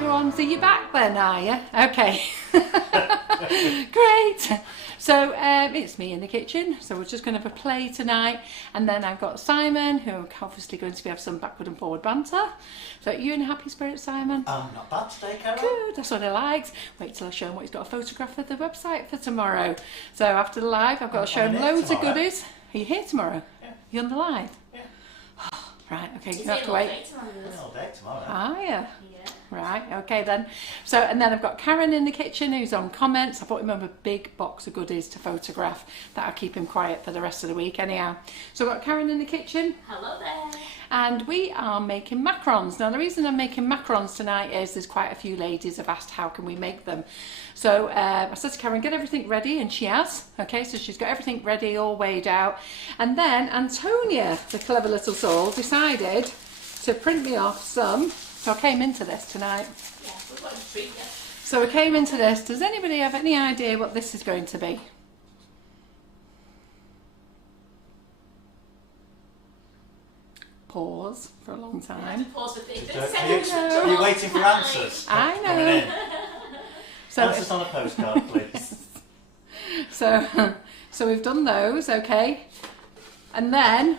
everyone. So you're back then, are you? Okay. Great. So it's me in the kitchen. So we're just going to have a play tonight. And then I've got Simon, who are obviously going to have some backward and forward banter. So are you in a happy spirit, Simon? Not bad today, Carol. Good, that's what I liked. Wait till I show him what he's got a photograph of the website for tomorrow. So after the live, I've got to show him loads of goodies. Are you here tomorrow? Yeah. You on the live? Yeah. Right, okay, He's you have to wait. All day tomorrow. Ah, yeah. Yeah. Right, okay then. So, and then I've got Karen in the kitchen who's on comments. I brought him a big box of goodies to photograph. That'll keep him quiet for the rest of the week anyhow. So I've got Karen in the kitchen. Hello there. And we are making macarons. Now the reason I'm making macarons tonight is there's quite a few ladies have asked how can we make them. So I said to Karen, get everything ready, and she has. Okay, so she's got everything ready, all weighed out. And then Antonia, the clever little soul, decided to print me off some. So I came into this tonight. Yeah, we've got a treat there. So I came into this. Does anybody have any idea what this is going to be? Pause for a long time. Pause for 30 Are seconds. you waiting for answers? I know. Coming in. So, Answers on a postcard, please. so we've done those, okay. And then,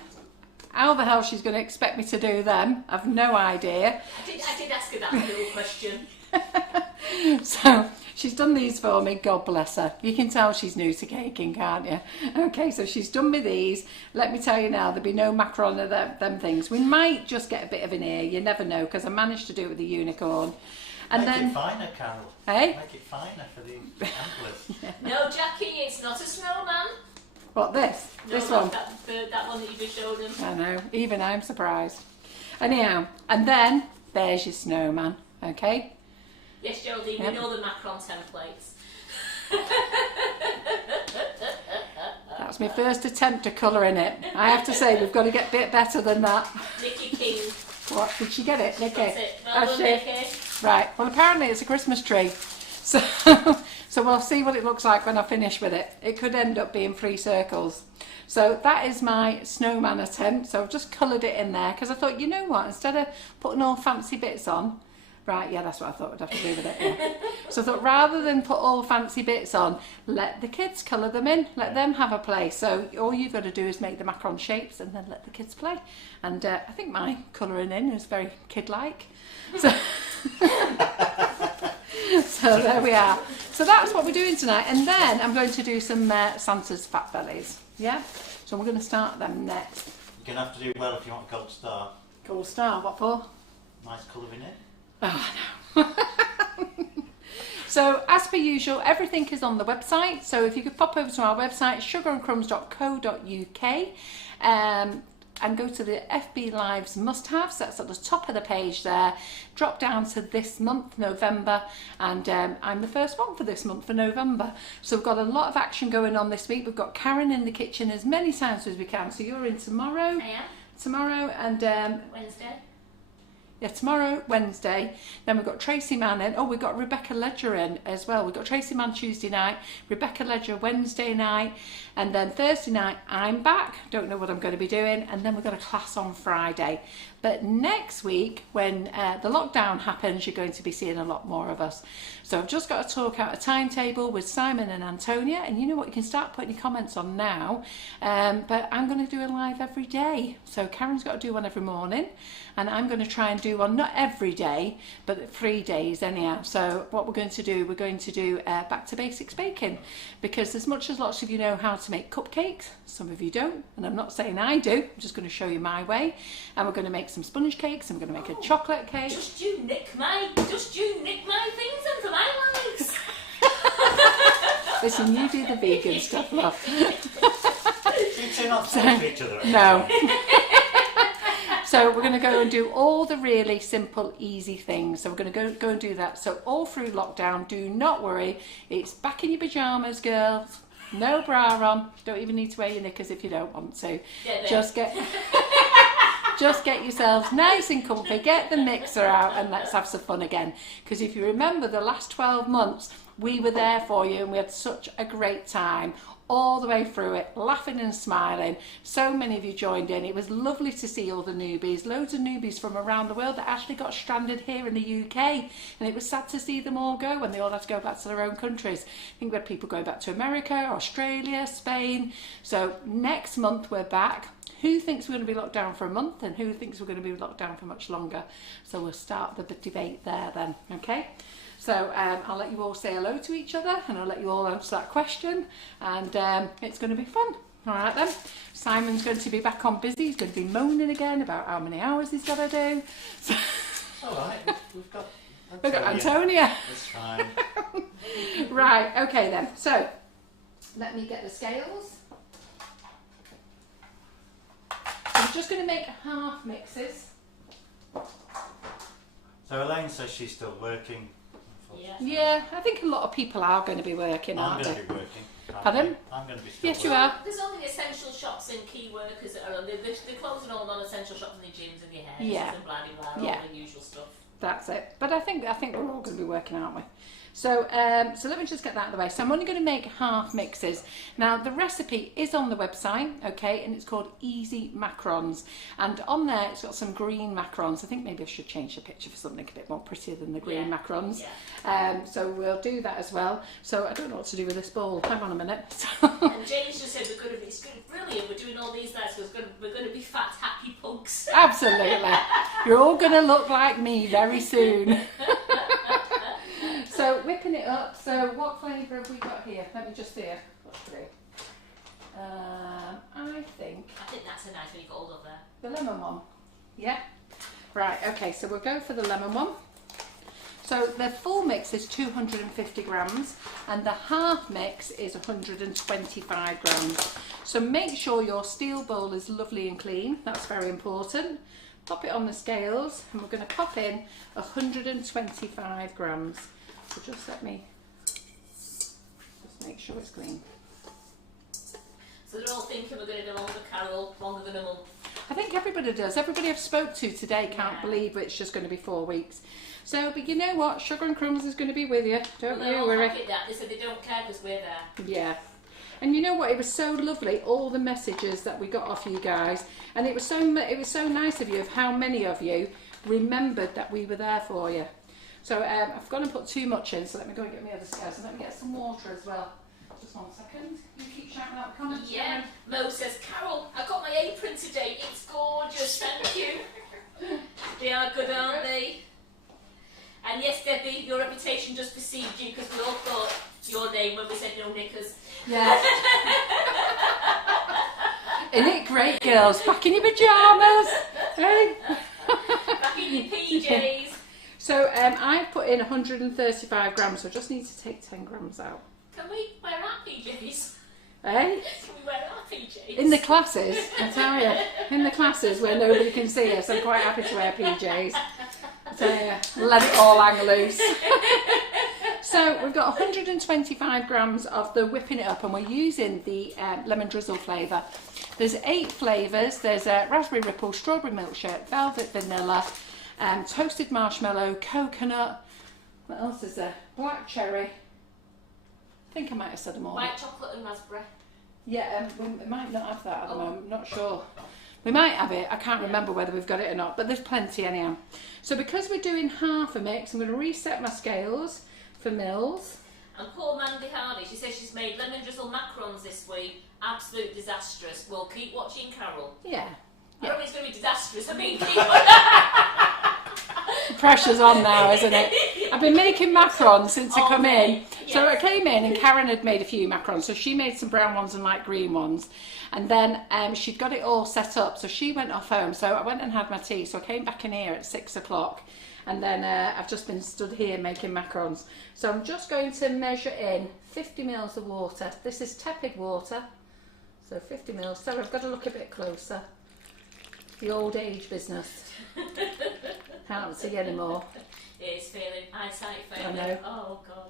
how the hell she's going to expect me to do them? I've no idea. I did ask her that little question. So she's done these for me, God bless her. You can tell she's new to caking, can't you? Okay, so she's done me these. Let me tell you now, there'll be no macaron of them things. We might just get a bit of an ear, you never know, because I managed to do it with the unicorn. And Make then, it finer, Carol. Hey? Make it finer for the antlers. No, Jackie, it's not a snowman. what, this? No, This one? That one that you just showed him. I know, even I'm surprised. Anyhow, and then, there's your snowman, okay? Yes, Geraldine, Yep. we know the Macaron templates. That's my first attempt to colour in it. I have to say, we've got to get a bit better than that. Nikki King. What, did she get it, Nikki? That's it. Well Has done, she? Nikki. Right, well apparently it's a Christmas tree. So, so we'll see what it looks like when I finish with it. It could end up being 3 circles. So that is my snowman attempt. So I've just coloured it in there because I thought, you know what, instead of putting all fancy bits on, right, yeah, that's what I thought I'd have to do with it. Yeah. So I thought rather than put all fancy bits on, let the kids colour them in, let them have a play. So all you've got to do is make the macaron shapes and then let the kids play. And I think my colouring in is very kid-like. So, so there we are. So that's what we're doing tonight. And then I'm going to do some Santa's fat bellies. Yeah? So we're going to start them next. You're going to have to do well if you want a gold star. Gold star, what for? Nice colouring in. Oh, no. So, as per usual, everything is on the website. So, if you could pop over to our website, sugarandcrumbs.co.uk, and go to the FB Lives must-haves. That's at the top of the page there. Drop down to this month, November, and I'm the first one for this month, for November. So, we've got a lot of action going on this week. We've got Karen in the kitchen as many times as we can. So, you're in tomorrow. I am. Tomorrow and... Wednesday. Yeah, tomorrow, Wednesday. Then we've got Tracy Mann in. Oh, we've got Rebecca Ledger in as well. We've got Tracy Mann Tuesday night, Rebecca Ledger Wednesday night, and then Thursday night I'm back. Don't know what I'm going to be doing. And then we've got a class on Friday. But next week, when the lockdown happens, you're going to be seeing a lot more of us. So I've just got to talk out a timetable with Simon and Antonia. And you know what? You can start putting your comments on now. But I'm going to do a live every day. So Karen's got to do one every morning. And I'm going to try and do one, not every day, but 3 days anyhow. So what we're going to do back to basics baking. Because as much as lots of you know how to make cupcakes, some of you don't. And I'm not saying I do. I'm just going to show you my way. And we're going to make some sponge cakes. I'm going to make a chocolate cake. Just you nick my things and for my lives. Listen, you do the vegan stuff, love. You two not talk to each other. No. So we're going to go and do all the really simple, easy things. So we're going to go and do that. So all through lockdown, do not worry. It's back in your pyjamas, girls. No bra on. Don't even need to wear your knickers if you don't want to. Just get yourselves nice and comfy. Get the mixer out and let's have some fun again. Because if you remember the last 12 months, we were there for you and we had such a great time. all the way through it, laughing and smiling. So many of you joined in. It was lovely to see all the newbies, loads of newbies from around the world that actually got stranded here in the UK, and it was sad to see them all go when they all had to go back to their own countries. I think we had people going back to America, Australia, Spain. So next month we're back. Who thinks we're going to be locked down for a month, and who thinks we're going to be locked down for much longer? So we'll start the debate there then, okay? So I'll let you all say hello to each other, and I'll let you all answer that question, and it's going to be fun. All right then. Simon's going to be back on busy. He's going to be moaning again about how many hours he's got to do. So All right, we've got we've got Antonia. That's fine. Right, okay then. So let me get the scales. I'm just going to make half mixes. So Elaine says she's still working. Yeah, I think a lot of people are going to be working, I'm aren't going they? to be working. Pardon? I'm going to be still Yes, you working. are. There's only essential shops and key workers that are on. They're closing all non-essential shops and the gyms and your hairs Yeah. and blah blah blah, Yeah. all the usual stuff. That's it. But I think we're all going to be working, aren't we? So so let me just get that out of the way. So I'm only going to make half mixes. Now the recipe is on the website, okay, and it's called Easy Macarons. And on there it's got some green macarons. I think maybe I should change the picture for something a bit more prettier than the green macarons. Yeah. So we'll do that as well. So I don't know what to do with this bowl. Hang on a minute. And James just said we're going to be, it's going to be brilliant. We're doing all these nights because we're going to be fat, happy punks. Absolutely. You're all going to look like me very soon. So whipping it up. So what flavour have we got here? Let me just see it. What's through? I think that's a nice one you got all of there. the lemon one. Yeah. Right. Okay. So we'll go for the lemon one. So the full mix is 250 grams and the half mix is 125 grams. So make sure your steel bowl is lovely and clean. That's very important. Pop it on the scales and we're going to pop in 125 grams. So just let me just make sure it's clean. So they're all thinking we're going to do longer, Carol, longer than a month. I think everybody does. Everybody I've spoke to today can't Yeah. believe it's just going to be 4 weeks. So, but you know what? Sugar and Crumbs is going to be with you. Don't They're you all worry. happy that. They said they don't care because we're there. Yeah. And you know what? It was so lovely, all the messages that we got off you guys, and it was so nice of you of how many of you remembered that we were there for you. So I've gone and put too much in, so let me go and get my other scales and let me get some water as well. Just 1 second. You keep shouting out the comments. Yeah. Mo says, Carol, I got my apron today. It's gorgeous. Thank you. They are good, aren't they? And yes, Debbie, your reputation just deceived you because we all thought your name when we said no knickers. Yeah. Isn't it great, girls? Back in your pyjamas. Hey? Back in your PJs. So I put in 135 grams, so I just need to take 10 grams out. Can we wear our PJs? Eh? Can we wear our PJs? In the classes, I tell you, in the classes where nobody can see us, I'm quite happy to wear PJs. I tell you, let it all hang loose. So we've got 125 grams of the whipping it up, and we're using the lemon drizzle flavour. There's 8 flavours. There's raspberry ripple, strawberry milkshake, velvet vanilla, toasted marshmallow, coconut. What else is there? Black cherry. I think I might have said them all. White chocolate and raspberry. Yeah, we might not have that at the moment, not sure. We might have it, I can't remember whether we've got it or not, but there's plenty anyhow. So because we're doing half a mix, I'm going to reset my scales for mils. And poor Mandy Hardy, she says she's made lemon drizzle macarons this week. Absolute disastrous. Well, keep watching Carol. Yeah. I don't think it's going to be disastrous. I mean, keep The pressure's on now, isn't it? I've been making macarons since I come in. So I came in and Karen had made a few macarons. So she made some brown ones and light green ones. And then she'd got it all set up. So she went off home. So I went and had my tea. So I came back in here at 6 o'clock. And then I've just been stood here making macarons. So I'm just going to measure in 50 mils of water. This is tepid water. So 50 mils. So I've got to look a bit closer. The old age business. Can't see anymore. It's failing. Eyesight failing. I know. Oh, God.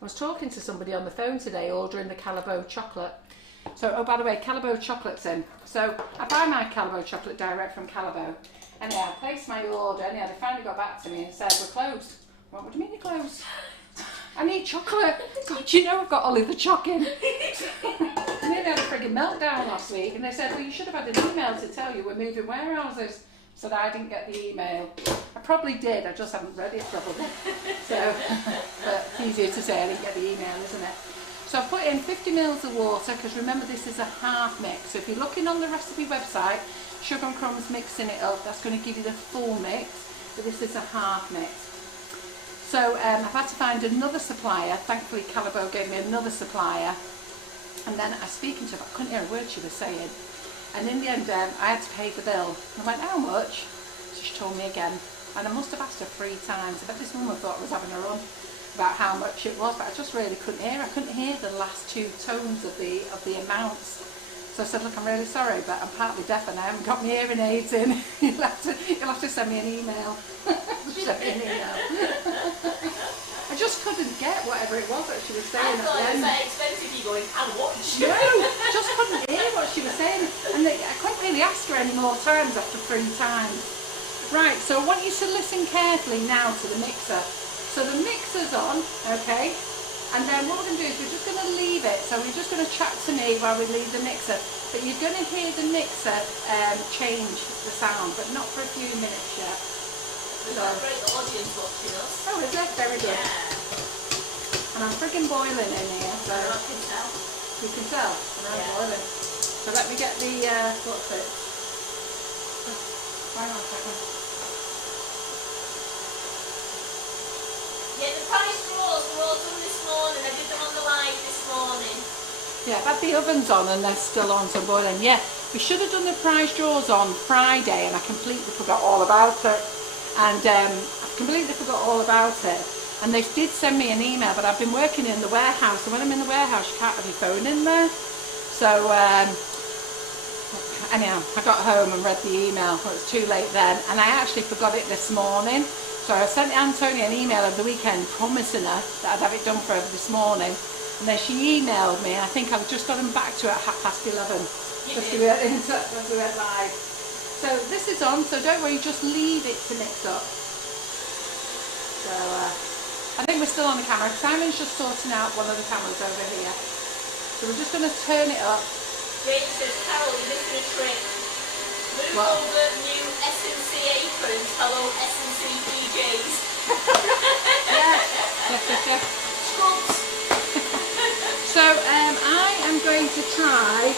I was talking to somebody on the phone today ordering the Calabo chocolate. So, oh, by the way, Calabo chocolate's in. So I buy my Calabo chocolate direct from Calabo. Anyhow, I placed my order. Anyhow, they finally got back to me and said, we're closed. What do you mean you're closed? I need chocolate. God, you know I've got Oliver Chocking. I nearly had a frigging meltdown last week, and they said, well, you should have had an email to tell you we're moving warehouses. So that I didn't get the email. I probably did, I just haven't read it probably. So, but it's easier to say I didn't get the email, isn't it? So I've put in 50 mils of water, because remember this is a half mix. So if you're looking on the recipe website, Sugar and Crumbs mixing it up, that's going to give you the full mix, but this is a half mix. So I've had to find another supplier. Thankfully Calabo gave me another supplier, and then I was speaking to her, but I couldn't hear a word she was saying. And in the end, I had to pay the bill. And I went, how much? So she told me again. And I must have asked her 3 times. I bet this woman thought I was having a run about how much it was, but I just really couldn't hear. I couldn't hear the last 2 tones of the amounts. So I said, look, I'm really sorry, but I'm partly deaf and I haven't got my hearing aids in. You'll have to send me an email. Send me an email. I just couldn't get whatever it was that she was saying at the end. I thought it was that expensive. You're going, how much? No, just couldn't hear what she was saying, and I couldn't really ask her any more times after 3 times. Right, so I want you to listen carefully now to the mixer. So the mixer's on, okay, and then what we're going to do is we're just going to leave it. So we're just going to chat to me while we leave the mixer, but you're going to hear the mixer change the sound, but not for a few minutes yet. We've got a great audience watching us. Oh, is it? Very good. Yeah. And I'm frigging boiling in here, so I can tell. you can tell. And I'm Yeah. boiling. So let me get the, what's it? Hang on a second. Yeah, the price draws were all done this morning. I did them on the live this morning. Yeah, I've had the ovens on and they're still on, so boiling. Yeah, we should have done the prize draws on Friday and I completely forgot all about it. And I completely forgot all about it. And they did send me an email, but I've been working in the warehouse, and when I'm in the warehouse you can't have your phone in there. So anyhow, I got home and read the email. It was too late then, and I actually forgot it this morning. So I sent Antonia an email over the weekend promising her that I'd have it done for her this morning. And then she emailed me, and I think I've just gotten back to her at 11:30. Just to get in touch as we went live. So this is on, so don't worry, just leave it to mix up. So I think we're still on the camera. Simon's just sorting out one of the cameras over here. So we're just going to turn it up. James says, Carol, you're missing a trick. Move What? over new S&C aprons. Hello, S&C DJs. Yes. Scrubs. So I am going to try.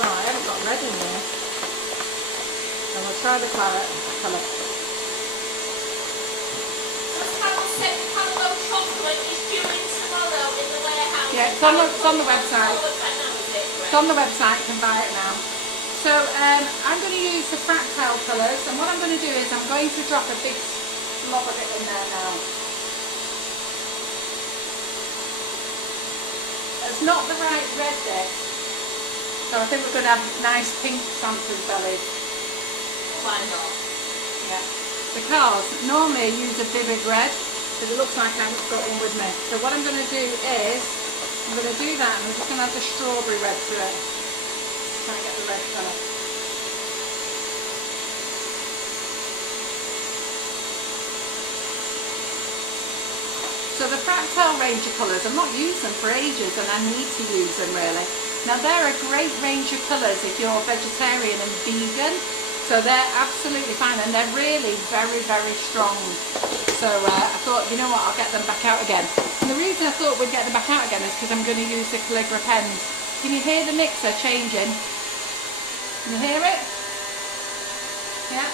Oh, I haven't got red in there. And we'll try the colour. Carol said Hello Chocolate is due in tomorrow in the warehouse. Yeah, it's on the website. It's on the website, you can buy it now. So I'm going to use the fractal colours, and what I'm going to do is I'm going to drop a big blob of it in there now. It's not the right red this. So I think we're going to have nice pink Santa's bellies. Why not? Yeah. Because normally I use a vivid red, but it looks like I haven't got one with me. So what I'm going to do is, I'm going to do that and I'm just going to add the strawberry red to it. Try and get the red colour. So the fractal range of colours, I've not used them for ages and I need to use them really. Now they're a great range of colours if you're vegetarian and vegan, so they're absolutely fine and they're really very, very strong. So I thought, you know what, I'll get them back out again. And the reason I thought we'd get them back out again is because I'm going to use the Calligra pens. Can you hear the mixer changing? Can you hear it? Yeah?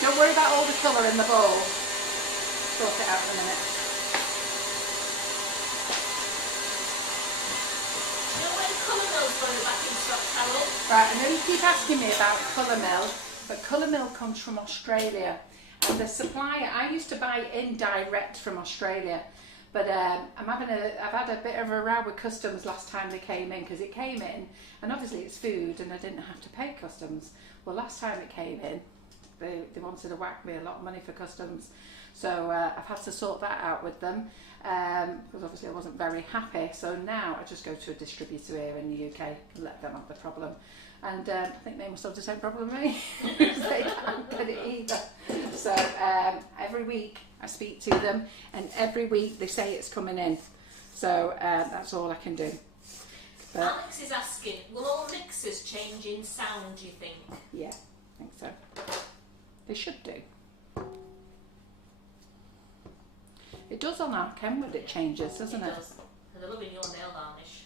Don't worry about all the colour in the bowl. Sort it out in a minute. Do you know when Colour Mill's going back in stock, Carol? Right, I know you keep asking me about Colour Mill, but Colour Mill comes from Australia. And the supplier, I used to buy in direct from Australia. But I've had a bit of a row with customs last time they came in, because it came in, and obviously it's food and I didn't have to pay customs. Well, last time it came in, they wanted to whack me a lot of money for customs, so I've had to sort that out with them. because obviously I wasn't very happy. So now I just go to a distributor here in the UK and let them have the problem. And I think they must have the same problem as me, because they can't get it either. So every week I speak to them, and every week they say it's coming in. So that's all I can do. But Alex is asking, will all mixers change in sound, do you think? yeah, I think so. They should do. It does on our Kenwood, it changes, doesn't it? It does. And they're loving your nail varnish.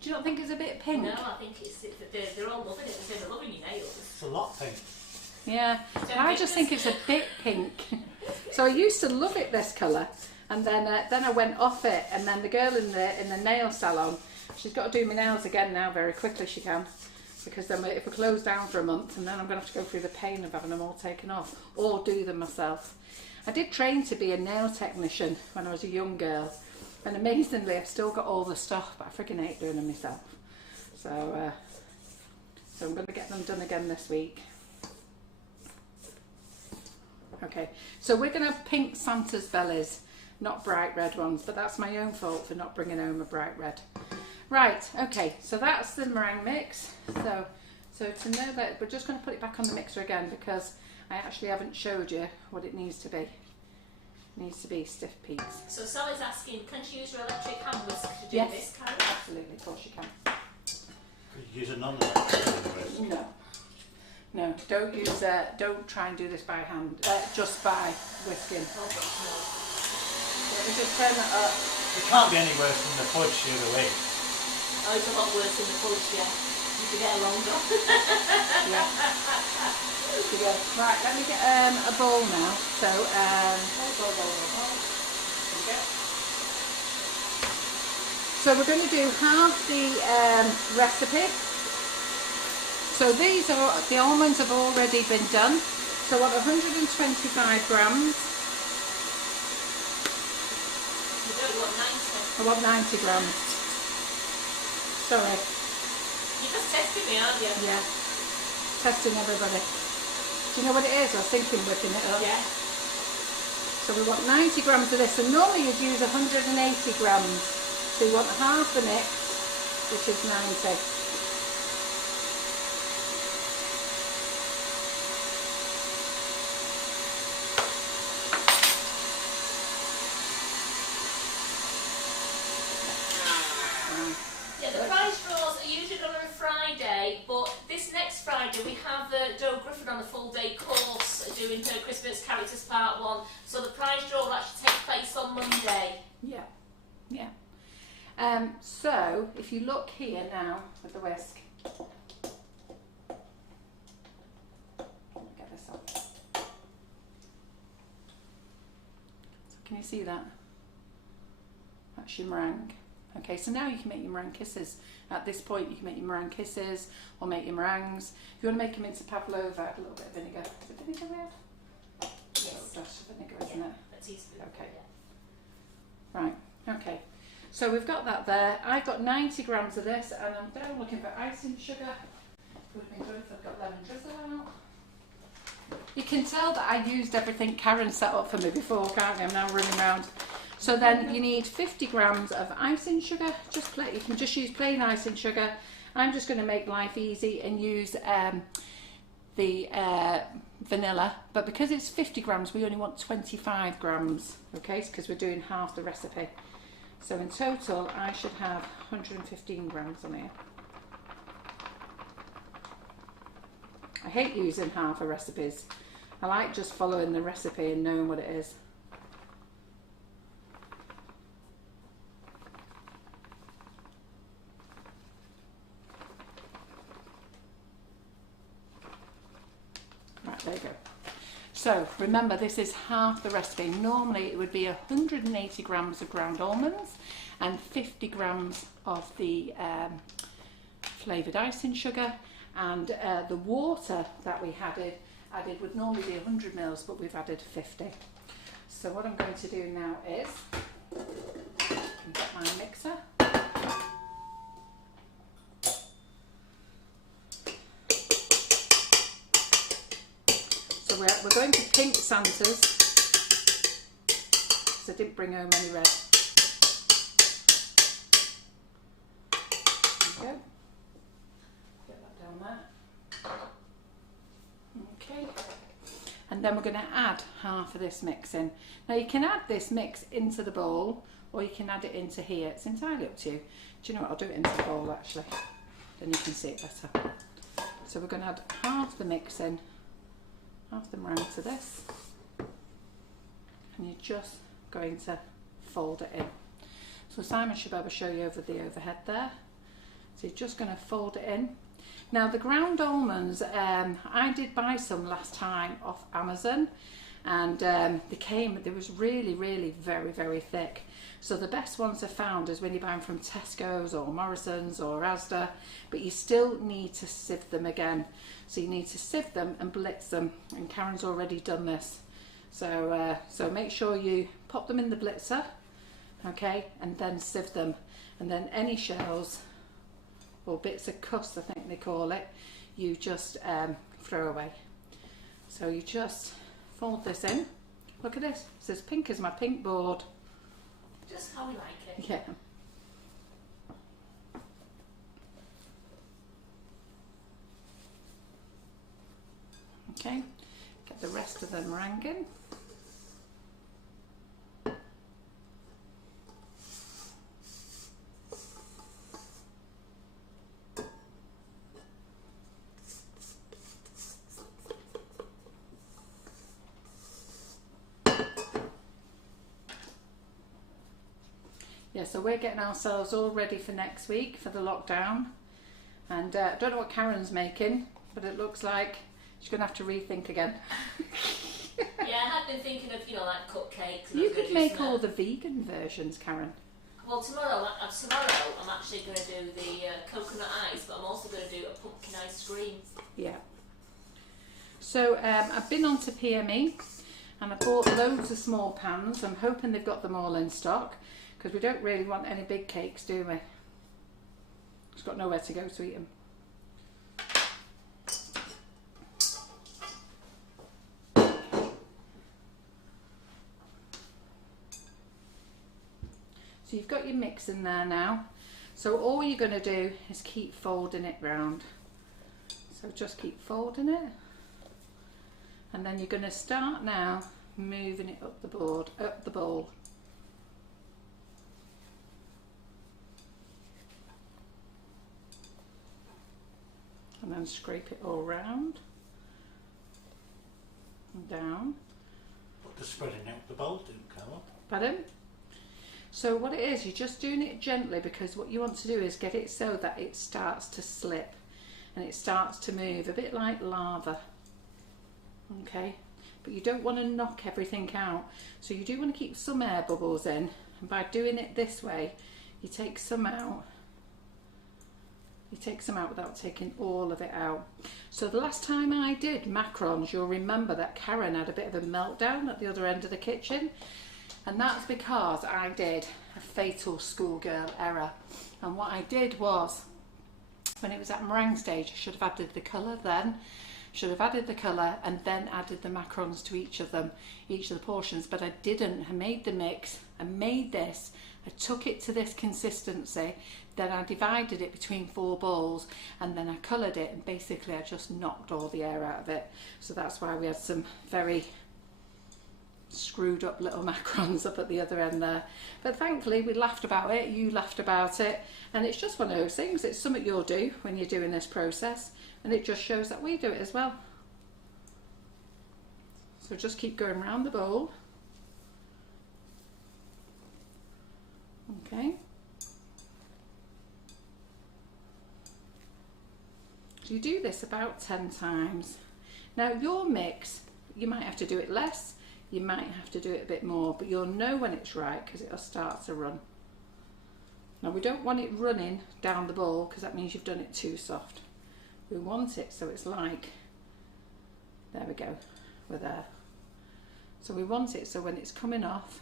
Do you not think it's a bit pink? No, I think they're all loving it. They're loving your nails. It's a lot pink. Yeah, I just think it's a bit pink. So I used to love it this colour, and then I went off it, and then the girl in the nail salon, she's got to do my nails again now very quickly she can, because then if we close down for a month, and then I'm going to have to go through the pain of having them all taken off, or do them myself. I did train to be a nail technician when I was a young girl, and amazingly I've still got all the stuff, but I freaking hate doing them myself. So I'm going to get them done again this week. Okay, so we're going to have pink Santa's bellies, not bright red ones, but that's my own fault for not bringing home a bright red. Right, okay, so that's the meringue mix. So to know that, we're just going to put it back on the mixer again, because I actually haven't showed you what it needs to be. It needs to be stiff peaks. So Sally's asking, can she use her electric hand whisk to do Yes, this, Karen? absolutely, of course you can. Could you use a non-electric? No, don't try and do this by hand, just by whisking. Oh, God, no. Let me just turn that up. It can't be any worse than the fudge the other way. Oh, it's a lot worse than the fudge, yeah. You could get a longer. Yeah. Right, let me get a bowl now. So, bowl. There we go. So we're going to do half the recipe. So the almonds have already been done. So I want 125 grams. You don't want 90. I want 90 grams. Sorry. You're just testing me, aren't you? Yeah. Testing everybody. Do you know what it is? I was thinking whipping it up. Yeah. So we want 90 grams of this. So normally you'd use 180 grams. So you want half the mix, which is 90. Yeah, the prize draws are usually done on a Friday, but this next Friday we have Joe Griffin on a full day course doing her Christmas Characters Part 1. So the prize draw will actually take place on Monday. Yeah. So if you look here now with the whisk, get this on. So can you see that? That's your meringue. Okay, so now you can make your meringue kisses. At this point you can make your meringue kisses or make your meringues. If you want to make them into pavlova, add a little bit of vinegar. Is it vinegar we have? Yes. Oh, that's vinegar, isn't it? A teaspoon. Okay. Right, okay. So we've got that there. I've got 90 grams of this, and I'm down looking for icing sugar. Would have been good if I'd got lemon drizzle out. You can tell that I used everything Karen set up for me before, can't you? I'm now running around. So then you need 50 grams of icing sugar. You can just use plain icing sugar. I'm just going to make life easy and use the vanilla, but because it's 50 grams we only want 25 grams, okay, because we're doing half the recipe. So in total I should have 115 grams on here. I hate using half of recipes. I like just following the recipe and knowing what it is. Right, there you go. So remember, this is half the recipe. Normally it would be 180 grams of ground almonds and 50 grams of the flavoured icing sugar, and the water that we added would normally be 100 mils, but we've added 50. So what I'm going to do now is get my mixer. We're going to pink Santas, because I didn't bring home any red. go. Get that down there. Okay. And then we're going to add half of this mix in. Now you can add this mix into the bowl or you can add it into here. It's entirely up to you. Do you know what? I'll do it into the bowl actually. Then you can see it better. So we're going to add half the mix in, half the meringue to this. And you're just going to fold it in. So Simon should be able to show you over the overhead there. So you're just going to fold it in. Now the ground almonds, I did buy some last time off Amazon, and they was really very, very thick. So the best ones I found is when you buy them from Tesco's or Morrison's or Asda, but you still need to sieve them again. So you need to sieve them and blitz them, and Karen's already done this. So so make sure you pop them in the blitzer, okay, and then sieve them, and then any shells or bits of cust, I think they call it, you just throw away. So you just fold this in. Look at this, it's as pink as my pink board. Just how we like it. Yeah. Okay, get the rest of the meringue in. Yeah, so we're getting ourselves all ready for next week for the lockdown, and I don't know what Karen's making, but it looks like she's going to have to rethink again. Yeah, I have been thinking of, you know, like cupcakes. You could make all the vegan versions, Karen. Well, tomorrow I'm actually going to do the coconut ice, but I'm also going to do a pumpkin ice cream. Yeah. So I've been on to PME and I bought loads of small pans. I'm hoping they've got them all in stock, because we don't really want any big cakes, do we? It's got nowhere to go to eat them. So you've got your mix in there now. So all you're going to do is keep folding it round. So just keep folding it. And then you're going to start now moving it up the board, up the bowl. And then scrape it all round and down. Put the spreading out the bowl, do Carol. Pardon? So what it is, you're just doing it gently, because what you want to do is get it so that it starts to slip and it starts to move, a bit like lava. Okay, but you don't want to knock everything out. So you do want to keep some air bubbles in, and by doing it this way, you take some out. You take some out without taking all of it out. So the last time I did macarons, you'll remember that Karen had a bit of a meltdown at the other end of the kitchen. And that's because I did a fatal schoolgirl error. And what I did was, when it was at meringue stage, I should have added the colour then. Should have added the colour and then added the macarons to each of them, each of the portions. But I didn't. I made the mix. I made this. I took it to this consistency. Then I divided it between 4 bowls, and then I coloured it, and basically I just knocked all the air out of it. So that's why we had some very screwed up little macarons up at the other end there. But thankfully we laughed about it, you laughed about it, and it's just one of those things. It's something you'll do when you're doing this process, and it just shows that we do it as well. So just keep going around the bowl. Okay. So you do this about 10 times. Now your mix, you might have to do it less, you might have to do it a bit more, but you'll know when it's right because it'll start to run. Now we don't want it running down the bowl, because that means you've done it too soft. We want it so it's like, there we go, we're there. So we want it so when it's coming off,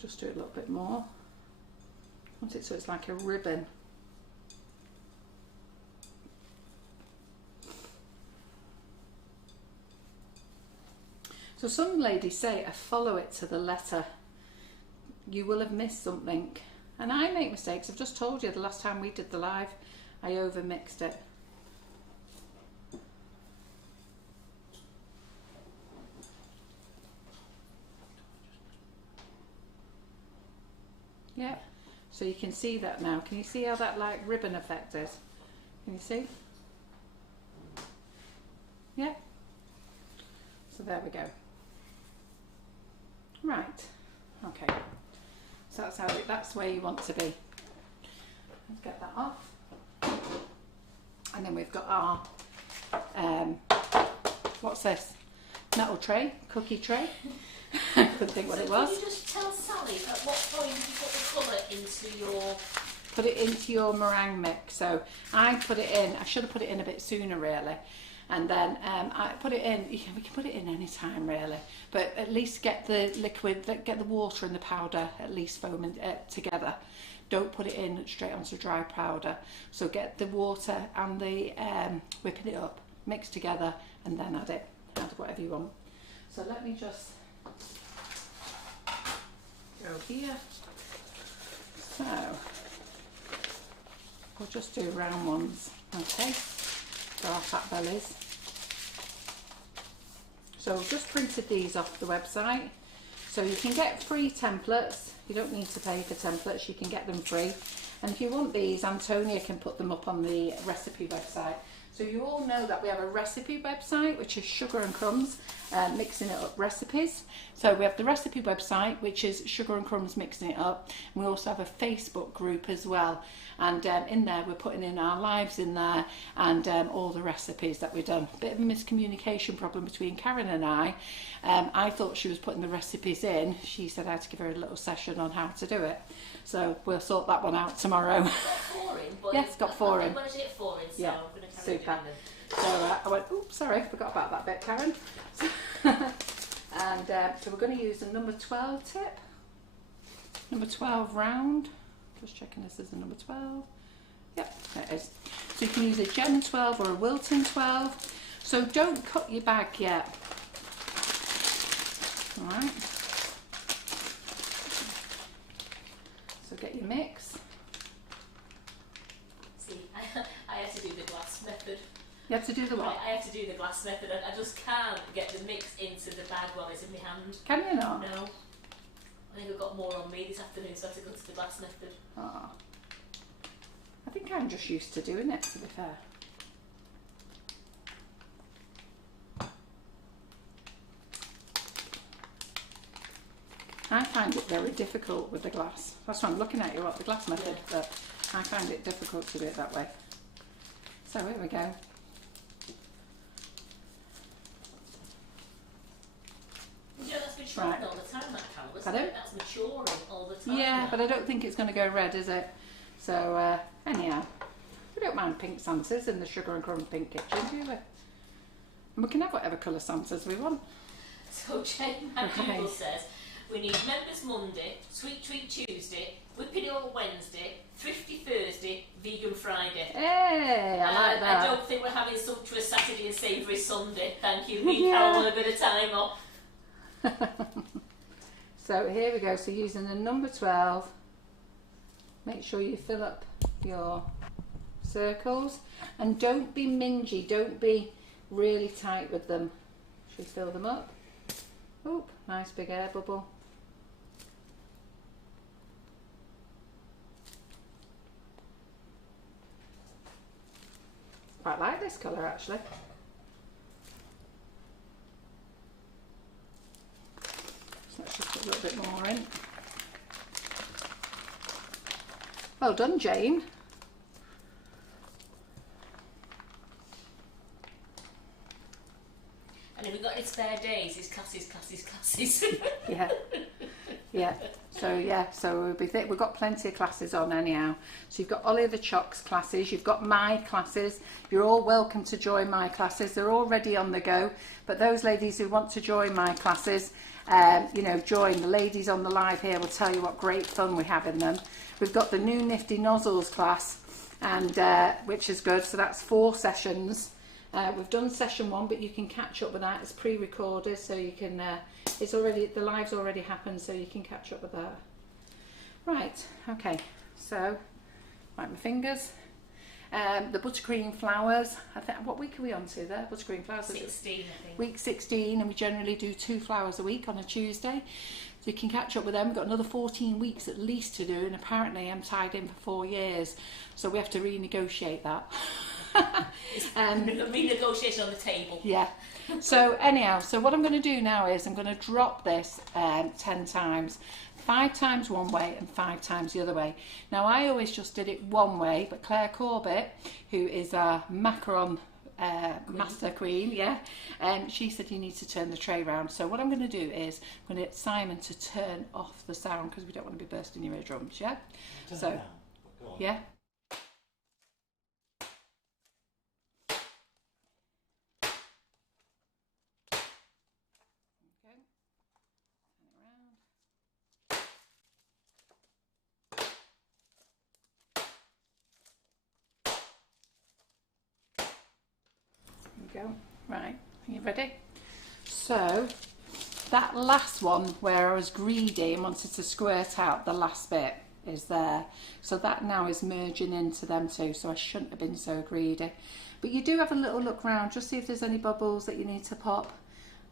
just do it a little bit more. Want it so it's like a ribbon. So some ladies say I follow it to the letter. you will have missed something. And I make mistakes. I've just told you the last time we did the live, I over mixed it. Yeah, so you can see that now. Can you see how that like ribbon effect is? Can you see? Yeah. So there we go. Right. Okay. So that's where you want to be. Let's get that off. And then we've got our what's this? Metal tray, cookie tray. Couldn't think what it was. Can you just tell Sally at what point did you put the colour into your... Put it into your meringue mix. So I put it in, I should have put it in a bit sooner really. And then I put it in, we can put it in any time really, but at least get the liquid, get the water and the powder at least foaming together. Don't put it in straight onto dry powder. So get the water and the whipping it up, mix together, and then add whatever you want. So let me just go here. So we'll just do round ones, okay? So our fat bellies. So I've just printed these off the website. So you can get free templates. You don't need to pay for templates, you can get them free. And if you want these, Antonia can put them up on the recipe website. So you all know that we have a recipe website, which is Sugar and Crumbs, mixing it up recipes. So we have the recipe website, which is Sugar and Crumbs mixing it up. And we also have a Facebook group as well. And in there, we're putting in our lives in there and all the recipes that we've done. Bit of a miscommunication problem between Karen and I. I thought she was putting the recipes in. She said I had to give her a little session on how to do it. So we'll sort that one out tomorrow. Got 4 in, but yes, got 4 in. When I did 4 in, so yeah, I'm going to carry super. them. So I went, oops, sorry, forgot about that bit, Karen. And so we're going to use a number 12 tip. Number 12 round. Just checking this is a number 12. Yep, there it is. So you can use a Gem 12 or a Wilton 12. So don't cut your bag yet. Alright. So get your mix. See, I have to do the glass method. You have to do the what? I have to do the glass method. I just can't get the mix into the bag while it's in my hand. Can you not? No. I think I've got more on me this afternoon, so I have to go to the glass method. Oh. I think I'm just used to doing it, to be fair. I find it very difficult with the glass. That's why I'm looking at you at the glass method, but I find it difficult to do it that way. So here we go. You know, that's maturing Right. all the time, that colour, isn't Pardon? it? That's maturing all the time. Yeah, now. but I don't think it's going to go red, is it? So anyhow, we don't mind pink Santas in the Sugar and Crumbs pink kitchen, do we? And we can have whatever colour Santas we want. So Jane McDougall says, we need members Monday, sweet treat Tuesday, whipping all Wednesday, thrifty Thursday, vegan Friday. Hey, I like that. I don't think we're having sumptuous Saturday and savoury Sunday. Thank you. Me and Carol want a bit of time off. So here we go. So using the number 12, make sure you fill up your circles and don't be mingy. Don't be really tight with them. Should we fill them up? Oop, nice big air bubble. Quite like this colour actually. So let's just put a little bit more in. Well done, Jane. And if we've got any spare days, it's classes. Yeah, yeah. So we've got plenty of classes on anyhow. So you've got Ollie the Chocks classes, you've got my classes. You're all welcome to join my classes. They're already on the go. But those ladies who want to join my classes, you know, join. The ladies on the live here will tell you what great fun we have in them. We've got the new Nifty Nozzles class, and which is good. So that's 4 sessions. We've done session 1, but you can catch up with that. It's pre-recorded, so you can. It's already, the live's already happened, so you can catch up with that. Right, okay, so wipe my fingers. The buttercream flowers, I think, what week are we on to there? Buttercream flowers? 16, I think. Week 16, and we generally do 2 flowers a week on a Tuesday. So you can catch up with them. We've got another 14 weeks at least to do, and apparently I'm tied in for 4 years. So we have to renegotiate that. Renegotiation on the table. Yeah. So anyhow, so what I'm going to do now is I'm going to drop this 10 times. 5 times one way and 5 times the other way. Now I always just did it one way, but Claire Corbett, who is our Macaron master queen, yeah, she said you need to turn the tray round. So what I'm going to do is I'm going to get Simon to turn off the sound because we don't want to be bursting your eardrums, yeah? So, yeah. Go. Right, are you ready? So that last one where I was greedy and wanted to squirt out the last bit is there. So that now is merging into them too, so I shouldn't have been so greedy. But you do have a little look round, just see if there's any bubbles that you need to pop.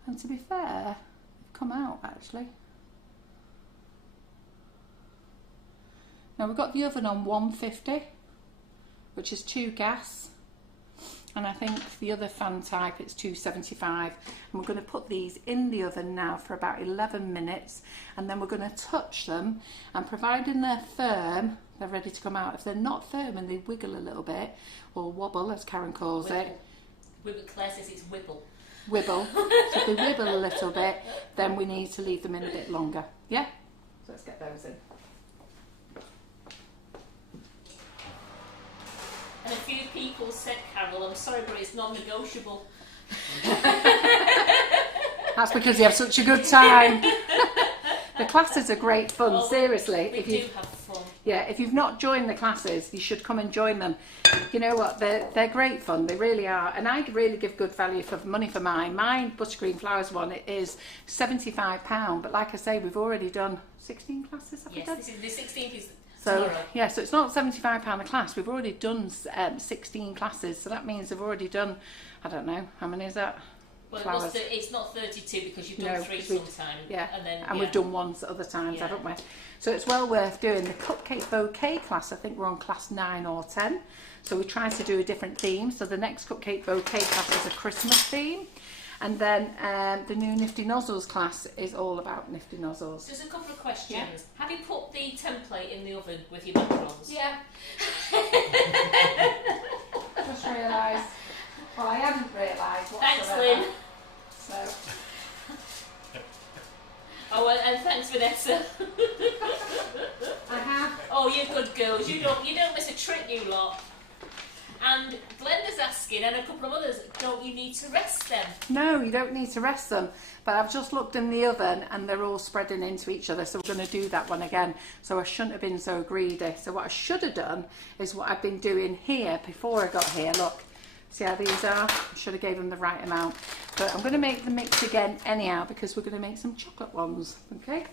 And to be fair, they've come out actually. Now we've got the oven on 150, which is 2 gas. And I think the other fan type, it's 275. And we're going to put these in the oven now for about 11 minutes. And then we're going to touch them. And providing they're firm, they're ready to come out. If they're not firm and they wiggle a little bit, or wobble, as Karen calls it. Claire says it's wibble. Wibble. So if they wibble a little bit, then we need to leave them in a bit longer. Yeah? So let's get those in. And a few people said, Carol, I'm sorry, but it's non-negotiable. That's because you have such a good time. The classes are great fun, seriously. We do have fun. Yeah, if you've not joined the classes, you should come and join them. You know what, they're great fun, they really are. And I really give good value for money for mine. My Buttercream Flowers one, it is £75. But like I say, we've already done 16 classes, have we done? Yes, the 16th is... So, yeah, so it's not £75 a class. We've already done 16 classes. So that means they've already done, I don't know, how many is that? Well, it's not 32 because you've done 3 sometime. Yeah, and we've done 1 other times, haven't we? So it's well worth doing. The cupcake bouquet class, I think we're on class 9 or 10. So we try to do a different theme. So the next cupcake bouquet class is a Christmas theme. And then the new Nifty Nozzles class is all about Nifty Nozzles. Just a couple of questions. Yeah. Have you put the template in the oven with your macarons? Yeah. Just realised. Well, I hadn't realised whatsoever. Thanks, Lynn. So. Oh, and thanks, Vanessa. I have. Oh, you're good girls. You don't miss a trick, you lot. And Glenda's asking, and a couple of others, don't you need to rest them? No, you don't need to rest them. But I've just looked in the oven and they're all spreading into each other. So we're going to do that one again. So I shouldn't have been so greedy. So what I should have done is what I've been doing here before I got here. Look, see how these are? I should have gave them the right amount. But I'm going to make the mix again anyhow because we're going to make some chocolate ones. Okay?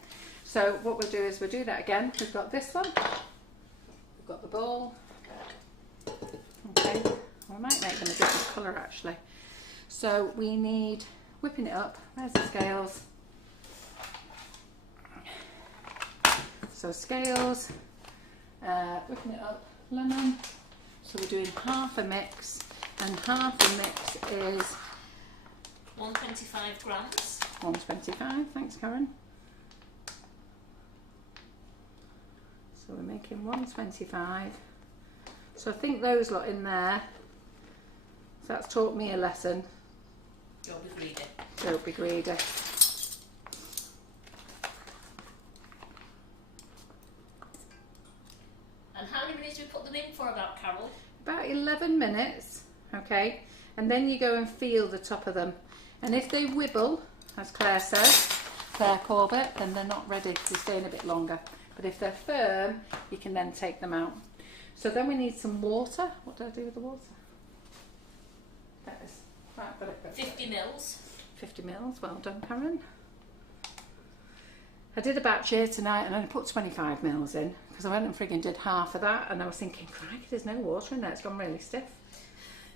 So what we'll do is we'll do that again. We've got this one. We've got the bowl. Okay, we might make them a different colour actually. So we need, whipping it up, there's the scales. So scales, whipping it up, lemon. So we're doing half a mix, and half a mix is 125 grams. 125, thanks Karen. So we're making 125. So I think those lot in there, so that's taught me a lesson. Don't be greedy. Don't be greedy. And how many minutes do we put them in for about, Carol? About 11 minutes, okay? And then you go and feel the top of them. And if they wibble, as Claire says, Claire Corbett, then they're not ready. They're staying a bit longer. But if they're firm, you can then take them out. So then we need some water. What do I do with the water? That is, right, got it. 50 mils. 50 mils, well done Karen. I did a batch here tonight and I put 25 mils in because I went and frigging did half of that, and I was thinking, crikey, there's no water in there, it's gone really stiff.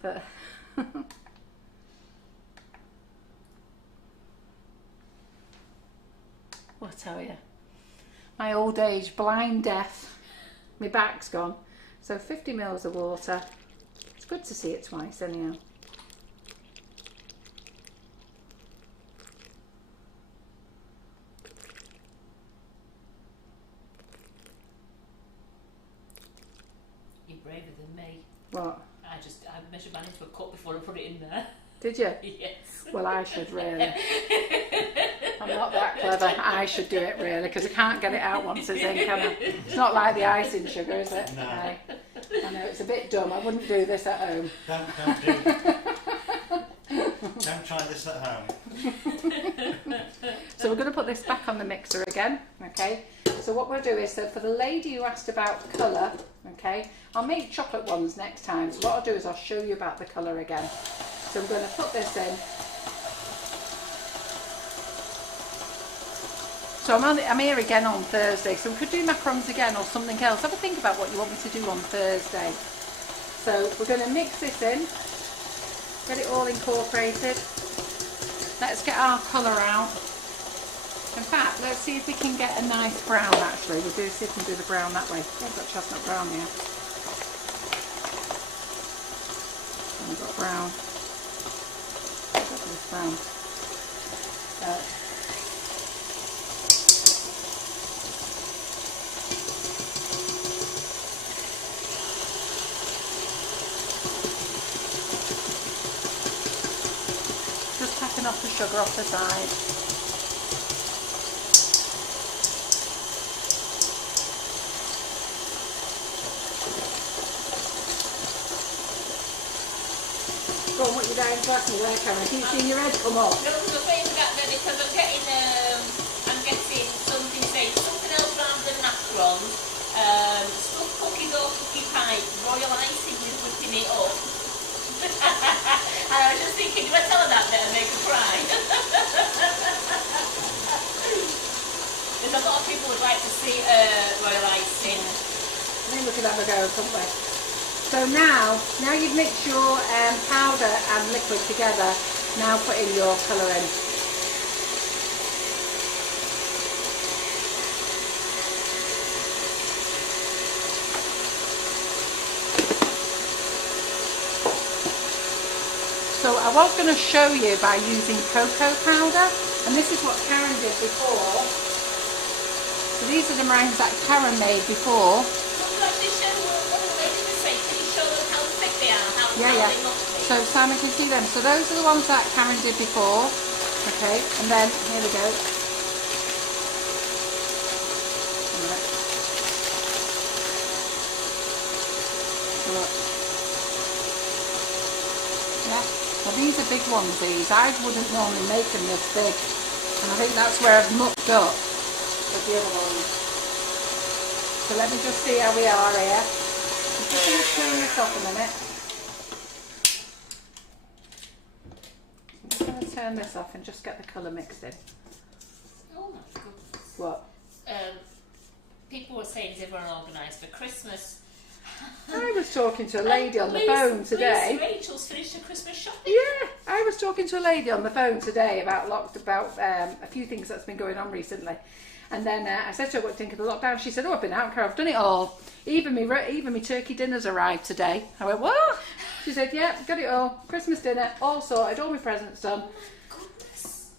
But well, I tell you, my old age, blind death, my back's gone. So 50 mils of water. It's good to see it twice anyhow. You're braver than me. What? I measured mine into a cup before I put it in there. Did you? Yes. Well, I should really. I'm not that clever. I should do it really, because I can't get it out once it's in, can I? It's not like the icing sugar, is it? No. I know, it's a bit dumb. I wouldn't do this at home. Don't try this at home. So we're going to put this back on the mixer again, okay? So what we'll do is, so for the lady who asked about colour, okay, I'll make chocolate ones next time. So what I'll do is I'll show you about the colour again. So I'm going to put this in. So I'm here again on Thursday, so we could do macarons again or something else. Have a think about what you want me to do on Thursday. So we're going to mix this in, get it all incorporated. Let's get our colour out. In fact, let's see if we can get a nice brown actually. We'll see if we can do the brown that way. Yeah, I've got chestnut brown here. And we've got brown. I've got this brown. Just tapping off the sugar off the side. Go on, what you doing to ask me there, Karen? I keep seeing your head come up. No, because I'm saying that then because I'm getting something saying something else rather than macarons. Stuffed cookies or cookie pie, royal icing with whipping it up. And I was just thinking, do I tell her that then and make her cry? There's a lot of people would like to see royal icing. I think we could have a go, couldn't we? So now you've mixed your powder and liquid together, now put in your colour in. So I was going to show you by using cocoa powder, and this is what Karen did before. So these are the meringues that Karen made before. Yeah. So Simon can see them. So those are the ones that Karen did before. Okay, and then here we go. Yeah. Well, these are big ones. These I wouldn't normally make them this big, and I think that's where I've mucked up with the other ones. So let me just see how we are here. I'm just going to turn this off a minute. I'm just going to turn this off and just get the colour mixed in. Oh my goodness. What? People were saying, is everyone organised for Christmas? I was talking to a lady on the phone today. Rachel's finished her Christmas shopping. Yeah, I was talking to a lady on the phone today about a few things that's been going on recently. And then I said to her, what do you think of the lockdown? She said, oh, I've been out, Carol, I've done it all. Even me turkey dinner's arrived today. I went, what? She said, yeah, got it all. Christmas dinner, all sorted, all my presents done. Goodness.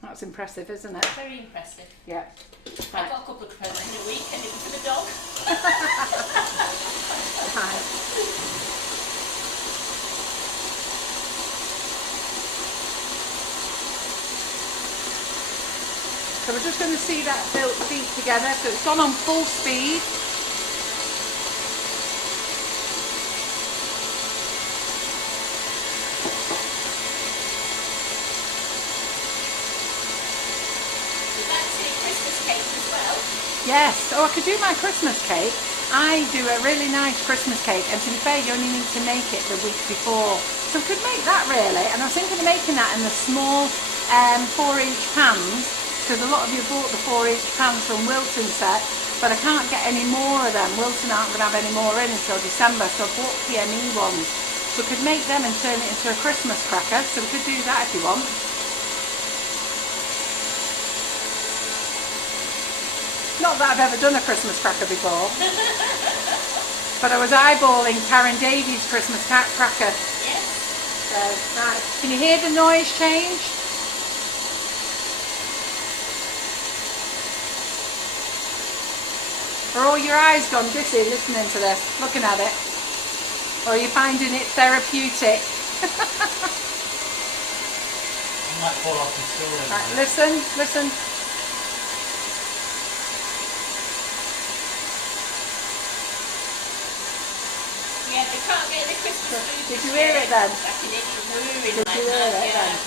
That's impressive, isn't it? Very impressive. Yeah. Right. I got a couple of presents in a week and it was for the dog. Right. So we're just going to see that beat together. So it's gone on full speed. Is that Christmas cake as well? Yes. Oh, I could do my Christmas cake. I do a really nice Christmas cake, and to be fair, you only need to make it the week before. So we could make that really, and I was thinking of making that in the small 4-inch pans, because a lot of you bought the 4-inch pans from Wilton set, but I can't get any more of them. Wilton aren't going to have any more in until December, so I bought PME ones. So we could make them and turn it into a Christmas cracker, so we could do that if you want. Not that I've ever done a Christmas cracker before, but I was eyeballing Karen Davies' Christmas cracker. Yes. So, right, can you hear the noise change? Are all your eyes gone dizzy listening to this, looking at it? Or are you finding it therapeutic? I might fall off the stool. Right, listen, listen. Yeah, they can't get the Christmas food. Did you hear it then? Back in it, whirring Did like you hear that, it yeah. then?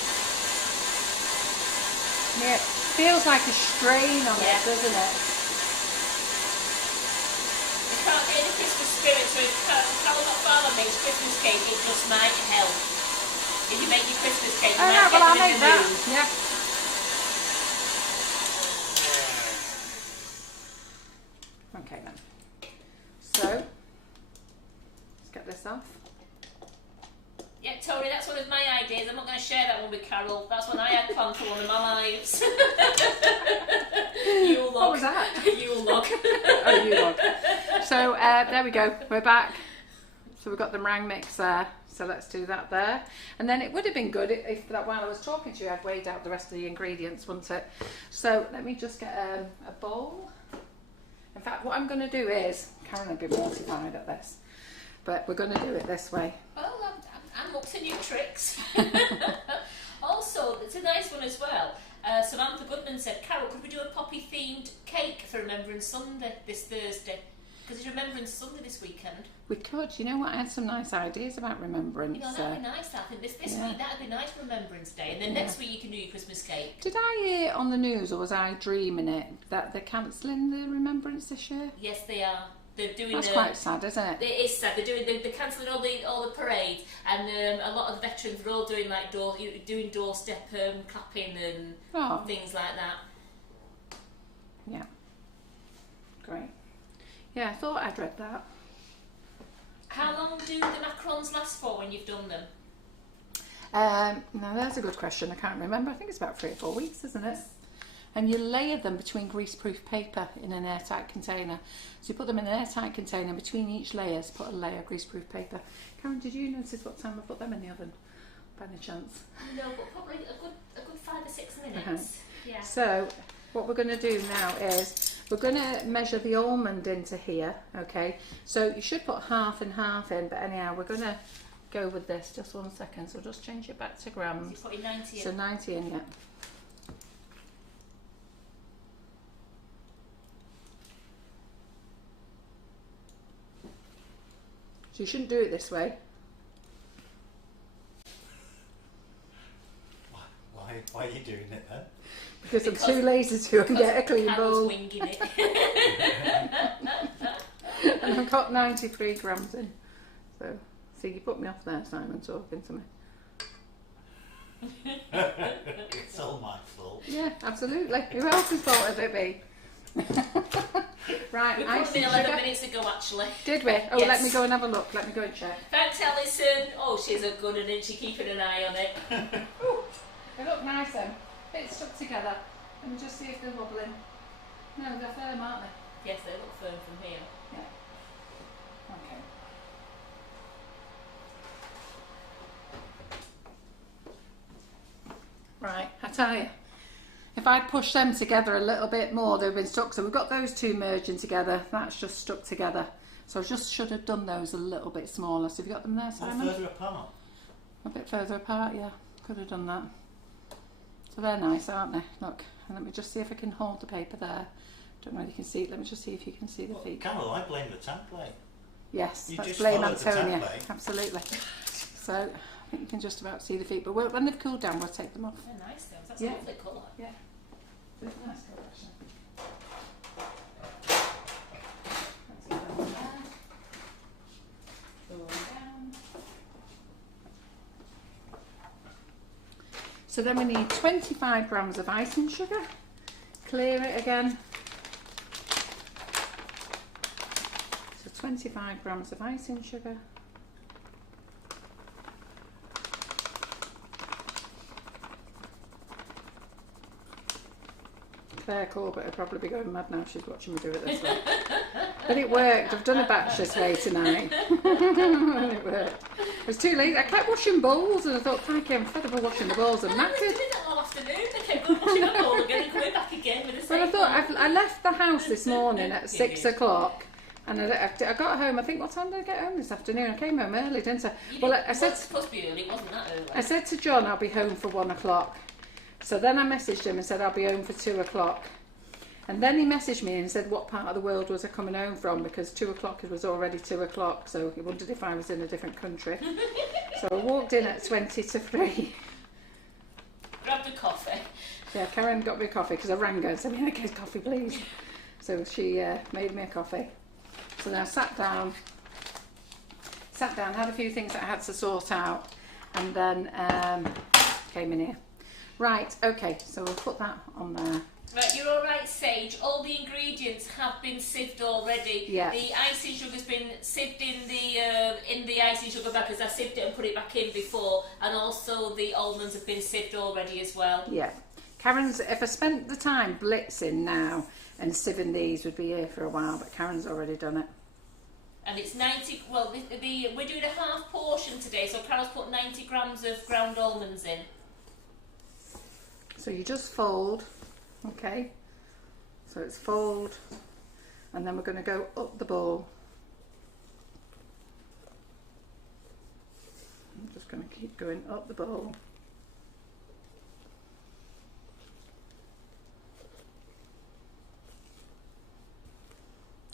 Yeah, it feels like a strain on it, doesn't it? You can't get the Christmas spirit, so if Carol not father makes Christmas cake, it just might help. If you make your Christmas cake, you Oh might no, get well I'll them in make the that. mood. Yeah. Okay then. So let's get this off. Yeah, Tony, that's one of my ideas. I'm not going to share that one with Carol. That's one I had planned for one of my lives. Yule log. What was that? Yule log. Oh, you log. So there we go. We're back. So we've got the meringue mix there. So let's do that there. And then it would have been good if that while I was talking to you, I'd weighed out the rest of the ingredients, wouldn't it? So let me just get a bowl. In fact, what I'm going to do is, Karen will be mortified at this, but we're going to do it this way. Well, I'm up to new tricks. Also, it's a nice one as well. Samantha Goodman said, Carol, could we do a poppy themed cake for Remembrance Sunday this Thursday? Because it's Remembrance Sunday this weekend. We could. You know what? I had some nice ideas about Remembrance. You know, that'd be nice. I think this week that'd be nice for Remembrance Day, and then next week you can do your Christmas cake. Did I hear on the news, or was I dreaming it, that they're cancelling the Remembrance this year? Yes, they are. They're doing. That's quite sad, isn't it? It is sad. They're cancelling all the parades, and a lot of the veterans are all doing like doorstep clapping and things like that. Yeah. Great. Yeah, I thought I'd read that. How long do the macarons last for when you've done them? Now that's a good question. I can't remember. I think it's about 3 or 4 weeks, isn't it? And you layer them between greaseproof paper in an airtight container. So you put them in an airtight container, between each layers put a layer of greaseproof paper. Karen, did you notice what time I put them in the oven, by any chance? No, but probably a good 5 or 6 minutes. Yeah. So what we're going to do now is we're going to measure the almond into here, okay? So you should put half and half in, but anyhow, we're going to go with this. Just 1 second. So just change it back to grams. So you're putting 90 in. So 90 in, yeah. So you shouldn't do it this way. Why are you doing it then? Because I'm too lazy to and get a clean Carol's bowl. winging it. And I've got 93 grams in. So, see, you put me off there, Simon, talking to me. It's all my fault. Yeah, absolutely. Who else's fault would it be? Right, We ice put them in and 11 sugar. minutes ago, actually. Did we? Oh, Yes. let me go and have a look. Let me go and check. Thanks, Alison. Oh, she's a good one, isn't she? Keeping an eye on it. Ooh, they look nice then. Bit stuck together. Let me just see if they're wobbling. No, they're firm, aren't they? Yes, they look firm from here. Yeah. Okay. Right, I tell you, if I push them together a little bit more, they've been stuck. So we've got those two merging together. That's just stuck together. So I just should have done those a little bit smaller. So have you got them there, Simon? Further apart. A bit further apart, yeah. Could have done that. So they're nice, aren't they? Look, and let me just see if I can hold the paper there. Don't know if you can see it. Let me just see if you can see the Well, feet. Carol, I blame the template. Yes, You let's just blame followed the Antonia. template. Absolutely. So I think you can just about see the feet, but when they've cooled down, we'll take them off. They're nice, though. That's Yeah. a lovely colour. Yeah. It's a nice colour, actually. Let's get them on there. So then we need 25 grams of icing sugar. Clear it again. So 25 grams of icing sugar. Claire Corbett will probably be going mad now, she's watching me do it this way. But it worked, I've done a batch this way tonight. It worked. It was too late, I kept washing bowls and I thought, crikey, I'm fed up of washing the bowls and I was knackered. doing that all afternoon. I kept going washing a bowl again and coming back again with the same Well, I thought, bowl. I left the house this morning at 6 o'clock and I got home, I think, what time did I get home this afternoon? I came home early, didn't I? Well, I said, supposed to be early, it wasn't that early. I said to John, I'll be home for 1 o'clock. So then I messaged him and said, I'll be home for 2 o'clock. And then he messaged me and said, what part of the world was I coming home from? Because 2 o'clock was already 2 o'clock, so he wondered if I was in a different country. So I walked in at 20 to 3. Grabbed a coffee. Yeah, Karen got me a coffee because I rang her and said, "Make a coffee, please." So she made me a coffee. So then I sat down, had a few things that I had to sort out, and then came in here. Right, okay, so we'll put that on there. Right, you're all right, Sage. All the ingredients have been sieved already. Yeah. The icing sugar's been sieved in the icing sugar bag because I sieved it and put it back in before, and also the almonds have been sieved already as well. Yeah. Karen's, if I spent the time blitzing now and sieving these, would be here for a while, but Karen's already done it. And it's 90, well, we're doing a half portion today, so Carol's put 90 grams of ground almonds in. So you just fold, okay? So it's fold, and then we're going to go up the bowl. I'm just going to keep going up the bowl.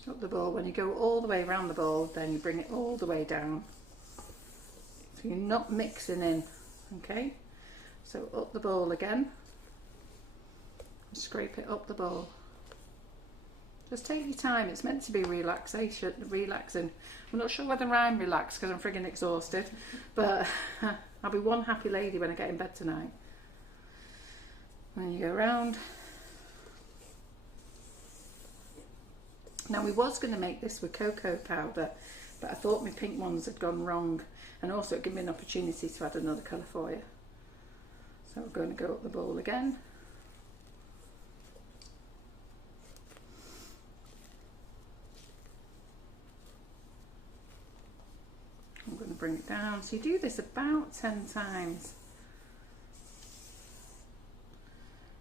Up the bowl. When you go all the way around the bowl, then you bring it all the way down. So you're not mixing in, okay? So up the bowl again. Scrape it up the bowl. Just take your time. It's meant to be relaxing. I'm not sure whether I'm relaxed because I'm frigging exhausted, but I'll be one happy lady when I get in bed tonight. Then you go around. Now we was going to make this with cocoa powder, but I thought my pink ones had gone wrong, and also it gave me an opportunity to add another colour for you. So we're going to go up the bowl again. I'm going to bring it down. So you do this about 10 times.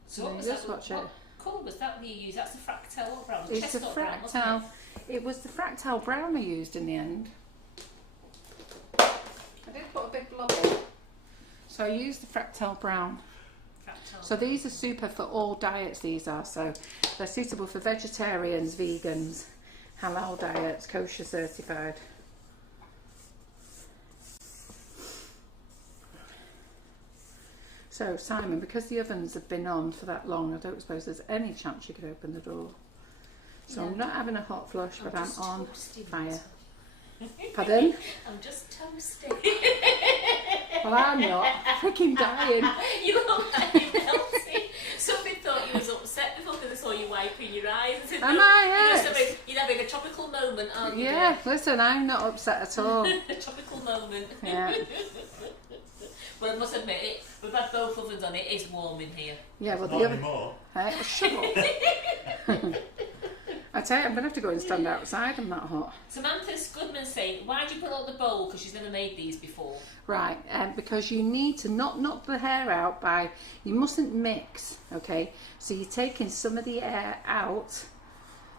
So what was just that? watch it. What colour was that you used? That's the Fractal, what brown? It's the Chestnut brown, wasn't Fractal. it? It was the Fractal brown I used in the end. I did put a big blob in. So I used the Fractal brown. Fractal. So these are super for all diets, these are. So they're suitable for vegetarians, vegans, halal diets, kosher certified. So Simon, because the ovens have been on for that long, I don't suppose there's any chance you could open the door. So No. I'm not having a hot flush, but I'm just on toasting fire. myself. Pardon? I'm just toasting. Well, I'm not. Freaking dying. You look like you're melting. Somebody thought you was upset before because they saw you wiping your eyes. And Am I? You're having a tropical moment, aren't you? Yeah, listen, I'm not upset at all. A tropical moment. Yeah. Well, I must admit, we've had both ovens on. It is warm in here. Yeah, well, Not the other. anymore. Hey, shut up. I tell you, I'm going to have to go and stand outside. I'm that hot. Samantha's Goodman saying, why do you put out the bowl? Because she's never made these before. Right, because you need to not knock the hair out by, you mustn't mix, okay? So you're taking some of the air out,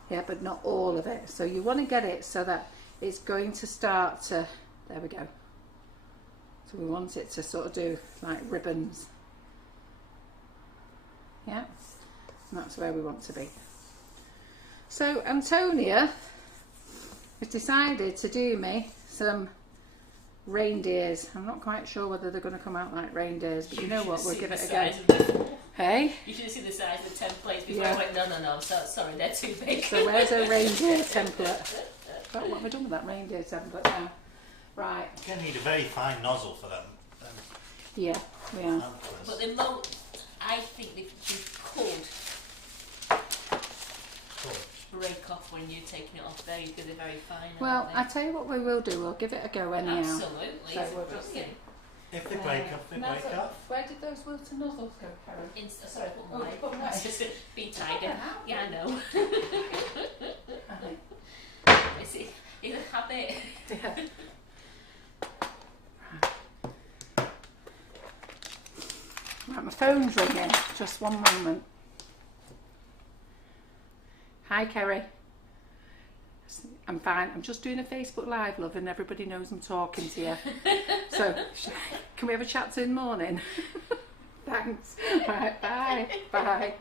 yeah, but not all of it. So you want to get it so that it's going to start to, there we go. So we want it to sort of do like ribbons. Yeah, and that's where we want to be. So Antonia has decided to do me some reindeers. I'm not quite sure whether they're going to come out like reindeers, but you know what, we'll give it a go. Hey? You should have seen the size of the templates before. Yeah. I went, no, I'm sorry, they're too big. So where's a reindeer template? Oh, what have we done with that reindeer template now? Right. You need a very fine nozzle for them. Yeah, we are. But they I think they could break off when you're taking it off there. You're going to be very fine. Well, I tell you what we will do. We'll give it a go anyhow. Absolutely. So we'll just see. If they break off, they break off. Where did those Wilton nozzles go, Karen? Sorry, put them away. Put them away. Just be tidy. Yeah, I know. It's a habit. Yeah. Right, my phone's ringing. Just one moment. Hi, Kerry. I'm fine. I'm just doing a Facebook Live, love, and everybody knows I'm talking to you. So, can we have a chat in the morning? Thanks. Right, bye. Bye.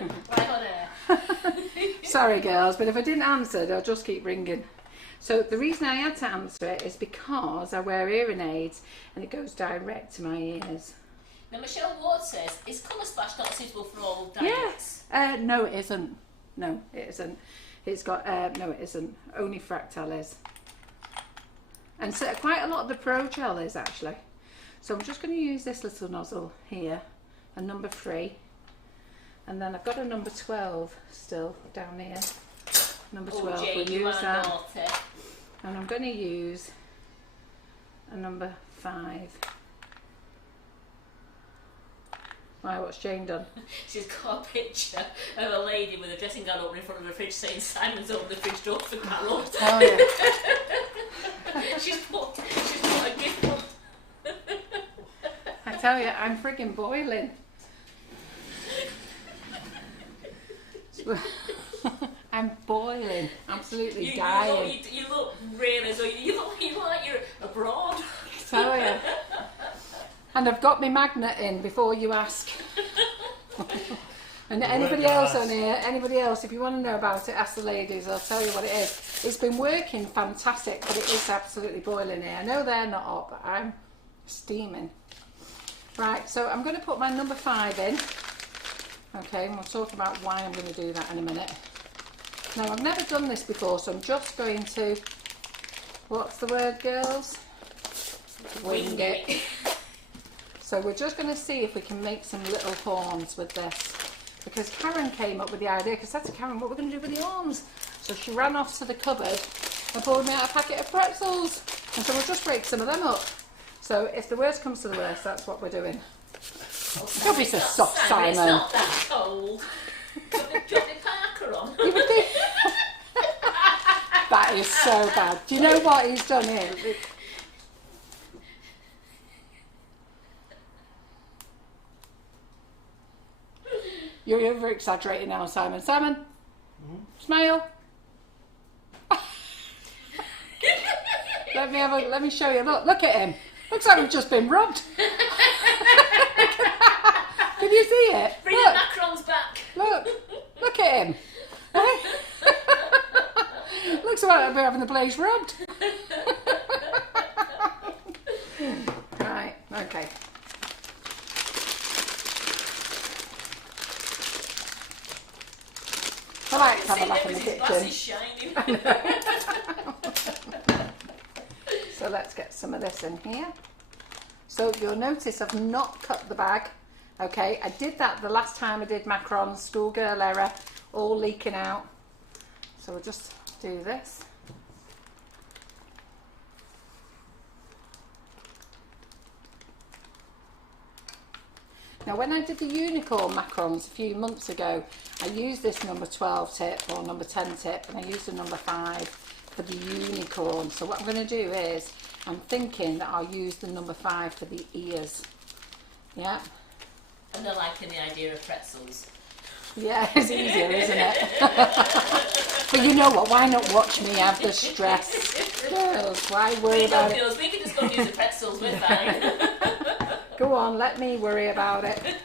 Right on air. Sorry, girls, but if I didn't answer, they'll just keep ringing. So the reason I had to answer it is because I wear hearing aids and it goes direct to my ears. Now, Michelle Ward says, is Colour Splash not suitable for all diets? Yes. No, it isn't. No, it isn't. It's got, no, it isn't. Only Fractal is. And so quite a lot of the Pro Gel is actually. So I'm just going to use this little nozzle here, a number 3. And then I've got a number 12 still down here. Number 12, Jane, we'll use that. Naughty. And I'm going to use a number 5. Why, what's Jane done? She's got a picture of a lady with a dressing gown open in front of the fridge saying Simon's opened the fridge door for Carol. Oh, yeah. she's put a gift on. I tell you, I'm frigging boiling. I'm boiling, absolutely dying. You look really, so you look like you're abroad. I tell you. And I've got my magnet in before you ask. And anybody else on here, anybody else, if you want to know about it, ask the ladies, I'll tell you what it is. It's been working fantastic, but it is absolutely boiling here. I know they're not hot, but I'm steaming. Right, so I'm going to put my number 5 in. Okay, and we'll talk about why I'm going to do that in a minute. Now, I've never done this before, so I'm just going to, what's the word, girls? Wing it. So we're just going to see if we can make some little horns with this. Because Karen came up with the idea, because I said to Karen, what are we going to do with the horns? So she ran off to the cupboard and pulled me out a packet of pretzels. And so we'll just break some of them up. So if the worst comes to the worst, that's what we're doing. Don't be so soft, Simon. It's not that cold. Do you want the Macaron? You would think. That is so bad. Do you know what he's done here? You're over exaggerating now, Simon. Simon, smile. Let me show you. Look at him. Looks like we've just been robbed. Can you see it? Bring the Macarons back. Look at him. Looks like we're having the place robbed. Right, okay. I like to have a laugh in the kitchen. So let's get some of this in here. So you'll notice I've not cut the bag. Okay, I did that the last time I did macarons, schoolgirl error, all leaking out. So we'll just do this. Now when I did the unicorn macarons a few months ago, I used this number 12 tip or number 10 tip, and I used the number 5 for the unicorn. So what I'm going to do is, I'm thinking that I'll use the number 5 for the ears. Yeah. And they're liking the idea of pretzels. Yeah, it's easier, isn't it? But you know what, why not watch me have the stress? Girls, why worry about it? We can just go use the pretzels, we're fine. Go on, let me worry about it.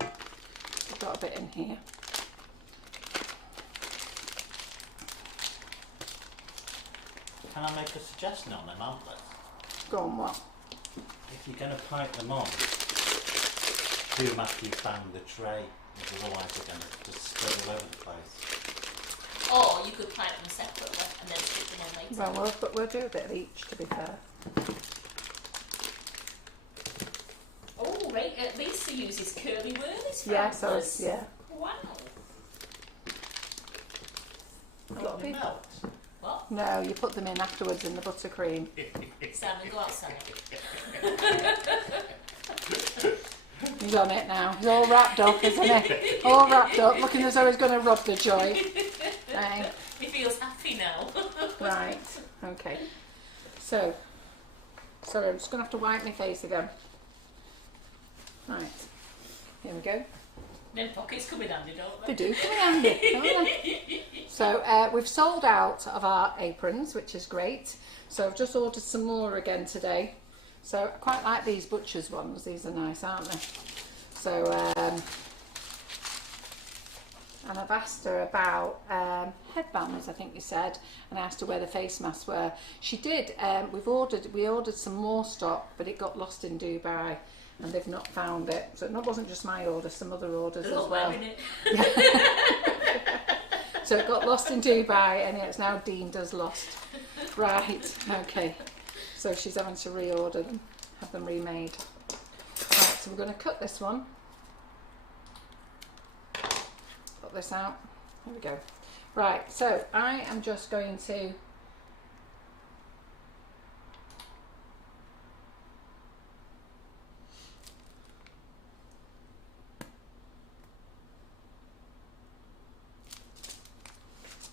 I've got a bit in here. Can I make a suggestion on them antlers? Go on, what? If you're going to pipe them on, do them after you've banged the tray, because otherwise they're going to just spill all over the place. Or you could plant them separately and then stick them on later. Well, we'll do a bit of each, to be fair. Oh, right. Lisa uses curly whirlies. Yeah, so yeah. Wow. A lot of They people. melt. What? No, you put them in afterwards in the buttercream. Simon, go outside. He's on it now. He's all wrapped up, isn't he? All wrapped up, looking as though he's going to rob the joy. Right. He feels happy now. Right. Okay. So, sorry, I'm just going to have to wipe my face again. Right. Here we go. Them pockets come in handy, don't They they? do come in handy, don't they? So we've sold out of our aprons, which is great. So I've just ordered some more again today. So I quite like these butcher's ones. These are nice, aren't they? So, and I've asked her about headbands, I think you said, and I asked her where the face masks were. She did. We ordered some more stock, but it got lost in Dubai, and they've not found it. So it wasn't just my order, some other orders as well. It. So it got lost in Dubai, and it's now deemed as lost. Right, okay. So she's having to reorder them, have them remade. Right, so we're going to cut this one. Put this out. Here we go. Right, so I am just going to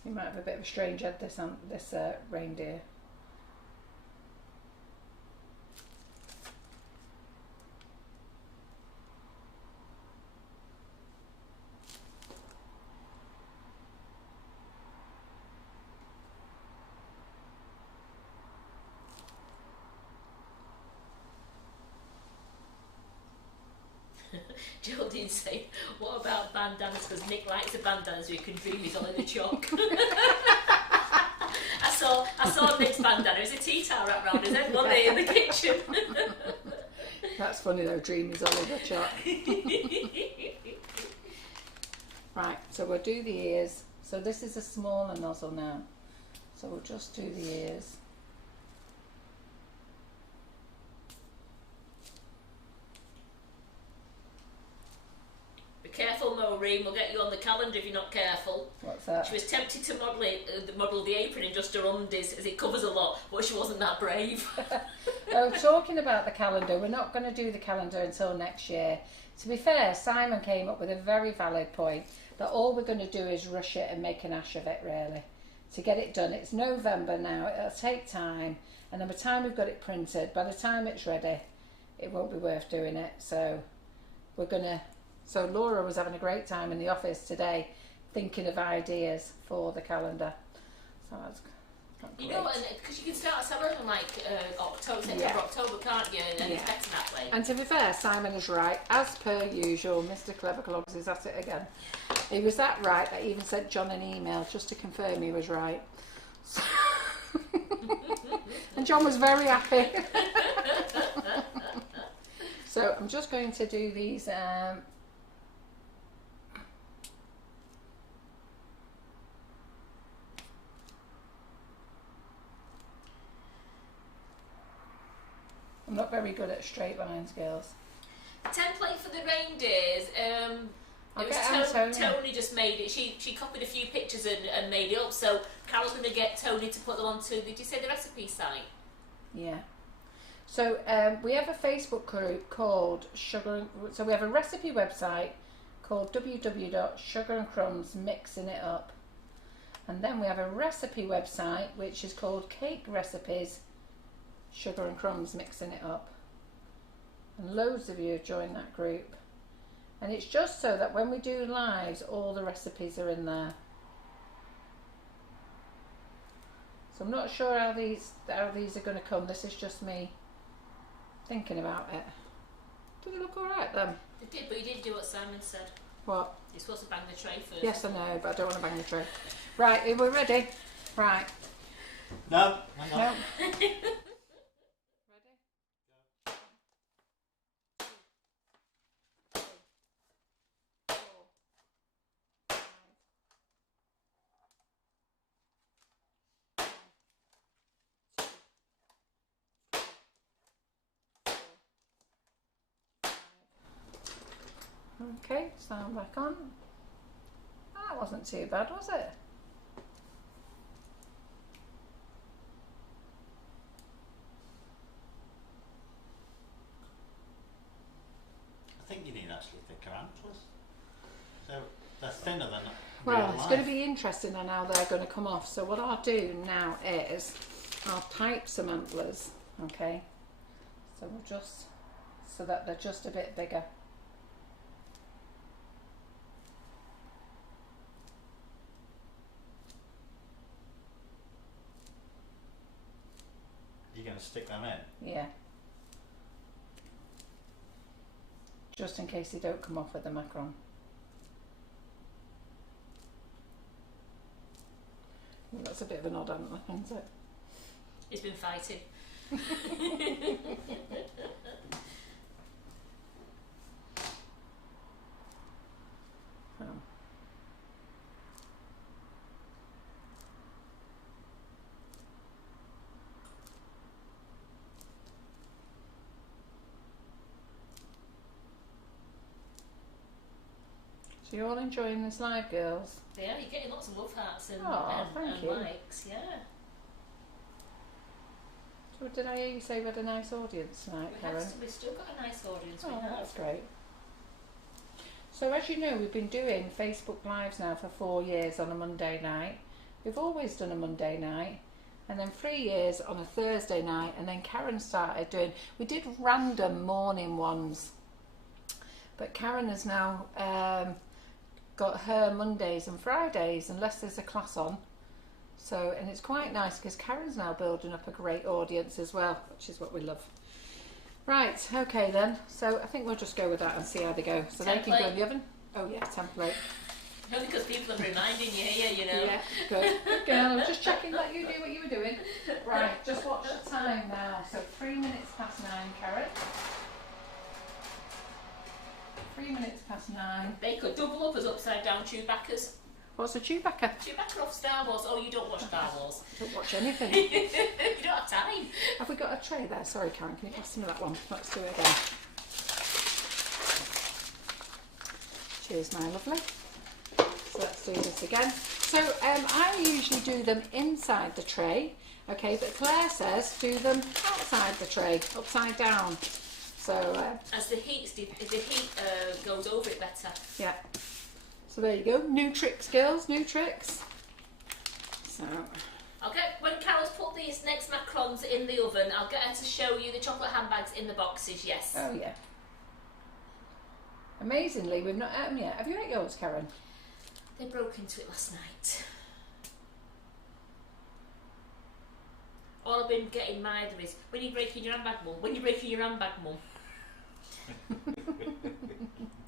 you might have a bit of a strange head, this reindeer. Geraldine saying, what about bandanas? Because Nick likes the bandanas so he can dream he's all in the chalk. I saw Nick's bandana. It was a tea towel wrapped round his head one day in the kitchen. That's funny though, dream is all over chalk. Right, so we'll do the ears. So this is a smaller nozzle now. So we'll just do the ears. Careful, Maureen, we'll get you on the calendar if you're not careful. What's that? She was tempted to model the apron in just her undies as it covers a lot, but she wasn't that brave. Oh, talking about the calendar, we're not going to do the calendar until next year. To be fair, Simon came up with a very valid point that all we're going to do is rush it and make an ash of it, really, to get it done. It's November now, it'll take time, and by the time we've got it printed, by the time it's ready, it won't be worth doing it. So we're going to... So Laura was having a great time in the office today thinking of ideas for the calendar. So that's great. You know, because you can start celebrating like October, September, October, can't you? And it's better that way. And to be fair, Simon is right. As per usual, Mr. Clever Clogs is at it again. He was that right that he even sent John an email just to confirm he was right. So and John was very happy. So I'm just going to do these... I'm not very good at straight lines, girls. Template for the reindeers. Tony just made it. She copied a few pictures and made it up. So Carol's going to get Tony to put them onto. Did you say the recipe site? Yeah. So we have a Facebook group called Sugar. So we have a recipe website called www.sugarandcrumbs mixing it up, and then we have a recipe website which is called Cake Recipes. Sugar and Crumbs mixing it up, and loads of you have joined that group, and it's just so that when we do lives all the recipes are in there. So I'm not sure how these are going to come. This is just me thinking about it. Did it look alright then? It did, but you didn't do what Simon said. What? You're supposed to bang the tray first. Yes, I know, but I don't want to bang the tray. Right, are we ready? Right. No, hang on. No. Okay, sound back on. That wasn't too bad, was it? I think you need actually thicker antlers. So they're thinner than Well, real it's life. going to be interesting on how they're going to come off. So what I'll do now is I'll type some antlers, okay? So we'll just, so that they're just a bit bigger. You're going to stick them in? Yeah. Just in case they don't come off with the macaron. That's a bit of an odd antler, isn't it? He's been fighting. Oh. So you're all enjoying this live, girls? Yeah, you're getting lots of love hearts and, Oh, thank and you. likes, yeah. So did I hear you say we had a nice audience tonight, Karen? We've still got a nice audience. Oh, We have. that's great. So as you know, we've been doing Facebook Lives now for 4 years on a Monday night. We've always done a Monday night, and then 3 years on a Thursday night, and then Karen started doing, we did random morning ones, but Karen has now got her Mondays and Fridays unless there's a class on. So, and it's quite nice because Karen's now building up a great audience as well, which is what we love. Right, okay then. So I think we'll just go with that and see how they go. So they can go in the oven. Oh yeah, template. Only because people are reminding you here, you know. Yeah, good. Good girl. I was just checking that you knew what you were doing. Right, just watch the time now. So 3 minutes past 9, Karen. 3 minutes past 9. They could double up as upside down Chewbaccas. What's a Chewbacca? Chewbacca off Star Wars. Oh, you don't watch Star Wars. Don't watch anything. You don't have time. Have we got a tray there? Sorry, Karen. Can you pass me that one? Let's do it again. Cheers, my lovely. So let's do this again. So I usually do them inside the tray, okay, but Claire says do them outside the tray, upside down. So As the heat goes over it better. yeah. So there you go. New tricks, girls. New tricks. So I'll get, when Carol's put these next macarons in the oven, I'll get her to show you the chocolate handbags in the boxes, yes. oh yeah. Amazingly, we've not ate them yet. Have you ate yours, Karen? They broke into it last night. All I've been getting either is, when you're breaking your handbag, mum? When you're breaking your handbag, mum?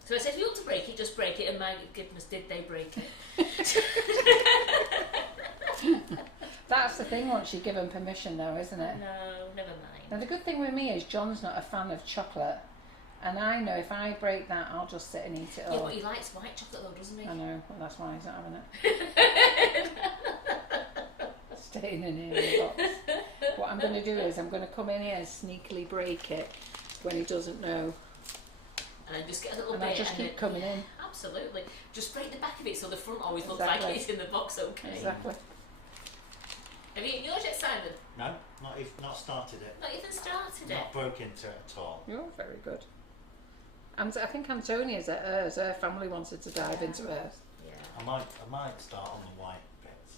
So I said, if you want to break it, just break it. And my goodness, did they break it? That's the thing once you give them permission though, isn't it? No, never mind. Now the good thing with me is John's not a fan of chocolate, and I know if I break that I'll just sit and eat it Yeah, all. but he likes white chocolate though, doesn't he? I know, well that's why he's not having it. Staying in here in the box. What I'm going to do is I'm going to come in here and sneakily break it when he doesn't know. And then just get a little And bit. I just and keep coming in. Absolutely. Just break the back of it so the front always looks Exactly. like it's in the box, okay? Exactly. Have you eaten yours yet, Simon? No, not started it. Not even started it. Not broke into it at all. You're very good. And I think Antonia's at hers. Her family wanted to dive into hers. Yeah. I might start on the white bits.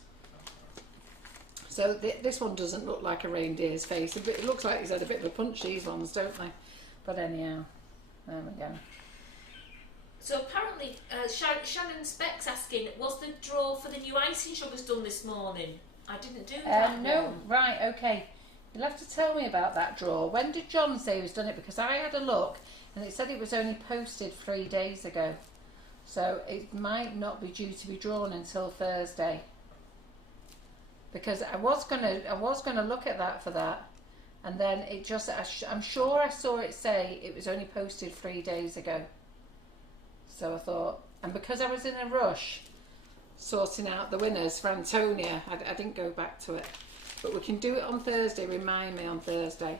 So this one doesn't look like a reindeer's face. It looks like he's had a bit of a punch, these ones, don't they? But anyhow, there we go. So apparently, Shannon Speck's asking, was the draw for the new icing sugars done this morning? I didn't do that No, one. right, okay. You'll have to tell me about that draw. When did John say he's done it? Because I had a look and it said it was only posted 3 days ago. So it might not be due to be drawn until Thursday. Because I was gonna look at that for that, and then it just I'm sure I saw it say it was only posted 3 days ago. So I thought, and because I was in a rush sorting out the winners for Antonia, I didn't go back to it. But we can do it on Thursday. Remind me on Thursday.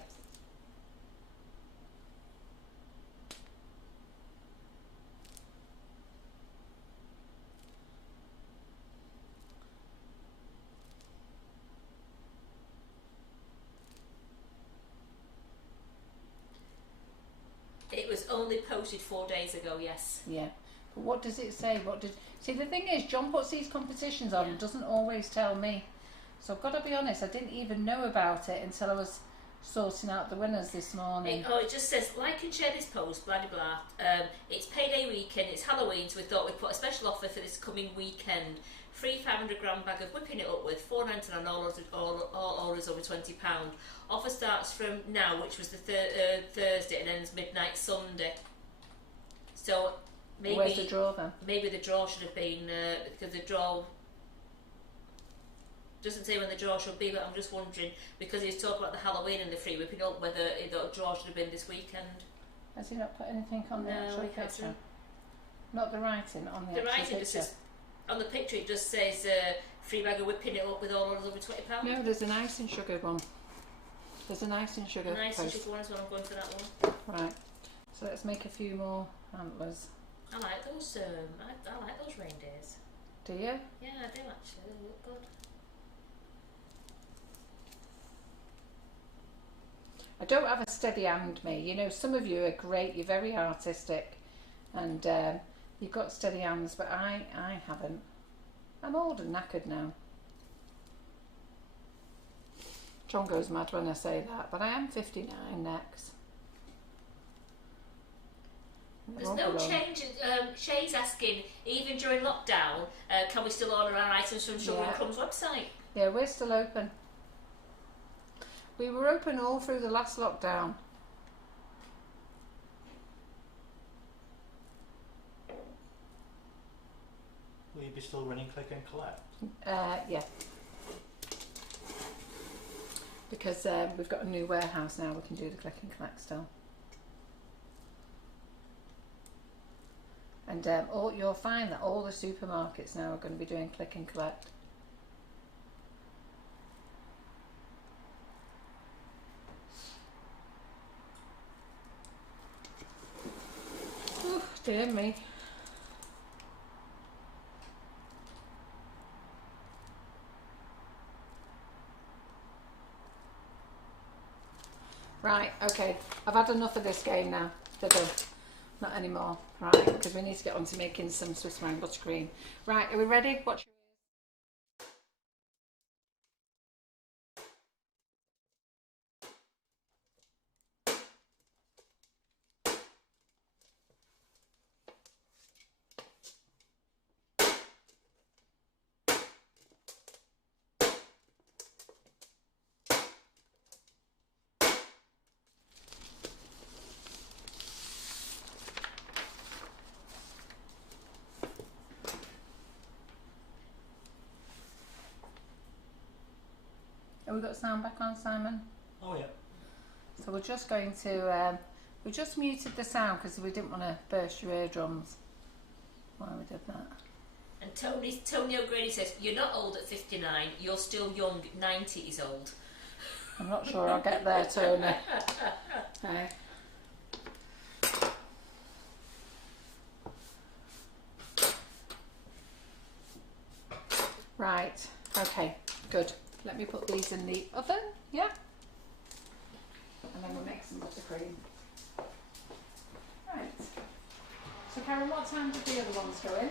only posted 4 days ago, yes. Yeah. But what does it say? See, the thing is, John puts these competitions on and doesn't always tell me. So I've got to be honest, I didn't even know about it until I was sorting out the winners this morning. It just says, like and share this post, blah, blah, blah. It's payday weekend, it's Halloween, so we thought we'd put a special offer for this coming weekend. Free 500-gram bag of whipping it up with, £4.99 on all orders over £20. Offer starts from now, which was the Thursday, and ends midnight Sunday. So maybe... Where's the draw then? Maybe the draw should have been, because the draw... doesn't say when the draw should be, but I'm just wondering, because he's talking about the Halloween and the free whipping up, whether the draw should have been this weekend. Has he not put anything on the actual he picture? hasn't. Not the writing on the actual writing picture? just says, on the picture it just says free bag of whipping it up with all orders over £20. No, there's an icing sugar one. There's an icing sugar An icing post. sugar one as well, I'm going for that one. Right, so let's make a few more antlers. I like those, I like those reindeers. Do you? Yeah, I do actually, they look good. I don't have a steady hand, me. You know, some of you are great, you're very artistic, and you've got steady hands, but I haven't. I'm old and knackered now. John goes mad when I say that, but I am 59 next. There's no change. Shay's asking, even during lockdown, can we still order our items from Sugar and Crumbs website? Yeah, we're still open. We were open all through the last lockdown. Will you be still running click and collect? Yeah. Because we've got a new warehouse now, we can do the click and collect still. And you'll find that all the supermarkets now are going to be doing click and collect. Ooh, dear me. Right, okay, I've had enough of this game now. Not anymore, right, because we need to get on to making some Swiss meringue buttercream. Right, are we ready? Watch. Have we got sound back on, Simon? Oh yeah. So we're just going to, we just muted the sound because we didn't want to burst your eardrums while we did that. And Tony O'Grady says, you're not old at 59, you're still young, 90 is old. I'm not sure I'll get there, Tony. Okay. Right, okay, good. Let me put these in the oven, yeah? And then we'll make some buttercream. Right. So Karen, what time did the other ones go in?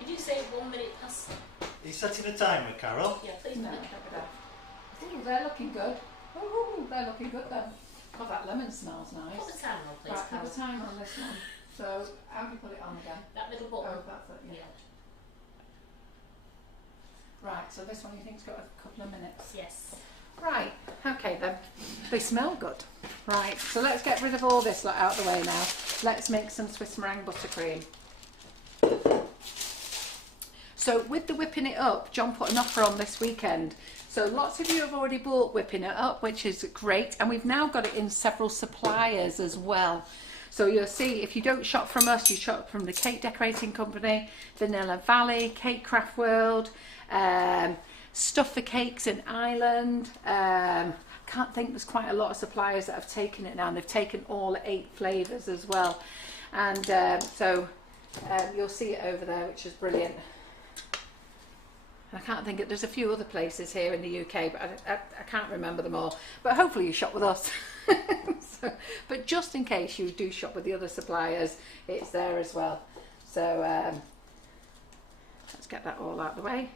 Did you say 1 minute past? Are you setting a timer, Carol? Yeah, please. No, ooh, they're looking good. Ooh, they're looking good then. Oh, that lemon smells nice. Put the timer on, please. Right, put the timer on this one. So, how do you put it on again? That little button. Oh, that's it, yeah. Right, so this one you think's got a couple of minutes? Yes. Right, okay then. They smell good. Right, so let's get rid of all this lot out of the way now. Let's make some Swiss meringue buttercream. So with the whipping it up, John put an offer on this weekend. So lots of you have already bought whipping it up, which is great. And we've now got it in several suppliers as well. So you'll see, if you don't shop from us, you shop from the Cake Decorating Company, Vanilla Valley, Cake Craft World, Stuff for Cakes in Ireland. Can't think, there's quite a lot of suppliers that have taken it now, and they've taken all 8 flavours as well. And you'll see it over there, which is brilliant. I can't think, there's a few other places here in the UK, but I can't remember them all. But hopefully you shop with us. So, but just in case you do shop with the other suppliers, it's there as well. So let's get that all out of the way.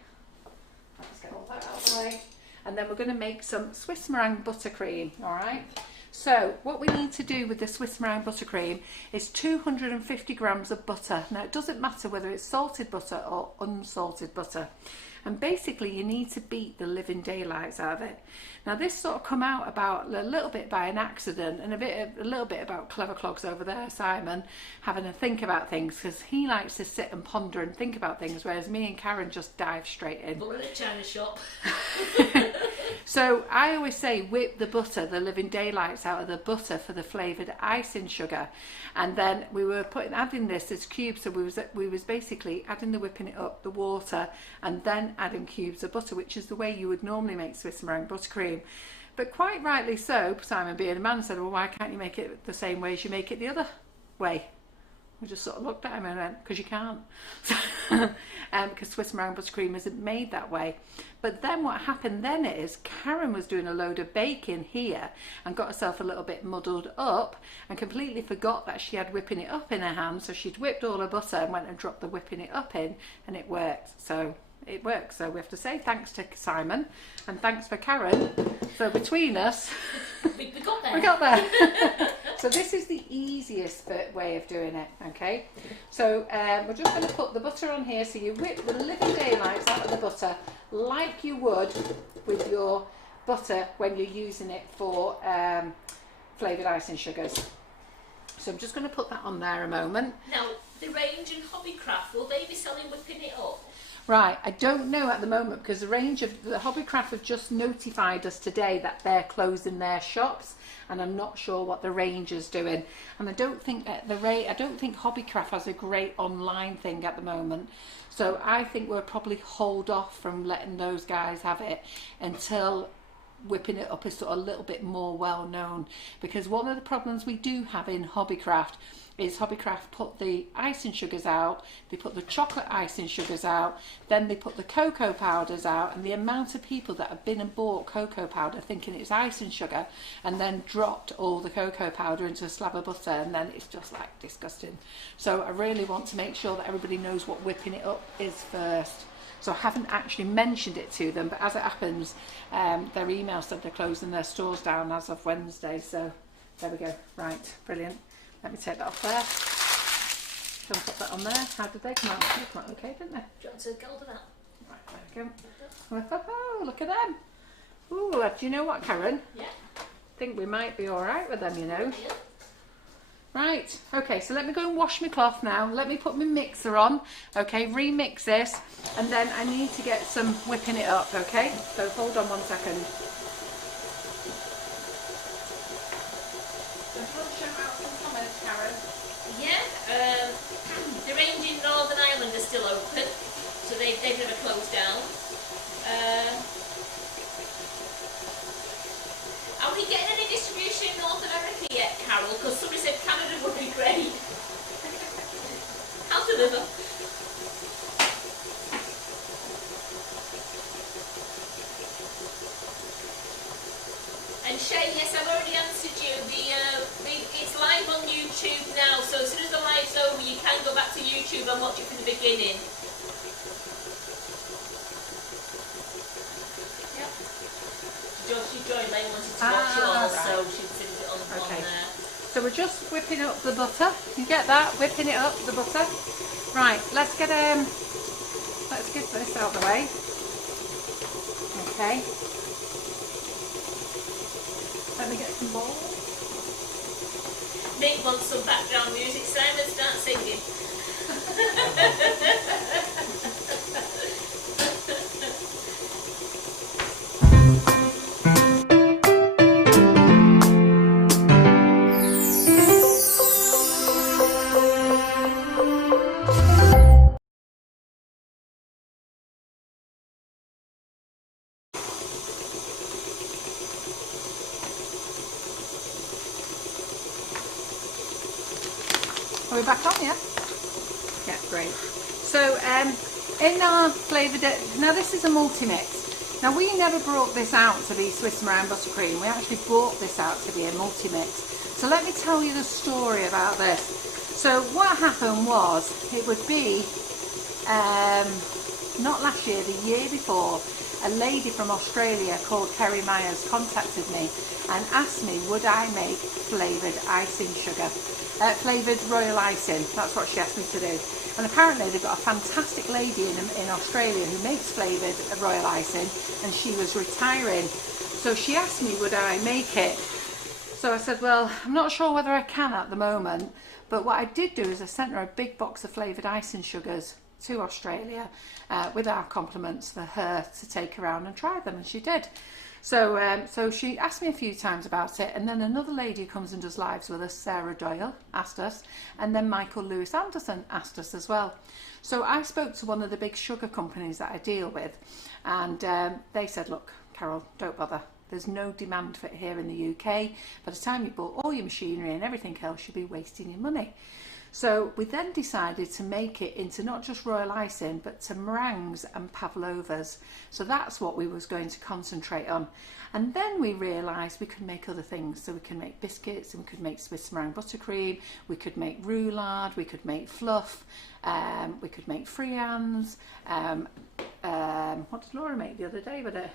Let's get all that out of the way. And then we're going to make some Swiss meringue buttercream, all right? So what we need to do with the Swiss meringue buttercream is 250 grams of butter. Now it doesn't matter whether it's salted butter or unsalted butter. And basically you need to beat the living daylights out of it. Now this sort of come out about a little bit by an accident, and a little bit about clever clogs over there, Simon, having a think about things, because he likes to sit and ponder and think about things, whereas me and Karen just dive straight in. But we're in a China shop. So I always say whip the butter, the living daylights out of the butter for the flavoured icing sugar. And then we were adding this as cubes, so we was basically whipping it up, the water, and then adding cubes of butter, which is the way you would normally make Swiss meringue buttercream. But quite rightly so, Simon being a man said, well, why can't you make it the same way as you make it the other way? We just sort of looked at him and went, because you can't. Because Swiss meringue buttercream isn't made that way. But then what happened then is Karen was doing a load of baking here and got herself a little bit muddled up and completely forgot that she had whipping it up in her hand. So she'd whipped all her butter and went and dropped the whipping it up in, and it worked. So it works. So we have to say thanks to Simon and thanks for Karen. So between us, we got there. we got there. So this is the easiest way of doing it, okay? So we're just going to put the butter on here. So you whip the living daylights out of the butter like you would with your butter when you're using it for flavoured icing sugars. So I'm just going to put that on there a moment. Now, the range and Hobbycraft, will they be selling whipping it up? Right, I don't know at the moment, because the Hobbycraft have just notified us today that they're closing their shops, and I'm not sure what the range is doing. And I don't think Hobbycraft has a great online thing at the moment. So I think we'll probably hold off from letting those guys have it until whipping it up is sort of a little bit more well known. Because one of the problems we do have in Hobbycraft is Hobbycraft put the icing sugars out, they put the chocolate icing sugars out, then they put the cocoa powders out, and the amount of people that have been and bought cocoa powder thinking it's icing sugar and then dropped all the cocoa powder into a slab of butter, and then it's just like disgusting. So I really want to make sure that everybody knows what whipping it up is first. So I haven't actually mentioned it to them, but as it happens, their email said they're closing their stores down as of Wednesday. So there we go. Right, brilliant. Let me take that off there. Don't put that on there. How did they come out? They come out okay, didn't they? Do you want to go to that? Right, there we go. Oh, look at them. Ooh, do you know what, Karen? Yeah. I think we might be all right with them, you know. Yeah. Right, okay, so let me go and wash my cloth now. Let me put my mixer on, okay, remix this, and then I need to get some whipping it up, okay? So hold on 1 second. So do you want to shout out some comments, Karen? Yeah, the range in Northern Ireland is still open, so they've never closed down. Are we getting any distribution in North America yet, Carol? Because somebody said Canada would be great. How to deliver? And Shay, yes, I've already answered you. It's live on YouTube now, so as soon as the live's over, you can go back to YouTube and watch it from the beginning. Yep. She joined late, wanted to watch it all, right. so she sends it on there. So we're just whipping up the butter. You get that? Whipping it up, the butter. Right, let's get this out of the way. Okay. Let me get some balls. Nick wants some background music. Simon, start singing. Are we back on, yeah? Yeah, great. So in our flavoured, now this is a multi-mix. Now we never brought this out to be Swiss meringue buttercream, we actually brought this out to be a multi-mix. So let me tell you the story about this. So what happened was, it would be, not last year, the year before, a lady from Australia called Kerry Myers contacted me and asked me would I make flavoured icing sugar, flavoured royal icing. That's what she asked me to do. And apparently they've got a fantastic lady in Australia who makes flavoured royal icing, and she was retiring. So she asked me would I make it. So I said, well, I'm not sure whether I can at the moment, but what I did do is I sent her a big box of flavoured icing sugars to Australia with our compliments for her to take around and try them, and she did. So she asked me a few times about it, and then another lady who comes and does lives with us, Sarah Doyle, asked us, and then Michael Lewis Anderson asked us as well. So I spoke to one of the big sugar companies that I deal with, and they said, look, Carol, don't bother. There's no demand for it here in the UK. By the time you bought all your machinery and everything else, you'll be wasting your money. So we then decided to make it into not just royal icing, but to meringues and pavlovas. So that's what we was going to concentrate on. And then we realised we could make other things. So we can make biscuits, and we could make Swiss meringue buttercream, we could make roulade, we could make fluff, we could make friands. What did Laura make the other day with it?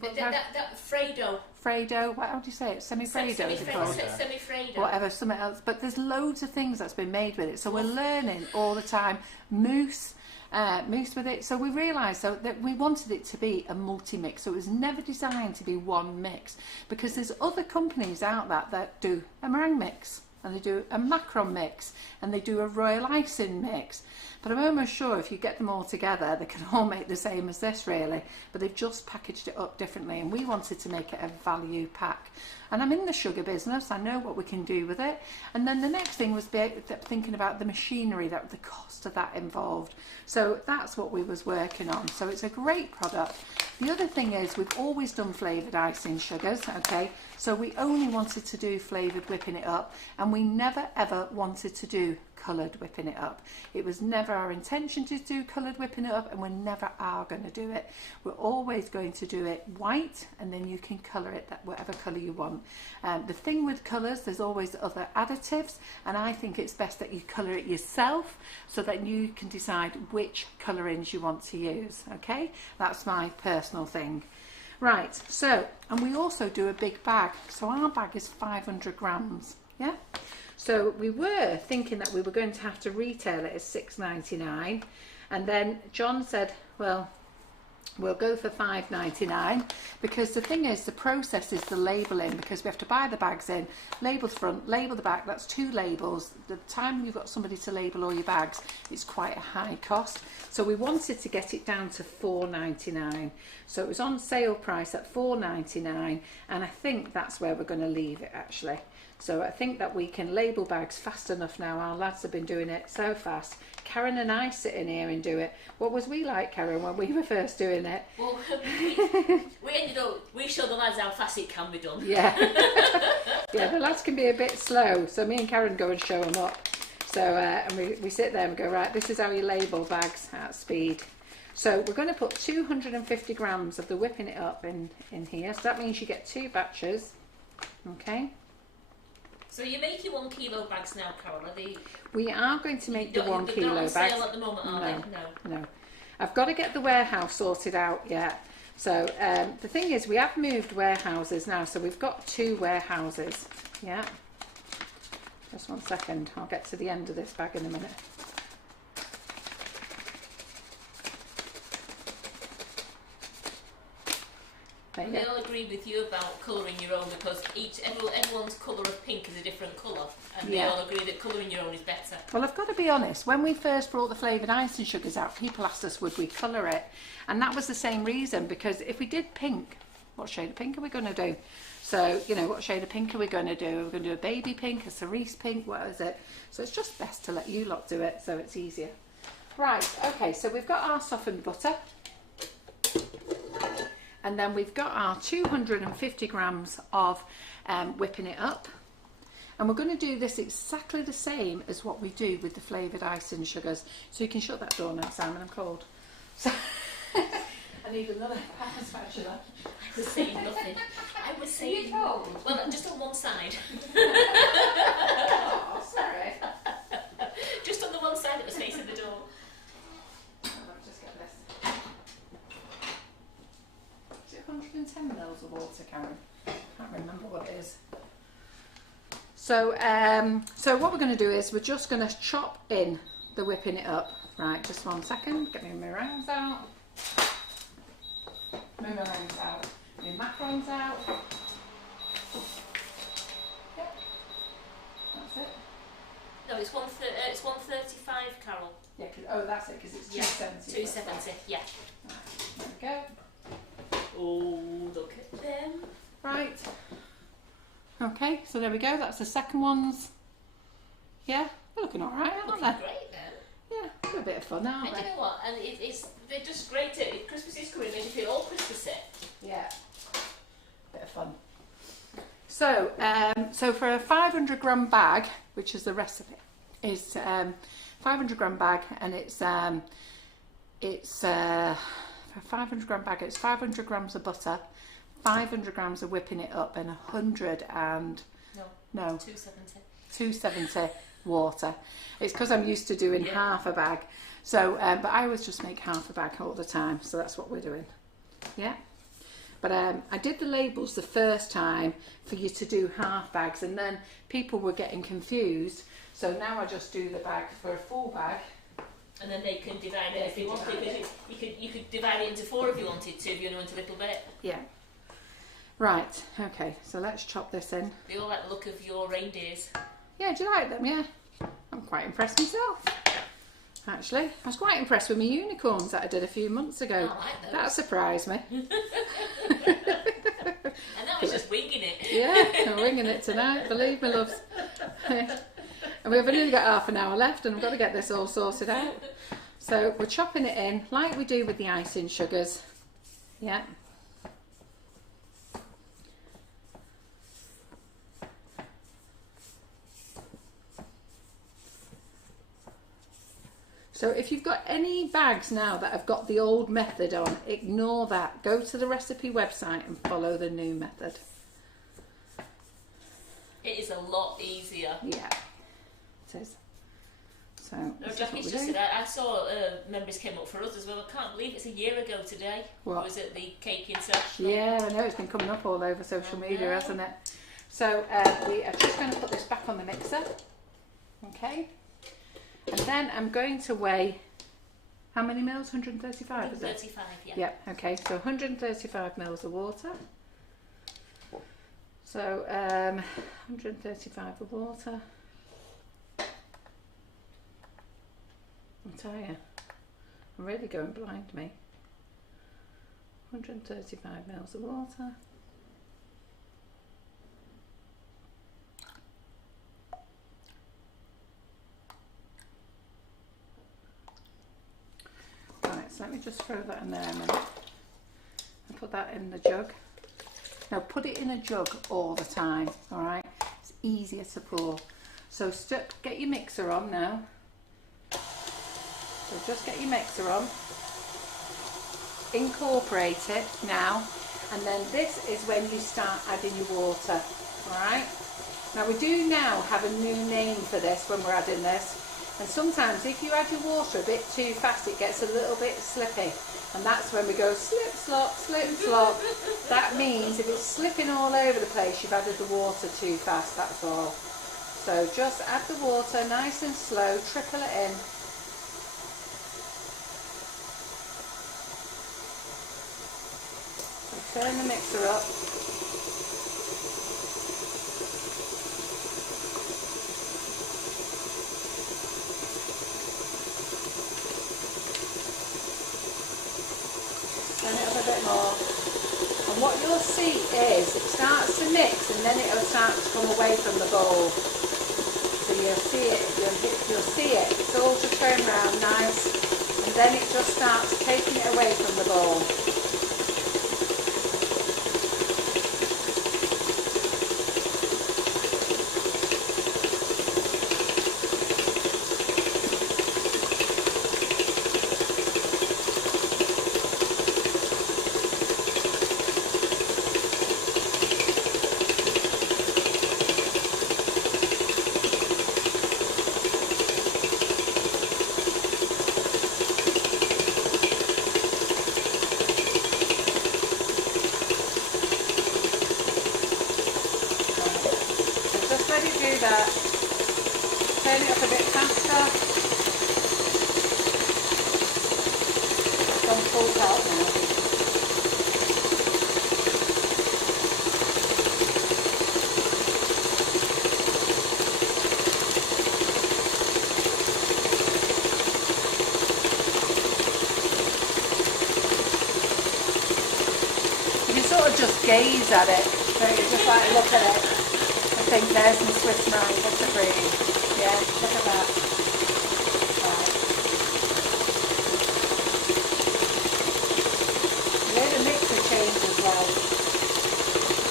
That Fredo. Fredo, how do you say it? Semi-Fredo is it called? Semi-Fredo. Whatever, something else. But there's loads of things that's been made with it. So we're learning all the time. Mousse with it. So we realised that we wanted it to be a multi-mix. So it was never designed to be one mix. Because there's other companies out there that do a meringue mix, and they do a macaron mix, and they do a royal icing mix. But I'm almost sure if you get them all together, they can all make the same as this, really. But they've just packaged it up differently, and we wanted to make it a value pack. And I'm in the sugar business, I know what we can do with it. And then the next thing was thinking about the machinery, the cost of that involved. So that's what we was working on. So it's a great product. The other thing is we've always done flavoured icing sugars, okay? So we only wanted to do flavoured whipping it up, and we never ever wanted to do coloured whipping it up. It was never our intention to do coloured whipping it up, and we never are going to do it. We're always going to do it white, and then you can colour it whatever colour you want. The thing with colours, there's always other additives, and I think it's best that you colour it yourself so that you can decide which colourings you want to use, okay? That's my personal thing. Right, so, and we also do a big bag. So our bag is 500 grams, yeah? So we were thinking that we were going to have to retail it as $6.99, and then John said, well, we'll go for $5.99, because the thing is, the process is the labelling, because we have to buy the bags in, label the front, label the back. That's 2 labels. The time you've got somebody to label all your bags, it's quite a high cost. So we wanted to get it down to $4.99. So it was on sale price at $4.99, and I think that's where we're going to leave it, actually. So I think that we can label bags fast enough now. Our lads have been doing it so fast. Karen and I sit in here and do it. What was we like, Karen, when we were first doing it? Well, we show the lads how fast it can be done. Yeah. Yeah, the lads can be a bit slow. So me and Karen go and show them up. So and we sit there and go, right, this is how you label bags at speed. So we're going to put 250 grams of the whipping it up in here. So that means you get 2 batches. Okay. So you're making 1 kilo bags now, Carol, are they? We are going to make the 1 kilo bags. They're not on sale at the moment, are they? No. I've got to get the warehouse sorted out yet. So the thing is, we have moved warehouses now, so we've got 2 warehouses. Yeah. Just 1 second. I'll get to the end of this bag in a minute. They all agree with you about colouring your own, because everyone's colour of pink is a different colour, and they all agree that colouring your own is better. Well, I've got to be honest, when we first brought the flavoured icing sugars out, people asked us would we colour it, and that was the same reason, because if we did pink, what shade of pink are we going to do? So, you know, what shade of pink are we going to do? We're going to do a baby pink, a cerise pink, what is it? So it's just best to let you lot do it, so it's easier. Right, okay, so we've got our softened butter. And then we've got our 250 grams of whipping it up. And we're going to do this exactly the same as what we do with the flavoured icing sugars. So you can shut that door now, Simon, I'm cold. So and I need another power spatula. I was saying nothing. I was saying cold? well, just on one side. Oh, sorry. Just on the one side that was facing the door. Let me just get this. Is it 110 mils of water, Karen? I can't remember what it is. So, so what we're going to do is we're just going to chop in the whipping it up. Right, just 1 second. Get my meringues out. My meringues out. My macarons out. Yep. That's it. No, it's 135, Carol. Yeah, oh, that's it, because it's 270. 270, yeah. Right, there we go. Oh, look at them. Right. Okay, so there we go. That's the second ones. Yeah, they're looking all right, aren't Looking they? great then. Yeah, they're a bit of fun, aren't And they? you know what? And they're just great. Christmas is coming, makes you feel all Christmassy. Yeah, bit of fun. So, so for a 500 gram bag, which is the recipe, is 500 gram bag, and it's for a 500 gram bag, it's 500 grams of butter, 500 grams of whipping it up, and 270 water. It's because I'm used to doing half a bag. So, but I always just make half a bag all the time. So that's what we're doing. Yeah. But I did the labels the first time for you to do half bags, and then people were getting confused. So now I just do the bag for a full bag. And then they can divide it if you want to. You could divide it into 4 if you wanted to, if you know, into a little bit. Yeah. Right. Okay. So let's chop this in. They all like the look of your reindeers. Yeah. Do you like them? Yeah. I'm quite impressed myself. Actually, I was quite impressed with my unicorns that I did a few months ago. I like those. That surprised me. And that was just winging it. Yeah, I'm winging it tonight, believe me, loves. And we've only got half an hour left, and I've got to get this all sorted out. So we're chopping it in like we do with the icing sugars. Yeah. So if you've got any bags now that have got the old method on, ignore that. Go to the recipe website and follow the new method. It is a lot easier. Yeah, it is. So, No, Jackie's just said, I saw members came up for us as well. I can't believe it's a year ago today. What? Was it the cake international? Yeah, I know, it's been coming up all over social media, hasn't it? So we are just going to put this back on the mixer. Okay. And then I'm going to weigh, how many mils? 135, is it? 135, yeah. Yep, okay, so 135 mils of water. So 135 of water. I'll tell you, I'm really going blind, me. 135 mils of water. Right, so let me just throw that in there a minute. And put that in the jug. Now put it in a jug all the time, alright? It's easier to pour. So get your mixer on now. So just get your mixer on. Incorporate it now. And then this is when you start adding your water, alright? Now we do now have a new name for this when we're adding this. And sometimes if you add your water a bit too fast, it gets a little bit slippy. And that's when we go slip, slop, slip, slop. That means if it's slipping all over the place, you've added the water too fast, that's all. So just add the water nice and slow, trickle it in. So turn the mixer up. Turn it up a bit more. And what you'll see is it starts to mix and then it'll start to come away from the bowl. So you'll see it, you'll see it. It's all just going round nice, and then it just starts taking it away from the bowl. let it do that. Turn it up a bit faster. It's gone full tilt now. Just gaze at it, so you just like look at it. I think there's my Swiss meringue buttercream. Yeah, look at that. Right. You hear the mixer change as well.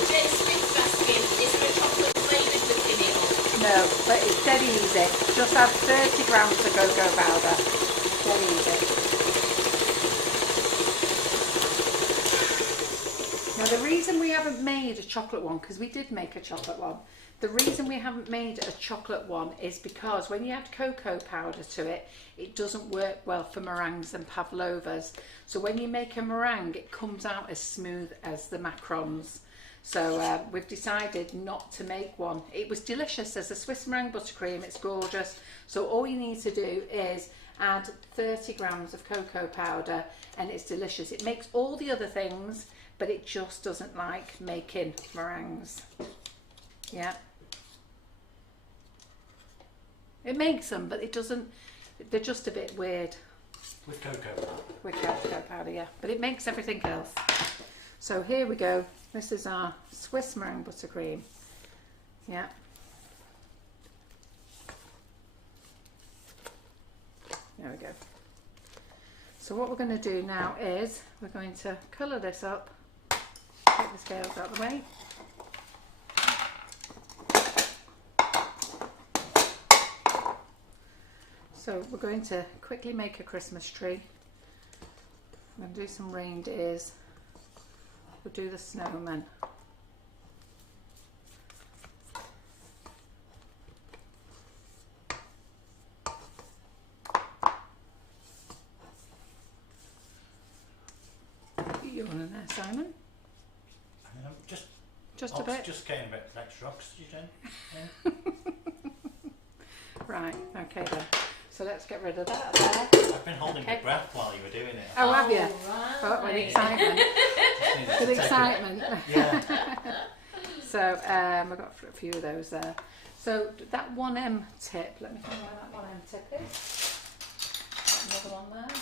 James Smith's asking, is there a chocolate flavoured whipping it up? No, but it's dead easy. Just add 30 grams of cocoa powder. Dead easy. Now the reason we haven't made a chocolate one, because we did make a chocolate one, the reason we haven't made a chocolate one is because when you add cocoa powder to it, it doesn't work well for meringues and pavlovas. So when you make a meringue, it comes out as smooth as the macarons. So we've decided not to make one. It was delicious as a Swiss meringue buttercream, it's gorgeous. So all you need to do is add 30 grams of cocoa powder and it's delicious. It makes all the other things, but it just doesn't like making meringues. Yeah. It makes them, but it doesn't, they're just a bit weird. With cocoa powder. With cocoa powder, yeah. But it makes everything else. So here we go. This is our Swiss meringue buttercream. Yeah. There we go. So what we're going to do now is we're going to colour this up. Take the scales out of the way. So we're going to quickly make a Christmas tree. I'm going to do some reindeers. We'll do the snowmen. You want in there, Simon? Just a bit. Just getting a bit extra oxygen. Yeah. Right, okay then. So let's get rid of that there. I've been holding my breath while you were doing it. Oh, have you? Right. Oh, with excitement. With excitement. Yeah. So I've got a few of those there. So that 1M tip, let me find where that 1M tip is. Another one there.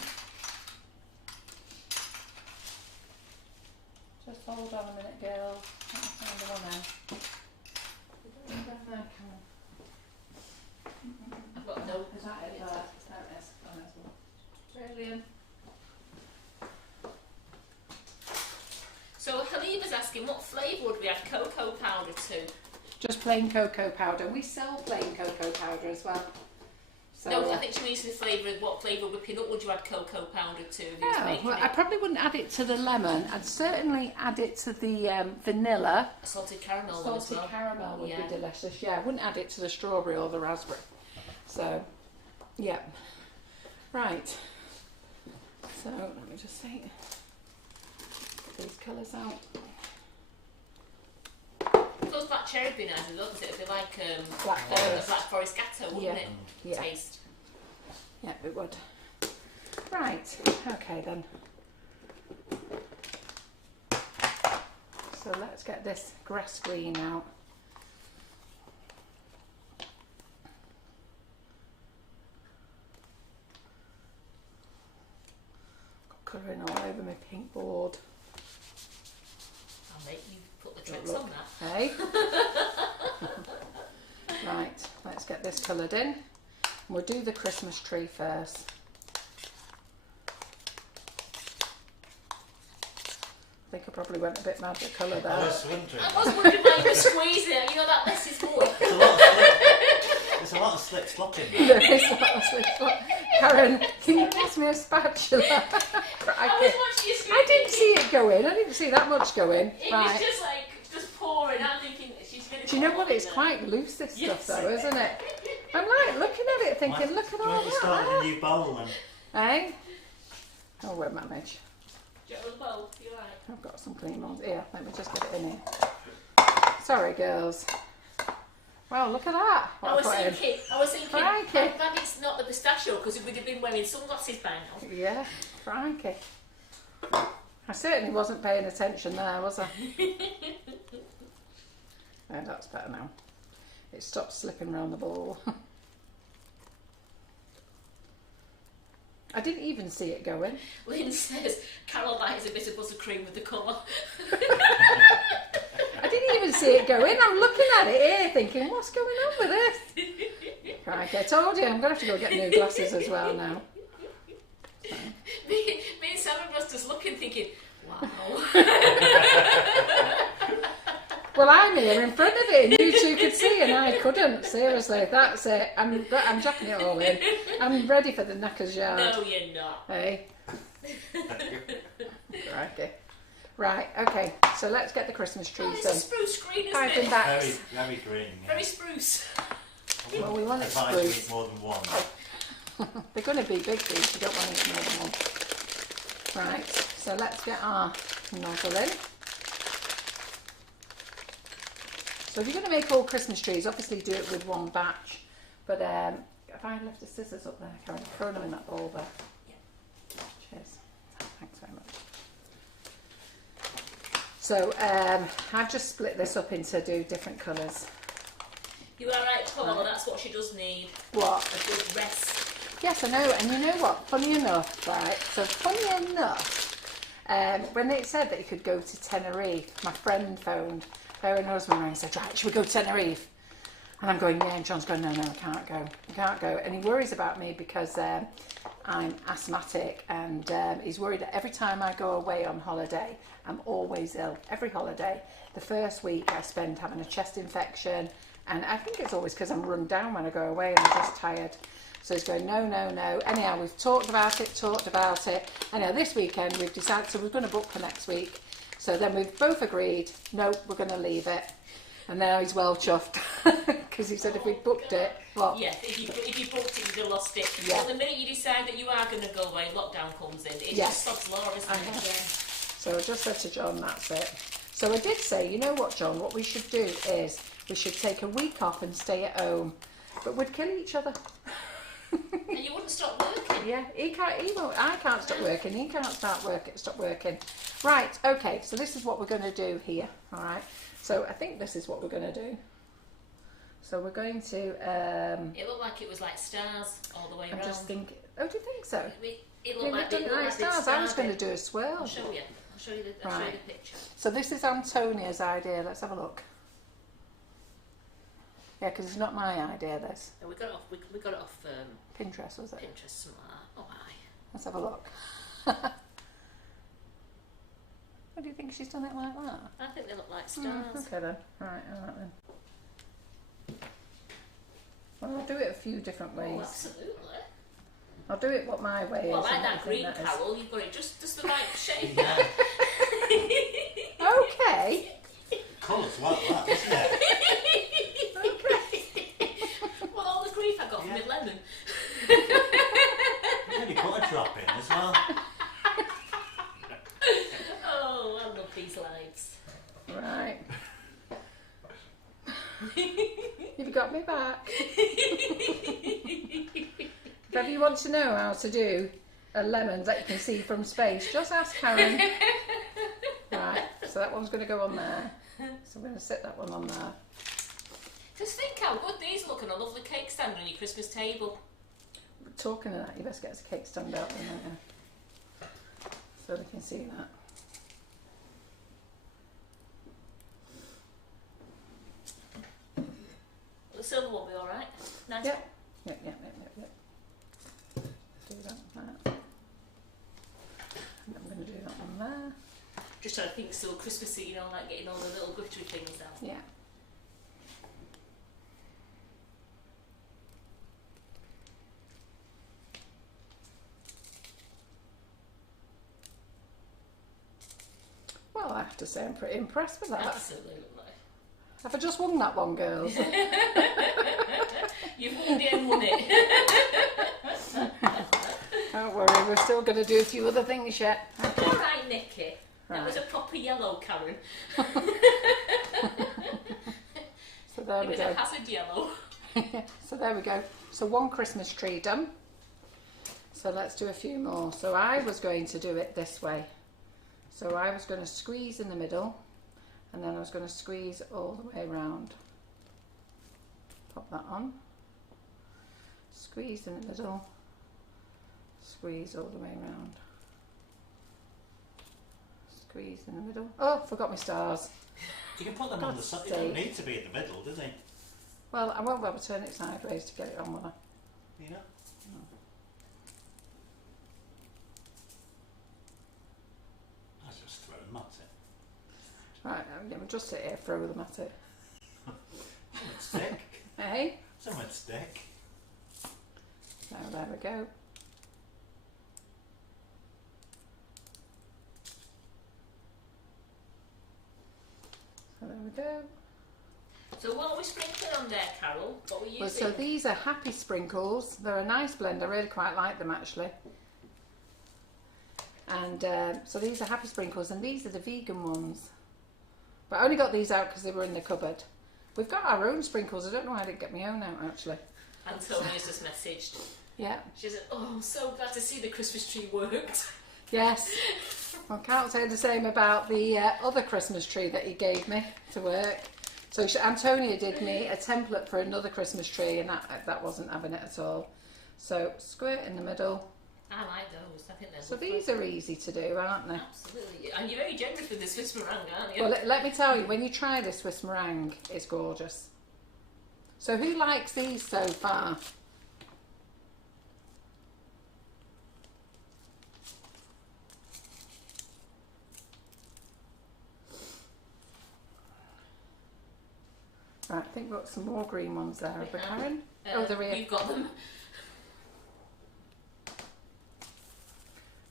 Just hold on a minute, girls. Let me find the 1M. I've got no. Is that it? There it is. Oh, there's one. Brilliant. So Halima's asking, what flavour would we add cocoa powder to? Just plain cocoa powder. We sell plain cocoa powder as well. So, No, I think she means the flavour. What flavour whipping up would you add cocoa powder to? If you was making well, it? I probably wouldn't add it to the lemon. I'd certainly add it to the vanilla. Salted caramel one as Salted well. caramel would Yeah. be delicious. Yeah, I wouldn't add it to the strawberry or the raspberry. So, yeah. Right. So, let me just see. Get these colours out. Those black cherry would be nice as well, because it would be like Black a forest. black forest gatto, wouldn't Yeah. it? Yeah. Taste. Yeah, it would. Right, okay then. So let's get this grass green out. Got colouring all over my pink board. I'll make you put the tricks on that. Hey? Right, let's get this coloured in. We'll do the Christmas tree first. I think I probably went a bit mad with colour there. I was wondering. I was wondering why you were squeezing it. You know that less is more. There's a lot of slip slop in There there. is a lot of slip. Karen, can you pass me a spatula? I was watching you I didn't see it go in. I didn't see that much go in. It Right. was just like, just pouring. I'm thinking she's going to. Do you know what? It's quite loose, this Yes. stuff, though, isn't it? I'm like looking at it, thinking, look at Do you all want to start that. a new bowl and Eh? Oh, won't manage. Do you want the bowl? You're right. I've got some clean ones. Here, let me just get it in here. Sorry, girls. Well, look at that. I was thinking, Crikey. I'm glad it's not the pistachio because it would have been wearing sunglasses by now. Yeah, crikey. I certainly wasn't paying attention there, was I? No, that's better now. It stopped slipping around the bowl. I didn't even see it going. Lynn says Carol likes a bit of buttercream with the colour. I didn't even see it go in. I'm looking at it here thinking, what's going on with this? Crikey, I told you, I'm going to have to go get new glasses as well now. So. Me and Sam and Russ just looking thinking, wow. Well, I'm here in front of it and you two could see and I couldn't. Seriously, that's it. I'm dropping it all in. I'm ready for the knackers yard. No, you're not. Hey. Crikey. Right, okay, so let's get the Christmas trees it's done. a spruce green, isn't Piping it? back. Very green. Yeah. Very spruce. Well, we want it advise you spruce. eat more than one. They're going to be big these, you don't want to eat more than one. Right, so let's get our nozzle in. So if you're going to make all Christmas trees, obviously do it with one batch. But if I left the scissors up there, Karen, throw them in that bowl there. Yeah. Cheers. Thanks very much. So I've just split this up into different colours. You are right, Paul, that's what she does need. What? A good rest. Yes, I know, and you know what? Funny enough, right? So funny enough, when it said that you could go to Tenerife, my friend phoned her and her husband rang and said, right, should we go to Tenerife? And I'm going, yeah, and John's going, no, I can't go. I can't go. And he worries about me because I'm asthmatic and he's worried that every time I go away on holiday, I'm always ill. Every holiday. The first week I spend having a chest infection and I think it's always because I'm run down when I go away and I'm just tired. So he's going, no. Anyhow, we've talked about it. Anyhow, this weekend we've decided, so we're going to book for next week. So then we've both agreed, no, we're going to leave it. And now he's well chuffed because he said if we booked it, what? Yeah, if you booked it, you'd have lost it. Yeah. But the minute you decide that you are going to go away, lockdown comes in. It's Yes. just sod's law, isn't it? Yeah. So I just said to John, that's it. So I did say, you know what, John, what we should do is we should take a week off and stay at home, but we'd kill each other. And you wouldn't stop working. Yeah, he won't, I can't stop working, he can't stop working. Right, okay, so this is what we're going to do here, all right? So I think this is what we're going to do. So we're going to... It looked like it was like stars all the way I'm around. just thinking... Oh, do you think so? It looked like it like stars. I was going to do a swirl. I'll show you. I'll show you the picture. So this is Antonia's idea. Let's have a look. Yeah, because it's not my idea, this. No, we got it off Pinterest, was it? Pinterest, something like that. Oh, aye. Let's have a look. What do you think she's done it like that? I think they look like stars. Okay then. Right, all right then. Well, I'll do it a few different ways. Oh, absolutely. I'll do it what my way is. Well, I like and that what I green, think that is. Carol. You've got it just the right shape. Yeah. Okay. Colours like that, isn't it? Well, all the grief I got from my lemon. You maybe put a drop in as well. Oh, I love these lives. Right. You've got me back. If ever you want to know how to do a lemon that you can see from space, just ask Karen. Right, so that one's going to go on there. So I'm going to set that one on there. Just think how good these look on a lovely cake stand on your Christmas table. Talking of that, you best get us a cake stand out then, don't you? So they can see that. The silver will be alright. Nice. Yep. Yep. Do that. And I'm going to do that one there. Just trying to think so Christmassy, you know, like getting all the little glittery things down. Yeah. Well, I have to say I'm pretty impressed with that. Absolutely. Have I just won that one, girls? You've won it and won it. Don't worry, we're still going to do a few other things yet. Alright, Nikki. That Right. was a proper yellow, Karen. So there we It is go. a hazard yellow. So there we go. So one Christmas tree done. So let's do a few more. So I was going to do it this way. So I was going to squeeze in the middle, and then I was going to squeeze all the way around. Pop that on. Squeeze in the middle. Squeeze all the way around. Squeeze in the middle. Oh, forgot my stars. You can put them on the side. It don't need to be in the middle, does it? Well, I won't be able to turn it sideways to get it on, will I? You know? No. I just throw them at it. Right, we'll just sit here, throw them at it. Some would stick. Hey? Some would stick. So there we go. So there we go. So what are we sprinkling on there, Carol? What are we using? Well, so these are Happy Sprinkles. They're a nice blend. I really quite like them actually. And so these are Happy Sprinkles, and these are the vegan ones. But I only got these out because they were in the cupboard. We've got our own sprinkles. I don't know why I didn't get my own out actually. Antonia's just messaged. Yeah. She said, "Oh, I'm so glad to see the Christmas tree worked." Yes. Well, Carol said the same about the other Christmas tree that he gave me to work. So Antonia did me a template for another Christmas tree, and that wasn't having it at all. So squirt in the middle. I like those. I think they're So lovely. these are easy to do, aren't they? Absolutely. And you're very generous with the Swiss meringue, aren't you? Well, let me tell you, when you try this Swiss meringue, it's gorgeous. So who likes these so far? Right, I think we've got some more green ones there. Have we, Karen? Oh, they're here. You've got them.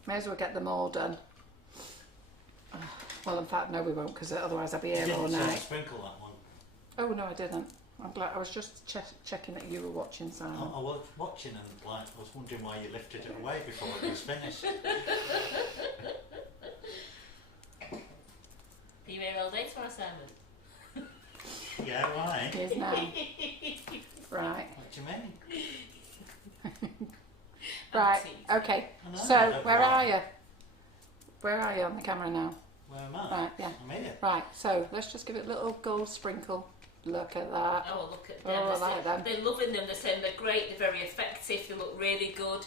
May as well get them all done. Well, in fact, no, we won't, because otherwise I'll be here all night. Sprinkle that one. Oh no, I didn't. I'm glad. I was just checking that you were watching, Simon. I was watching and I was wondering why you lifted it away before it was finished. Are you here all day tomorrow, Simon? Yeah, why? He is now. Right. What do you mean? Right. Okay. I know, I So don't where know. are you? Where are you on the camera now? Where am I? Right. Yeah. I'm here. Right. So let's just give it a little gold sprinkle. Look at that. Oh, look at them. Oh, I like them. They're loving them. They're saying they're great. They're very effective. They look really good.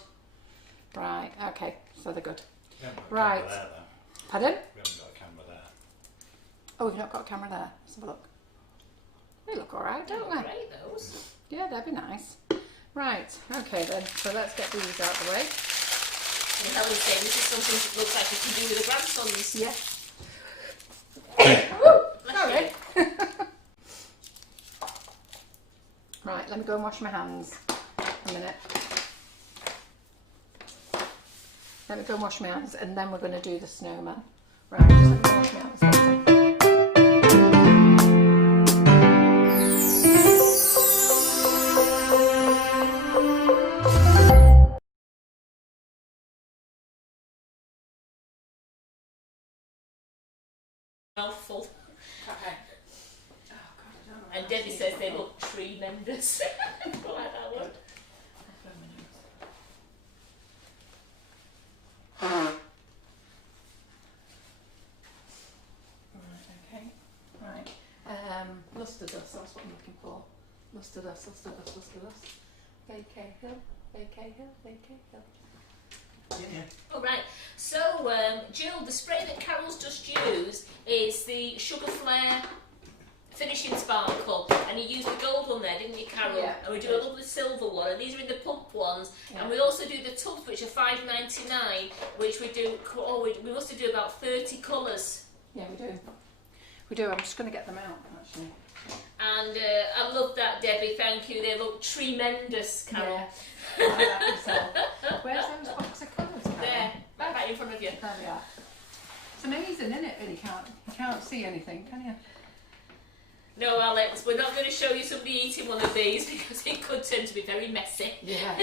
Right. Okay. So they're good. We haven't got a Right. camera there, though. Pardon? We haven't got a camera there. Oh, we've not got a camera there. Let's have a look. They look all right, They don't look they? great, those. Yeah, they'd be nice. Right. Okay then. So let's get these out of the way. And Helen's saying this is something that looks like you can do with the grandsons. Yeah. Bless Sorry. you. Right, let me go and wash my hands a minute. Let me go and wash my hands, and then we're going to do the snowman. Right, just let me wash my hands later. Mouthful. Okay. And Debbie says they look tremendous. I like that one. Okay. Right. Luster dust, that's what I'm looking for. Luster dust, luster dust, luster dust. Vacay Hill, Vacay Hill, Vacay Hill. Yeah. All right. So, Jill, the spray that Carol's just used is the Sugar Flare Finishing Sparkle, and you used the gold one there, didn't you, Carol? Yeah. And we do a lovely silver one, and these are in the pump ones. Yeah. And we also do the tubs, which are $5.99, which we do. Oh, we must do about 30 colours. Yeah, we do. We do. I'm just going to get them out, actually. And I love that, Debbie. Thank you. They look tremendous, Carol. Yeah. I like that myself. Where's those box of colours, Carol? There, right in front of you. There we are. It's amazing, isn't it? Really, you can't see anything, can you? No, Alex, we're not going to show you somebody eating one of these because it could turn to be very messy. Yeah.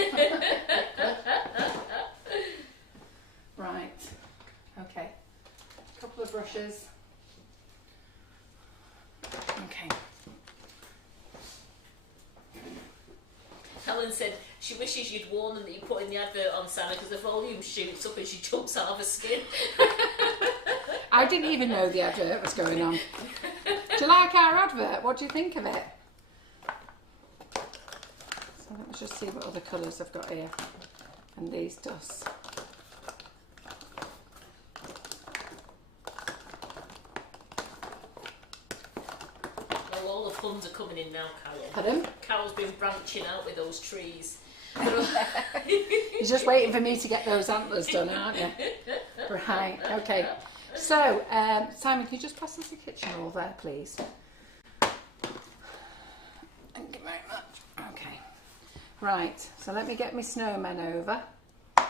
Right. Okay. A couple of brushes. Okay. Helen said she wishes you'd warn them that you put in the advert on Santa because the volume shoots up and she jumps out of her skin. I didn't even know the advert was going on. Do you like our advert? What do you think of it? So let me just see what other colours I've got here. And these dusts. Well, all the funds are coming in now, Carol. Pardon? Carol's been branching out with those trees. You're just waiting for me to get those antlers done, aren't you? Right, okay. So, Simon, can you just pass us the kitchen roll there, please? Thank you very much. Okay. Right, so let me get my snowmen over. I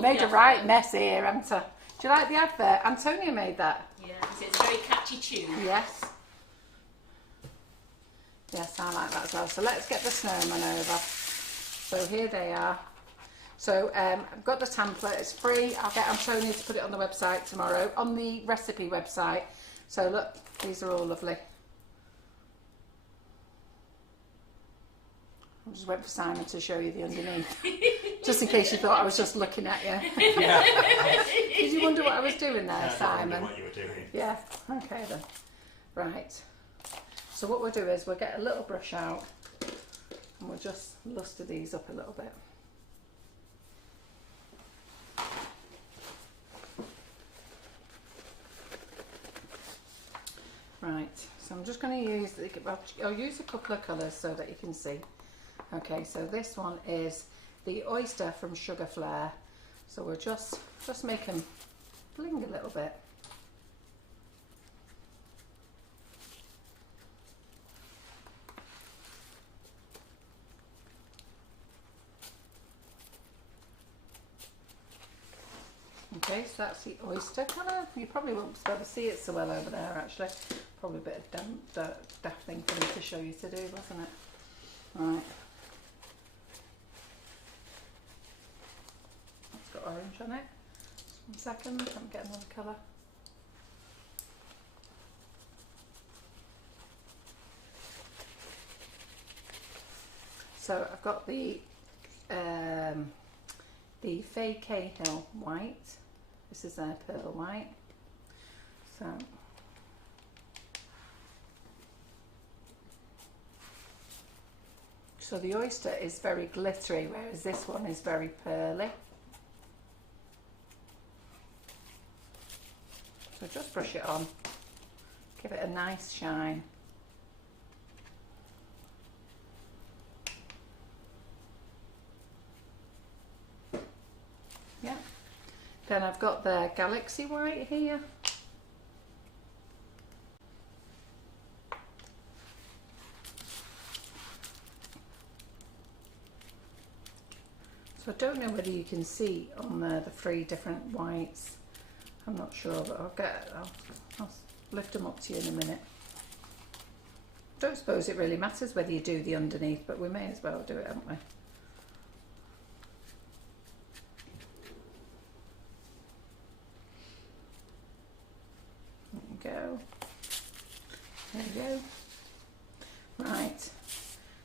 made a right mess here, haven't I? Do you like the advert? Antonia made that. Yeah, it's a very catchy tune. Yes. Yes, I like that as well. So let's get the snowmen over. So here they are. So I've got the template, it's free. I'll get Antonia to put it on the website tomorrow, on the recipe website. So look, these are all lovely. I just went for Simon to show you the underneath, just in case you thought I was just looking at you. Yeah. Did you wonder what I was doing there, Simon? What you were doing. Yeah, okay then. Right. So what we'll do is we'll get a little brush out and we'll just luster these up a little bit. Right, so I'm just going to use, I'll use a couple of colours so that you can see. Okay, so this one is the oyster from Sugar Flare. So we'll just make them bling a little bit. Okay, so that's the oyster colour. You probably won't be able to see it so well over there actually. Probably a bit of daft thing for me to show you to do, wasn't it? Right. It's got orange on it. Just 1 second, I'm getting another colour. So I've got the Faye Cahill white. This is their pearl white. So the oyster is very glittery, whereas this one is very pearly. So just brush it on, give it a nice shine. Yeah. Then I've got the Galaxy White here. So I don't know whether you can see on there the 3 different whites. I'm not sure, but I'll lift them up to you in a minute. I don't suppose it really matters whether you do the underneath, but we may as well do it, haven't we? Go. There we go. Right.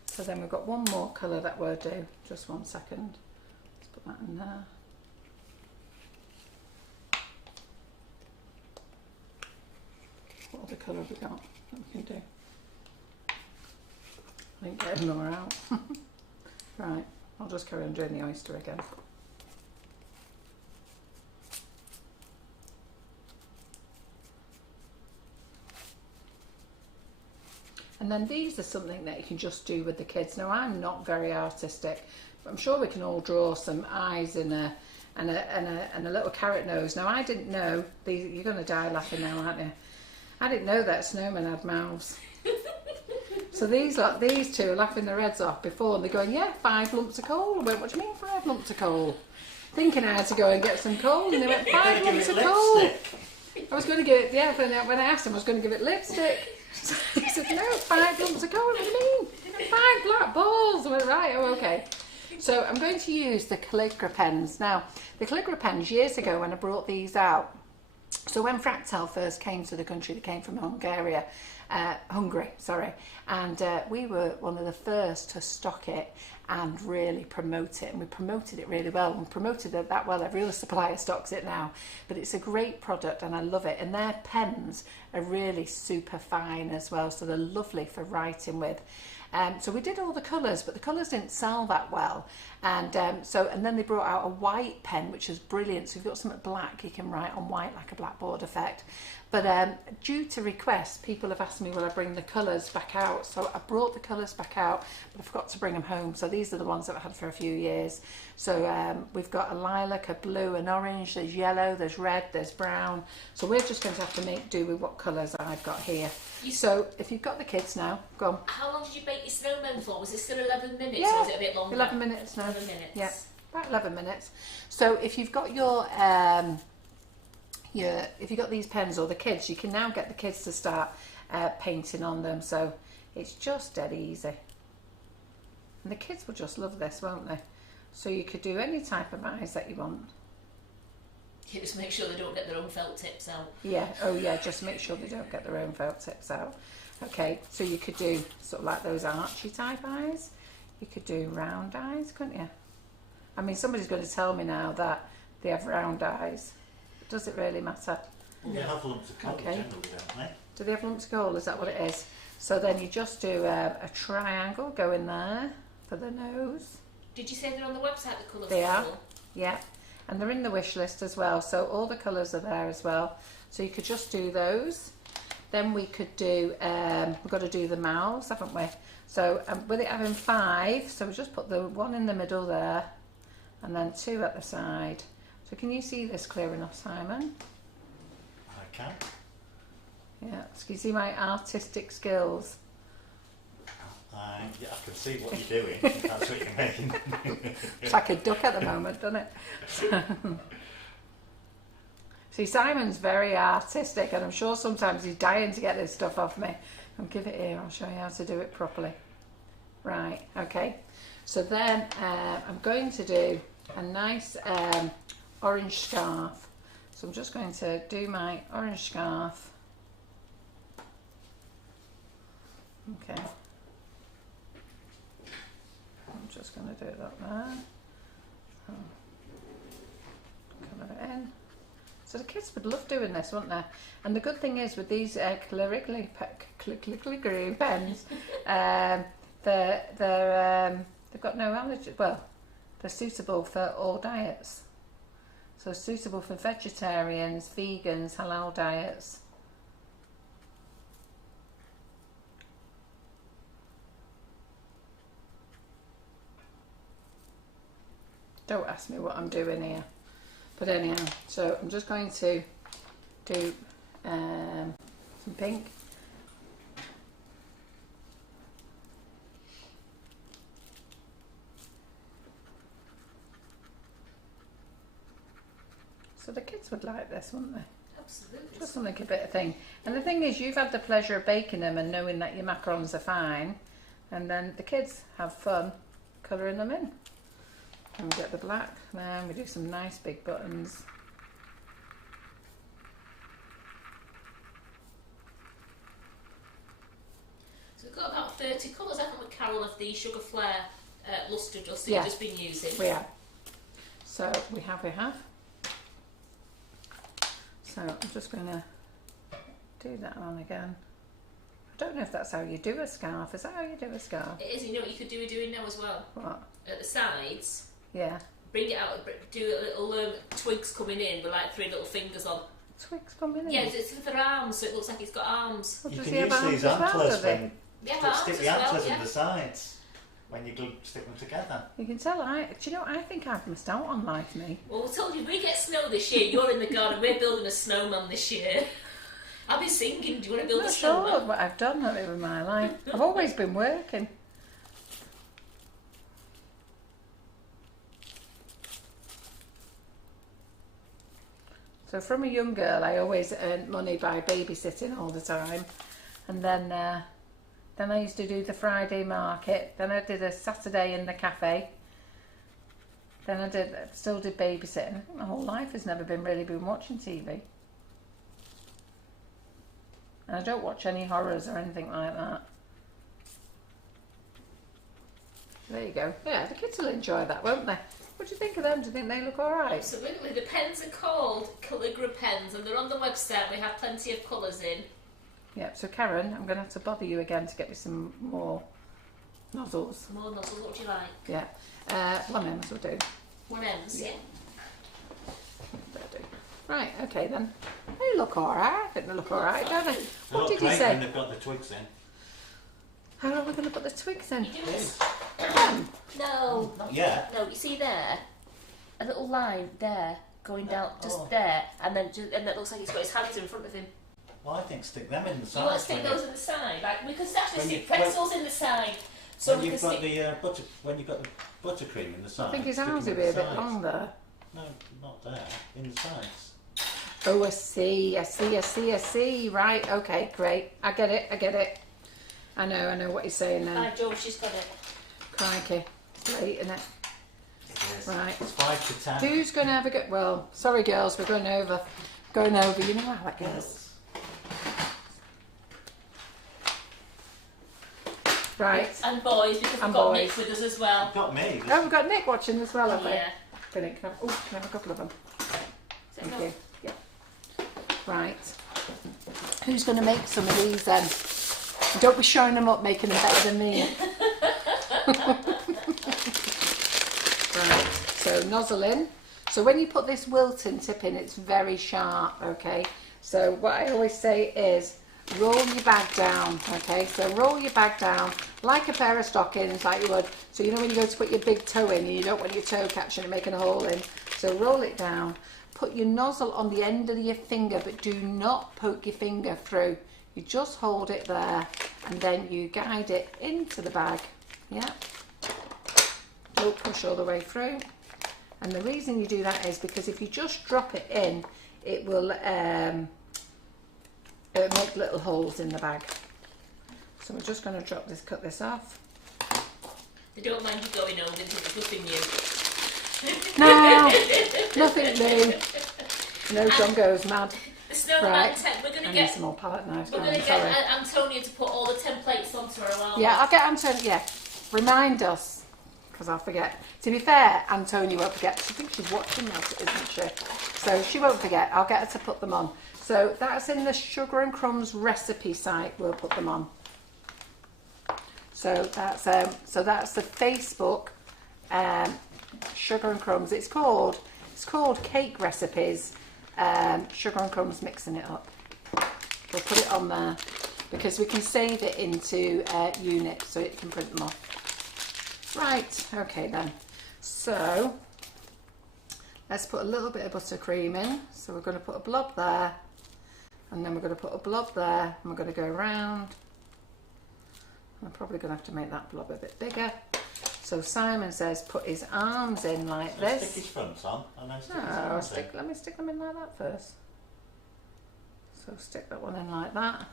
So then we've got one more colour that we'll do. Just 1 second. Let's put that in there. What other colour have we got that we can do? I didn't get another out. Right. I'll just carry on doing the oyster again. And then these are something that you can just do with the kids. Now I'm not very artistic, but I'm sure we can all draw some eyes and a little carrot nose. Now I didn't know, you're going to die laughing now, aren't you? I didn't know that snowmen had mouths. So these two are laughing their heads off before, and they're going, yeah, 5 lumps of coal. I went, what do you mean 5 lumps of coal? Thinking I had to go and get some coal, and they went, 5 lumps of coal. I was going to give it, yeah, when I asked him, I was going to give it lipstick. So he said, no, 5 lumps of coal, what do you mean? 5 black balls. I went, right, oh, okay. So I'm going to use the calligraphy pens. Now, the calligraphy pens, years ago when I brought these out, so when Fractal first came to the country, they came from Hungary, Hungary, sorry. And we were one of the first to stock it and really promote it. And we promoted it really well. We promoted it that well. Every other supplier stocks it now. But it's a great product and I love it. And their pens are really super fine as well. So they're lovely for writing with. So we did all the colours, but the colours didn't sell that well. And and then they brought out a white pen, which is brilliant. So if you've got something black, you can write on white like a blackboard effect. But due to requests, people have asked me, will I bring the colours back out? So I brought the colours back out, but I forgot to bring them home. So these are the ones that I've had for a few years. So we've got a lilac, a blue, an orange, there's yellow, there's red, there's brown. So we're just going to have to make do with what colours I've got here. So if you've got the kids now, go on. How long did you bake your snowmen for? Was it still 11 minutes Yeah, or was it a bit longer? 11 minutes now. 11 minutes. Yeah, about 11 minutes. So if you've got your if you've got these pens or the kids, you can now get the kids to start painting on them. So it's just dead easy. And the kids will just love this, won't they? So you could do any type of eyes that you want. You just make sure they don't get their own felt tips out. Yeah, oh yeah, just make sure they don't get their own felt tips out. Okay, so you could do sort of like those archy type eyes. You could do round eyes, couldn't you? I mean, somebody's going to tell me now that they have round eyes. Does it really matter? Well, they have lumps of colour generally, don't they? Do they have lumps of gold? Is that what it is? So then you just do a triangle, go in there for the nose. Did you say they're on the website, the colours? They are, yeah. And they're in the wish list as well. So all the colours are there as well. So you could just do those. Then we could do, we've got to do the mouths, haven't we? So with it having 5, so we just put the one in the middle there and then 2 at the side. So can you see this clear enough, Simon? I can. Yeah, so can you see my artistic skills? Yeah, I can see what you're doing. That's what you're making. It's like a duck at the moment, doesn't it? See, Simon's very artistic and I'm sure sometimes he's dying to get this stuff off me. I'll give it here, I'll show you how to do it properly. Right, okay. So then I'm going to do a nice orange scarf. So I'm just going to do my orange scarf. Okay. I'm just going to do that there. Colour it in. So the kids would love doing this, wouldn't they? And the good thing is with these calligraphy pens, they've got no allergy. Well, they're suitable for all diets. So suitable for vegetarians, vegans, halal diets. Don't ask me what I'm doing here. But anyhow, so I'm just going to do some pink. So the kids would like this, wouldn't they? Absolutely. Just something a bit of thing. And the thing is, you've had the pleasure of baking them and knowing that your macarons are fine. And then the kids have fun colouring them in. And we get the black, then we do some nice big buttons. So we've got about 30 colours, haven't we, Carol, of the Sugar Flare lustre dust that Yeah. you've just been using? We have. So we have. So I'm just going to do that on again. I don't know if that's how you do a scarf. Is that how you do a scarf? It is, you know what you could do doing now as well? What? At the sides, Yeah. bring it out, do a little twigs coming in with like 3 little fingers on. Twigs coming in. Yeah, it's for their arms, so it looks like it's got arms. Well, You does can he have use arms these as well, antlers does he? when Yeah, stick arms the as well, antlers yeah. in the sides when you stick them together. You can tell. Do you know? I think I've missed out on life, me. Well, we told you, if we get snow this year, you're in the garden, we're building a snowman this year. I'll be singing, do you want to build I'm a not sure snowman? what I've done with my life. I've always been working. So from a young girl, I always earned money by babysitting all the time, and then I used to do the Friday market. Then I did a Saturday in the cafe. Then I still did babysitting. I think my whole life has never been watching TV. And I don't watch any horrors or anything like that. There you go. Yeah, the kids will enjoy that, won't they? What do you think of them? Do you think they look alright? Absolutely. The pens are called Calligra pens and they're on the website. We have plenty of colours in. Yeah, so Karen, I'm going to have to bother you again to get me some more nozzles. More nozzles, what would you like? Yeah. 1Ms will do. 1Ms, yeah. They'll do. Right, okay then. They look alright. I think they look alright, don't they? What did you great say? when they've got the twigs in. How are we going to put the twigs in? You do this. Them. No. Not yet. No, you see there? A little line there, going down, just Oh. there, and then and it looks like he's got his hands in front of him. Well, I think stick them in the You side. want to stick those in the side? Like, we could actually When stick you- pretzels in the side. So When we you've could got stick... when you've got the buttercream in the side. I think his stick arms them will be in a the bit sides. long there. No, not there. In the sides. Oh, I see. Right, okay, great. I get it. I know what you're saying then. By George, she's got it. Crikey. It's late, isn't it? It is. Right. It's 5 to 10. Who's going to have a go? Well, sorry girls, we're going over. You know how it goes. Right. And boys, because we've And got boys. Nick with us as well. You've got me. Oh, we've got Nick watching as well, haven't we? Yeah. Brilliant. Can I have a couple of them? So Thank no- you. Yeah. Right. Who's going to make some of these then? Don't be showing them up, making them better than me. Right. So nozzle in. So when you put this Wilton tip in, it's very sharp. Okay. So what I always say is roll your bag down. Okay. So roll your bag down like a pair of stockings, like you would. So you know when you go to put your big toe in, and you don't want your toe catching and making a hole in. So roll it down. Put your nozzle on the end of your finger, but do not poke your finger through. You just hold it there and then you guide it into the bag. Yeah. Don't push all the way through. And the reason you do that is because if you just drop it in, it will make little holes in the bag. So we're just going to cut this off. They don't mind you going over, it's nothing new. No, nothing new. No, John goes mad. The snowman Right. we're going I to need get... some more palette knives. We're Karen, going to sorry. get Antonia to put all the templates onto her alarm. Yeah, I'll get Antonia. Yeah, remind us, because I'll forget. To be fair, Antonia won't forget. I think she's watching us, isn't she? So she won't forget. I'll get her to put them on. So that's in the Sugar and Crumbs recipe site. We'll put them on. So that's the Facebook Sugar and Crumbs. It's called Cake Recipes. Sugar and Crumbs mixing it up. We'll put it on there because we can save it into units so it can print them off. Right, okay then. So let's put a little bit of buttercream in. So we're going to put a blob there, and then we're going to put a blob there, and we're going to go around. I'm probably going to have to make that blob a bit bigger. So Simon says put his arms in like So this. stick his fronts on and then stick his No, arms in. let me stick them in like that first. So stick that one in like that.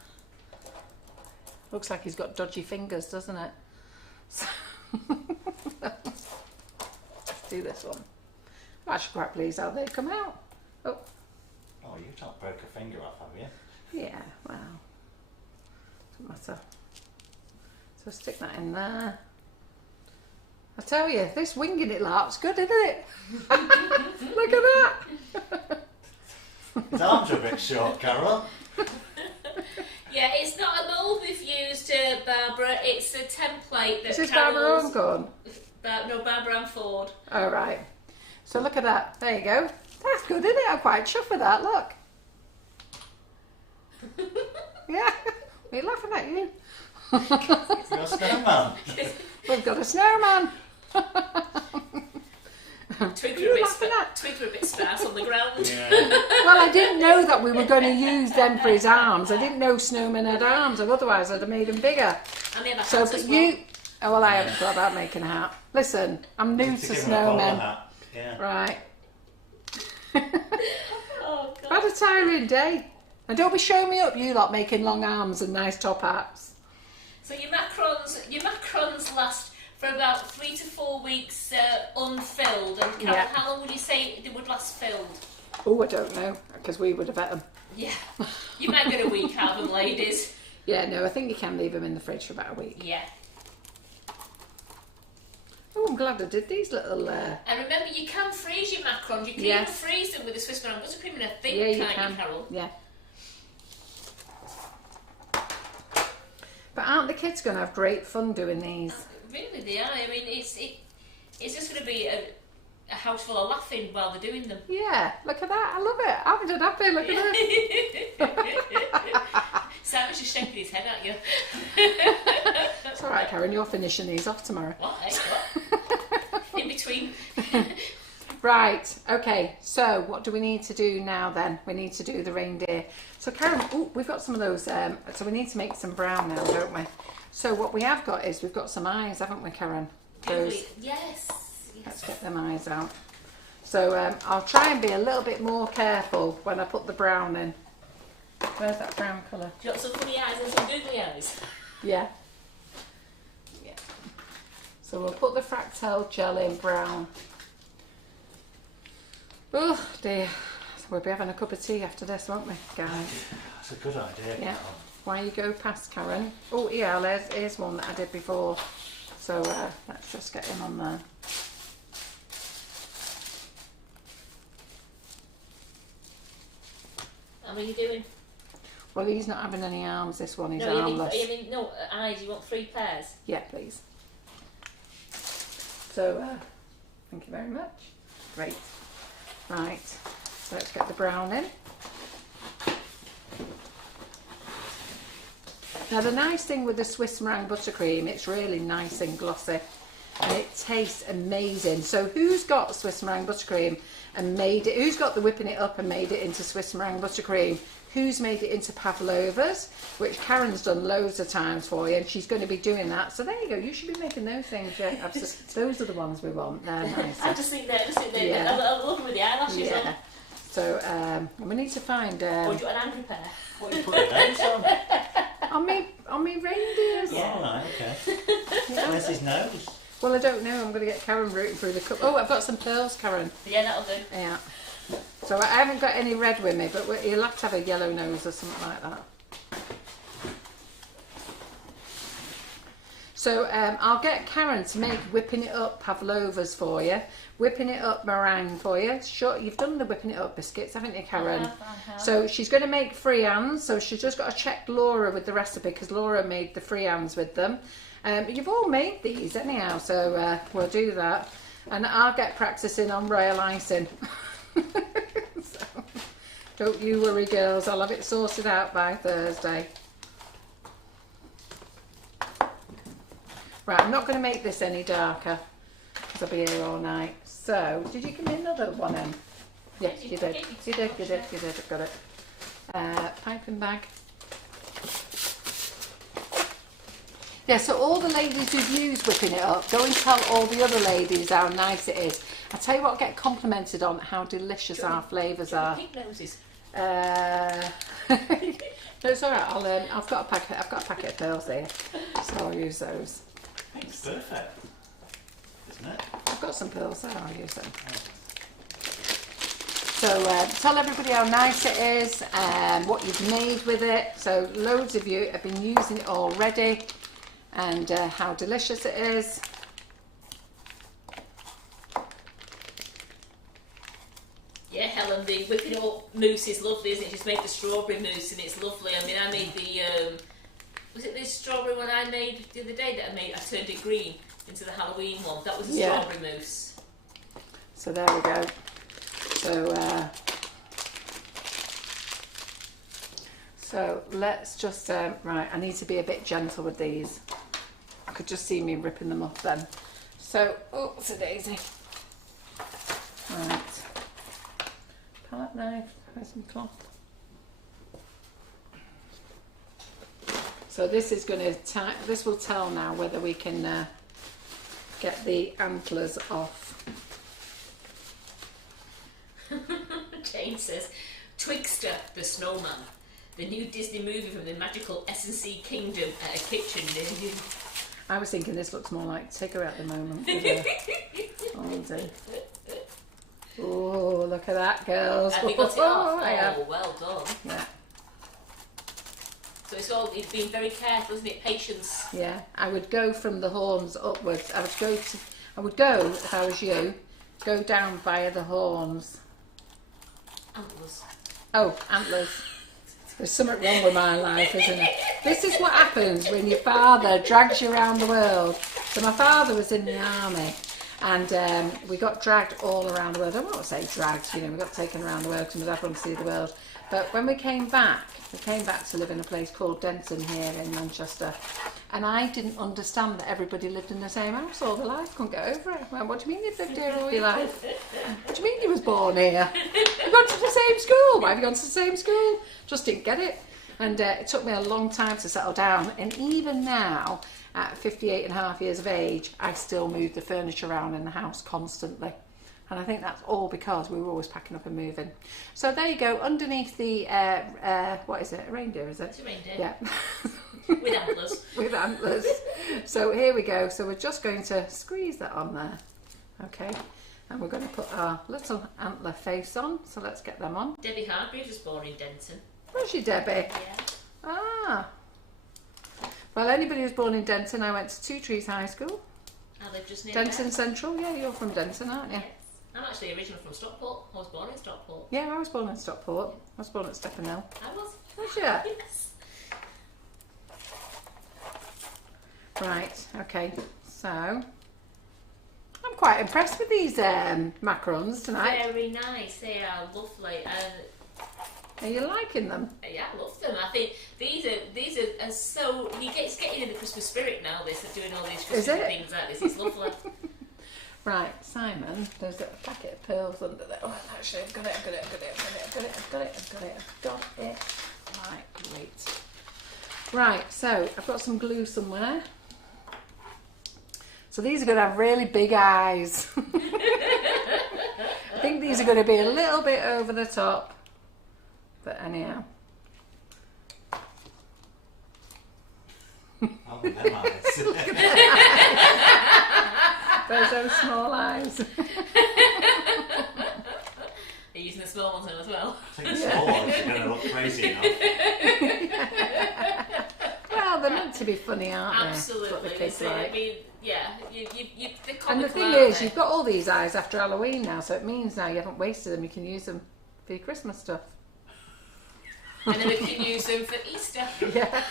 Looks like he's got dodgy fingers, doesn't it? So let's do this one. I'm actually quite pleased how they come out. Oh, Oh, you've not broke a finger off, have you? yeah, well, doesn't matter. So stick that in there. I tell you, this winging it lark's good, isn't it? Look at that. His arms are a bit short, Carol. Yeah, it's not a mould we've used, Barbara. It's a template that Is this Barbara Ormcorn? No, Barbara Ann Ford. All right. So look at that. There you go. That's good, isn't it? I'm quite chuffed with that. Look. Yeah. We're laughing at you. You're a snowman. We've got a snowman. Twigs You're laughing at. were a bit sparse on the ground. Yeah. Well, I didn't know that we were going to use them for his arms. I didn't know snowmen had arms, and otherwise I'd have made them bigger. And they have a So, hat but as well. you... Oh, well, I haven't thought about making a hat. Listen, I'm new to give him a bowler snowmen. hat. Yeah. Right. Oh, God. Had a tiring day. And don't be showing me up, you lot, making long arms and nice top hats. So your macarons last for about 3 to 4 weeks unfilled. And Carol, Yeah. how long would you say they would last filled? Oh, I don't know, because we would have had them. Yeah. You might get a week out of them, ladies. Yeah, no, I think you can leave them in the fridge for about a week. Yeah. Oh, I'm glad I did these little... And remember, you can freeze your macarons. You can even freeze them with the Swiss meringue buttercream in a thick, you can't you, Carol? Yeah. But aren't the kids going to have great fun doing these? Really, they are. I mean, it's just going to be a house full of laughing while they're doing them. Yeah, look at that. I love it. I'm just happy. Look at this. Simon's just shaking his head at you. It's all right, Karen. You're finishing these off tomorrow. What? In between. Right. Okay. So what do we need to do now then? We need to do the reindeer. So Karen, oh, we've got some of those. So we need to make some brown now, don't we? So what we have got is we've got some eyes, haven't we, Karen? Those. Yes. Let's get them eyes out. So I'll try and be a little bit more careful when I put the brown in. Where's that brown colour? Do you want some funny eyes and some googly eyes? Yeah. Yeah. So we'll put the Fractel gel in brown. Oh dear. So we'll be having a cup of tea after this, won't we, guys? That's a good idea. Yeah. While you go past Karen. Oh yeah, here's one that I did before. So let's just get him on there. And what are you doing? Well, he's not having any arms, this one. He's no, armless. No, eyes. You want 3 pairs? Yeah, please. So, thank you very much. Great. Right, so let's get the brown in. Now, the nice thing with the Swiss meringue buttercream, it's really nice and glossy. And it tastes amazing. So who's got Swiss meringue buttercream and made it, who's got the whipping it up and made it into Swiss meringue buttercream? Who's made it into pavlovas, which Karen's done loads of times for you, and she's going to be doing that. So there you go, you should be making those things. Yeah, those are the ones we want. They're nice. I just think they're yeah. I love them with the eyelashes on. So we need to find... or do you want an angry pair? What are you putting those on? on me reindeers. Yeah. Oh, right, okay. Yeah. Where's his nose? Well, I don't know. I'm going to get Karen rooting through the cup. Oh, I've got some pearls, Karen. Yeah, that'll do. Yeah. So I haven't got any red with me, but you'll have to have a yellow nose or something like that. So I'll get Karen to make whipping it up pavlovas for you, whipping it up meringue for you. Sure, you've done the whipping it up biscuits, haven't you, Karen? I have. So she's going to make freehans. So she's just got to check Laura with the recipe because Laura made the freehans with them. You've all made these anyhow, so we'll do that. And I'll get practicing on royal icing. So, don't you worry, girls. I'll have it sorted out by Thursday. Right, I'm not going to make this any darker because I'll be here all night. So, did you give me another one in? Yes, you did. You did. I've got it. Piping bag. Yeah, so all the ladies who've used whipping it up, go and tell all the other ladies how nice it is. I tell you what, get complimented on how delicious our flavours are. Pink noses. No, it's all right. I've got a packet of pearls here, so I'll use those. Pink's perfect, isn't it? I've got some pearls there. I'll use them. So tell everybody how nice it is and what you've made with it. So loads of you have been using it already. And how delicious it is. Yeah, Helen, the whipping up mousse is lovely, isn't it? She's made the strawberry mousse and it's lovely. I mean, I made the, was it the strawberry one I made the other day that I turned it green into the Halloween one? That was a strawberry mousse. So there we go. So let's just, right, I need to be a bit gentle with these. I could just see me ripping them up then. So, oh, it's a daisy. Right. Palette knife, where's some cloth? So this is going to, this will tell now whether we can get the antlers off. Jane says, Twigster the Snowman. The new Disney movie from the magical S&C Kingdom at a kitchen near you. I was thinking this looks more like Tigger at the moment. With Oh, look at that, girls. Have you got it off? I have. Oh, well done. Yeah. So it's been very careful, isn't it? Patience. Yeah, I would go from the horns upwards. I would go, if I was you, go down via the horns. Antlers. Oh, antlers. There's something wrong with my life, isn't there? This is what happens when your father drags you around the world. So my father was in the army, and we got dragged all around the world. I don't want to say dragged, we got taken around the world because my dad wanted to see the world. But when we came back to live in a place called Denton here in Manchester, and I didn't understand that everybody lived in the same house all their life. Couldn't get over it. Well, what do you mean you've lived here all your life? What do you mean you was born here? You've gone to the same school. Why have you gone to the same school? Just didn't get it. And it took me a long time to settle down. And even now, at 58 and a half years of age, I still move the furniture around in the house constantly. And I think that's all because we were always packing up and moving. So there you go, underneath the, what is it, a reindeer, is it? It's a reindeer. Yeah. With antlers. With antlers. So here we go. So we're just going to squeeze that on there. Okay. And we're going to put our little antler face on. So let's get them on. Debbie Hargreaves was born in Denton. Was she, Debbie? Yeah. Ah. Well, anybody who's born in Denton, I went to Two Trees High School. I live just near Denton there. Central. Yeah, you're from Denton, aren't you? Yes. I'm actually originally from Stockport. I was born in Stockport. Yeah, I was born in Stockport. I was born at Steppenhill. I was. Was you? Yes. Right, okay. So, I'm quite impressed with these macarons tonight. Very nice. They are lovely. Are you liking them? Yeah, I love them. I think these are so it's getting in the Christmas spirit now. This of doing all these Christmas things like this. It's lovely. Right, Simon, there's a packet of pearls under there. Oh, actually, I've got it. Right, great. Right, so I've got some glue somewhere. So these are going to have really big eyes. I think these are going to be a little bit over the top. But anyhow. Oh, them eyes. There's those small eyes. Are you using the small ones in as well? I think the small ones are going to look crazy enough. Well, they're meant to be funny, aren't they? Absolutely. That's what the kids like. I mean, yeah, they're comical, And the thing aren't is, they? you've got all these eyes after Halloween now, so it means now you haven't wasted them. You can use them for your Christmas stuff. And then we can use them for Easter. Yeah.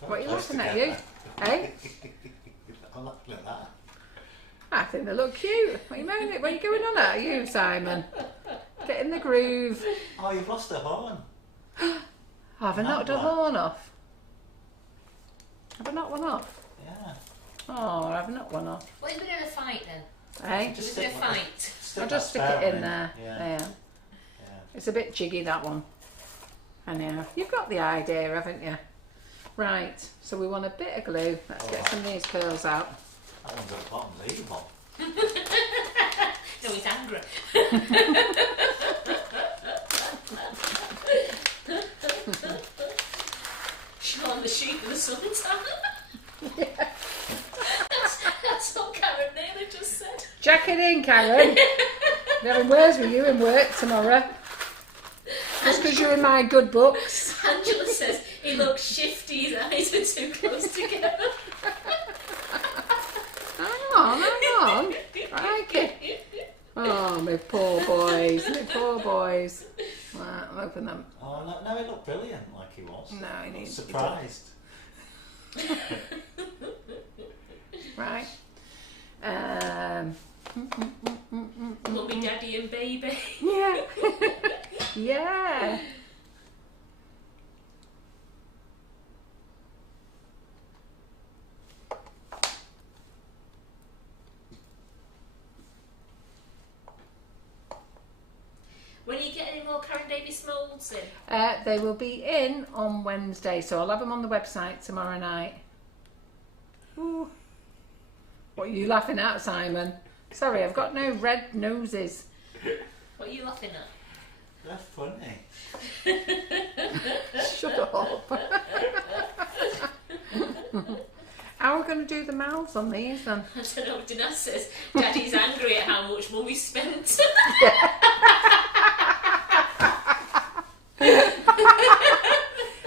What are you laughing at, you? Hey? I'm laughing at that. I think they look cute. What are you moaning? What are you going on at, you, Simon? Get in the groove. Oh, you've lost a horn. Oh, have I knocked a horn off? Have I knocked one off? Yeah. Oh, I've knocked one off. What is we doing a fight then? Hey? Just a fight. I'll just stick it in there. Yeah. There. Yeah. It's a bit jiggy, that one. Anyhow, you've got the idea, haven't you? Right, so we want a bit of glue. Let's get some of these pearls out. That one's at the bottom, unbelievable. No, he's angry. Sean the sheep in the suntan. Yeah. That's what Karen nearly just said. Jack it in, Karen. I'm having words with you in work tomorrow. Just because you're in my good books. Angela says he looks shifty, his eyes are too close together. Hang on. Crikey. Oh, my poor boys. Right, I'll open them. Oh, no, he looked brilliant like he was. No, he needs to be surprised. Right. Mummy, daddy and baby. Yeah. Yeah. When are you getting any more Karen Davis moulds in? They will be in on Wednesday, so I'll have them on the website tomorrow night. Ooh. What are you laughing at, Simon? Sorry, I've got no red noses. What are you laughing at? They're funny. Shut up. How are we going to do the mouths on these then? I don't know. Dana says Daddy's angry at how much Mummy spent.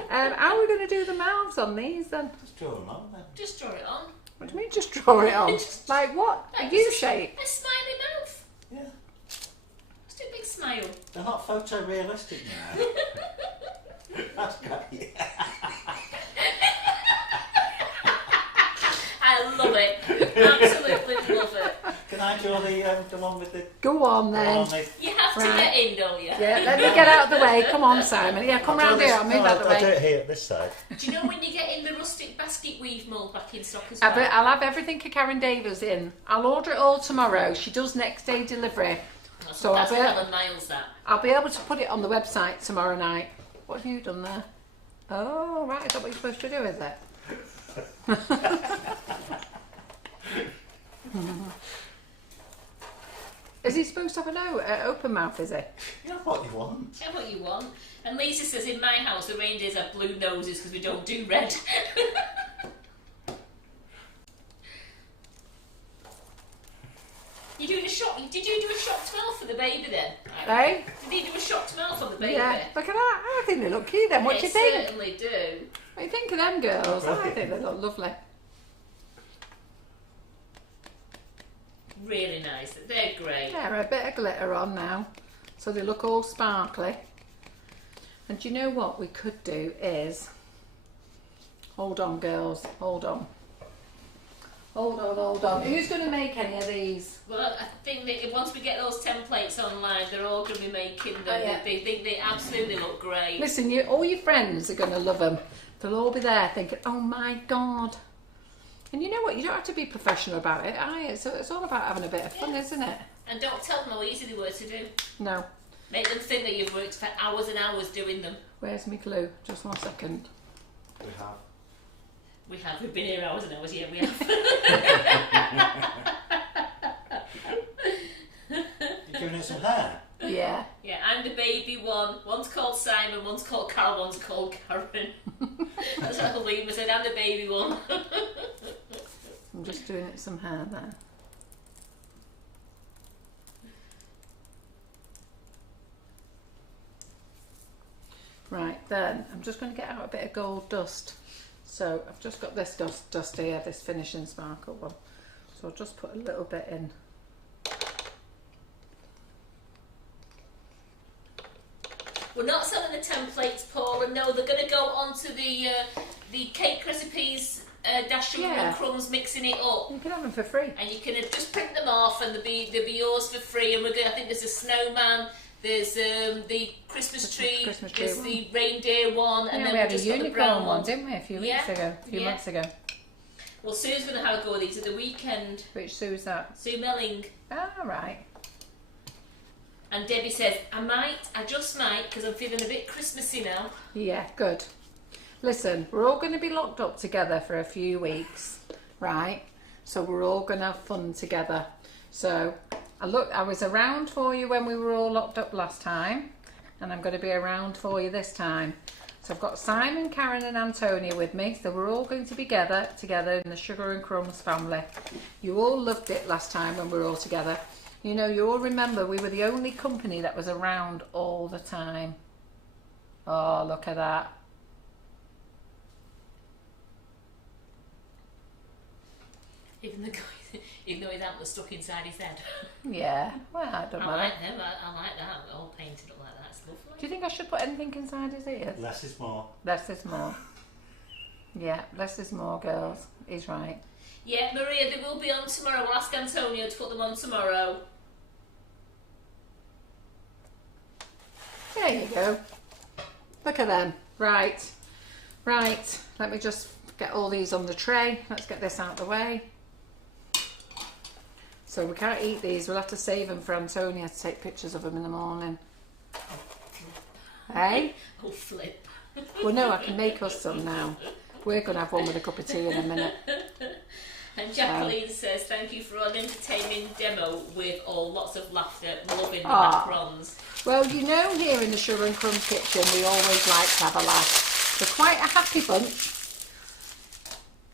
How are we going to do the mouths on these then? Just draw them on then. Just draw it on. What do you mean just draw it on? Like what? Like A U shape? A smiley mouth. Yeah. Just do a big smile. They're not photorealistic now. That's great. I love it. Absolutely love it. Can I draw the one with the... Go on the then. one with- You have to Right. get in, don't you? Yeah, let me get out of the way. Come on, Simon. Yeah, come round here. I'll move out of the I'll do way. it here at this side. Do you know when you get in the rustic basket weave mould back in stock as well? I'll have everything for Karen Davis in. I'll order it all tomorrow. She does next day delivery. So that's I'll be- Helen Miles, that. I'll be able to put it on the website tomorrow night. What have you done there? Oh, right. Is that what you're supposed to do, is it? Is he supposed to have an open mouth, is he? You know what you want. Get what you want. And Lisa says, in my house, the reindeers have blue noses because we don't do red. You're doing a shot. Did you do a shocked mouth for the baby then? Eh? Did he do a shocked mouth on the baby? Yeah. Look at that. I think they look cute then. What do you They think? certainly do. What do you think of them girls? I think they look lovely. Really nice. They're great. Yeah, a bit of glitter on now. So they look all sparkly. And do you know what we could do is... Hold on, girls. Hold on. Hold on, hold on. Who's going to make any of these? Well, I think that once we get those templates online, they're all going to be making them. Oh, yeah. They think they absolutely look great. Listen, all your friends are going to love them. They'll all be there thinking, oh my God. And you know what? You don't have to be professional about it. It's all about having a bit of fun, isn't it? And don't tell them how easy they were to do. No. Make them think that you've worked for hours and hours doing them. Where's my glue? Just 1 second. We have. We've been here hours and hours, yeah, we have. You're giving it some hair? Yeah. Yeah, I'm the baby one. One's called Simon, one's called Carol, one's called Karen. That's what Halima said, I'm the baby one. I'm just doing it some hair there. Right, then I'm just going to get out a bit of gold dust. So I've just got this dust here, this finishing sparkle one. So I'll just put a little bit in. We're not selling the templates, Paul, and no, they're going to go onto the cake recipes dash sugar Yeah. and crumbs, mixing it up. You can have them for free. And you can just print them off, and they'll be yours for free. And we're going. I think there's a snowman, there's the Christmas tree, Christmas tree there's one. the reindeer one, and Yeah, then we had a just got the unicorn brown one, didn't we, a few weeks ago, a few Yeah. months ago. Well, Sue's going to have a go at these at the weekend. Which Sue's that? Sue Melling. Ah, right. And Debbie says, I just might, because I'm feeling a bit Christmassy now. Yeah, good. Listen, we're all going to be locked up together for a few weeks, right? So we're all going to have fun together. So I was around for you when we were all locked up last time, and I'm going to be around for you this time. So I've got Simon, Karen and Antonia with me, so we're all going to be together in the Sugar and Crumbs family. You all loved it last time when we were all together. You know, you all remember we were the only company that was around all the time. Oh, look at that. Even though his ant was stuck inside his head. Yeah, well, I don't I know. like them. I like that. All painted up like that. It's lovely. Do you think I should put anything inside his ears? Less is more. Less is more. Yeah, less is more, girls. He's right. Yeah, Maria, they will be on tomorrow. We'll ask Antonio to put them on tomorrow. There you go. Look at them. Right. Right. Let me just get all these on the tray. Let's get this out of the way. So we can't eat these. We'll have to save them for Antonia to take pictures of them in the morning. Hey? Oh, flip. Well, no, I can make us some now. We're going to have one with a cup of tea in a minute. And Jacqueline says, thank you for an entertaining demo with lots of laughter. Loving the Ah. macarons. Well, you know, here in the Sugar and Crumbs kitchen, we always like to have a laugh. We're quite a happy bunch.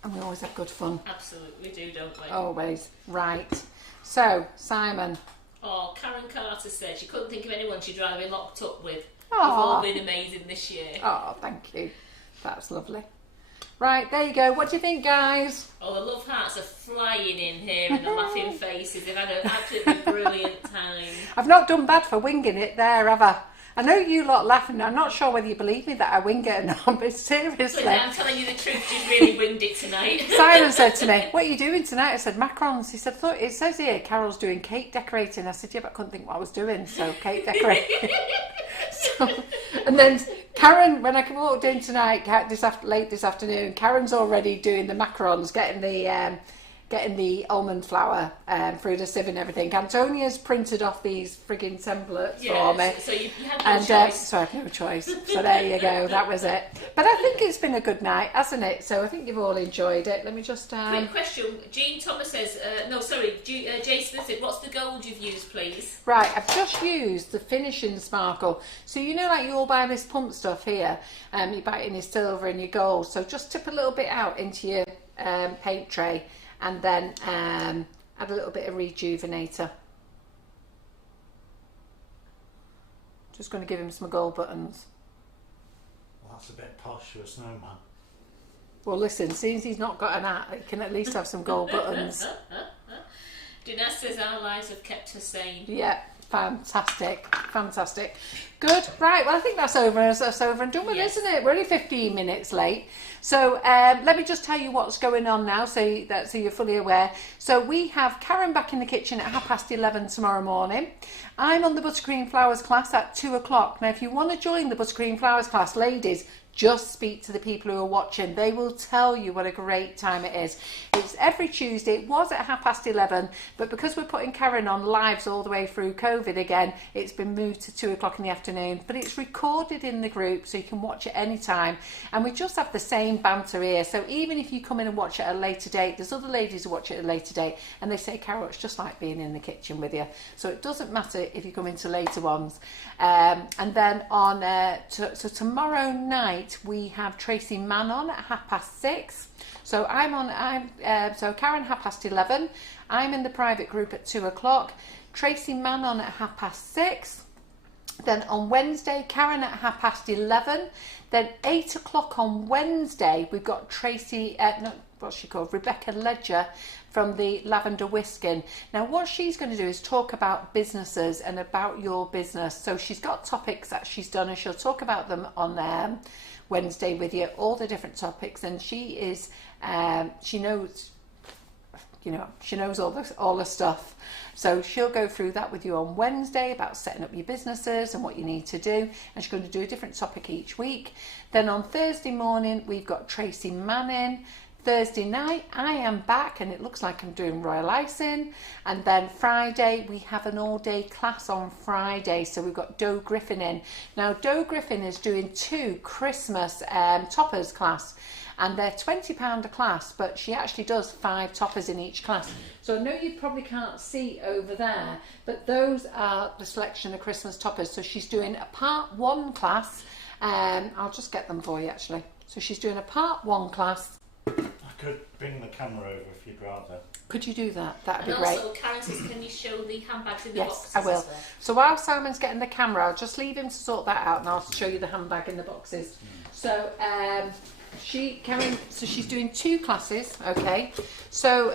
And we always have good fun. Absolutely do, don't we? Always. Right. So, Simon. Oh, Karen Carter said she couldn't think of anyone she'd rather be locked up with. Aww. You've all been amazing this year. Oh, thank you. That's lovely. Right, there you go. What do you think, guys? Oh, the love hearts are flying in here and the laughing faces. They've had an absolutely brilliant time. I've not done bad for winging it there, have I? I know you lot laughing. I'm not sure whether you believe me that I wing it or not, but seriously. I'm telling you the truth, she's really winged it tonight. Simon said to me, "What are you doing tonight?" I said, "Macarons." He said, "Look, it says here Carol's doing cake decorating." I said, "Yeah, but I couldn't think what I was doing, so cake decorating." And then Karen, when I walked in tonight, late this afternoon, Karen's already doing the macarons, getting the almond flour through the sieve and everything. Antonia's printed off these frigging templates for me. So you had no choice. So I had no choice. So there you go, that was it. But I think it's been a good night, hasn't it? So I think you've all enjoyed it. Let me just... Quick question. Jean Thomas says, Jason said, what's the gold you've used, please? Right, I've just used the finishing sparkle. So you know, like you all buy this pump stuff here, you buy it in your silver and your gold. So just tip a little bit out into your paint tray, and then add a little bit of rejuvenator. Just going to give him some gold buttons. Well, that's a bit posh for a snowman. Well, listen, since he's not got an hat, he can at least have some gold buttons. Dinesh says our lives have kept her sane. Yeah, fantastic, fantastic. Good, right, well I think that's over and done with, Yes. isn't it? We're only 15 minutes late. So let me just tell you what's going on now so you're fully aware. So we have Karen back in the kitchen at 11:30 tomorrow morning. I'm on the Buttercream Flowers class at 2 o'clock. Now if you want to join the Buttercream Flowers class, ladies, just speak to the people who are watching. They will tell you what a great time it is. It's every Tuesday. It was at 11:30, but because we're putting Karen on lives all the way through COVID again, it's been moved to 2 o'clock in the afternoon. But it's recorded in the group, so you can watch it anytime. And we just have the same banter here. So even if you come in and watch it at a later date, there's other ladies who watch it at a later date, and they say, "Carol, it's just like being in the kitchen with you." So it doesn't matter if you come into later ones. And then on so tomorrow night, we have Tracy Mann on at 6:30. So so Karen 11:30. I'm in the private group at 2 o'clock. Tracy Mann on at 6:30. Then on Wednesday, Karen at 11:30. Then 8 o'clock on Wednesday, we've got Tracy, what's she called? Rebecca Ledger from the Lavender Whiskin. Now what she's going to do is talk about businesses and about your business. So she's got topics that she's done, and she'll talk about them on Wednesday with you, all the different topics. And she is, she knows, she knows all the stuff. So she'll go through that with you on Wednesday about setting up your businesses and what you need to do. And she's going to do a different topic each week. Then on Thursday morning, we've got Tracy Manning. Thursday night, I am back, and it looks like I'm doing royal icing. And then Friday, we have an all-day class on Friday. So we've got Doe Griffin in. Now, Doe Griffin is doing 2 Christmas toppers class. And they're £20 a class, but she actually does 5 toppers in each class. So I know you probably can't see over there, but those are the selection of Christmas toppers. So she's doing a part 1 class. I'll just get them for you, actually. So she's doing a part 1 class. I could bring the camera over if you'd rather. Could you do that? That'd be and great. also, Karen says, can you show the handbags in the Yes, boxes? I will. as well? So while Simon's getting the camera, I'll just leave him to sort that out, and I'll show you the handbag in the boxes. So Karen, so she's doing 2 classes, okay? So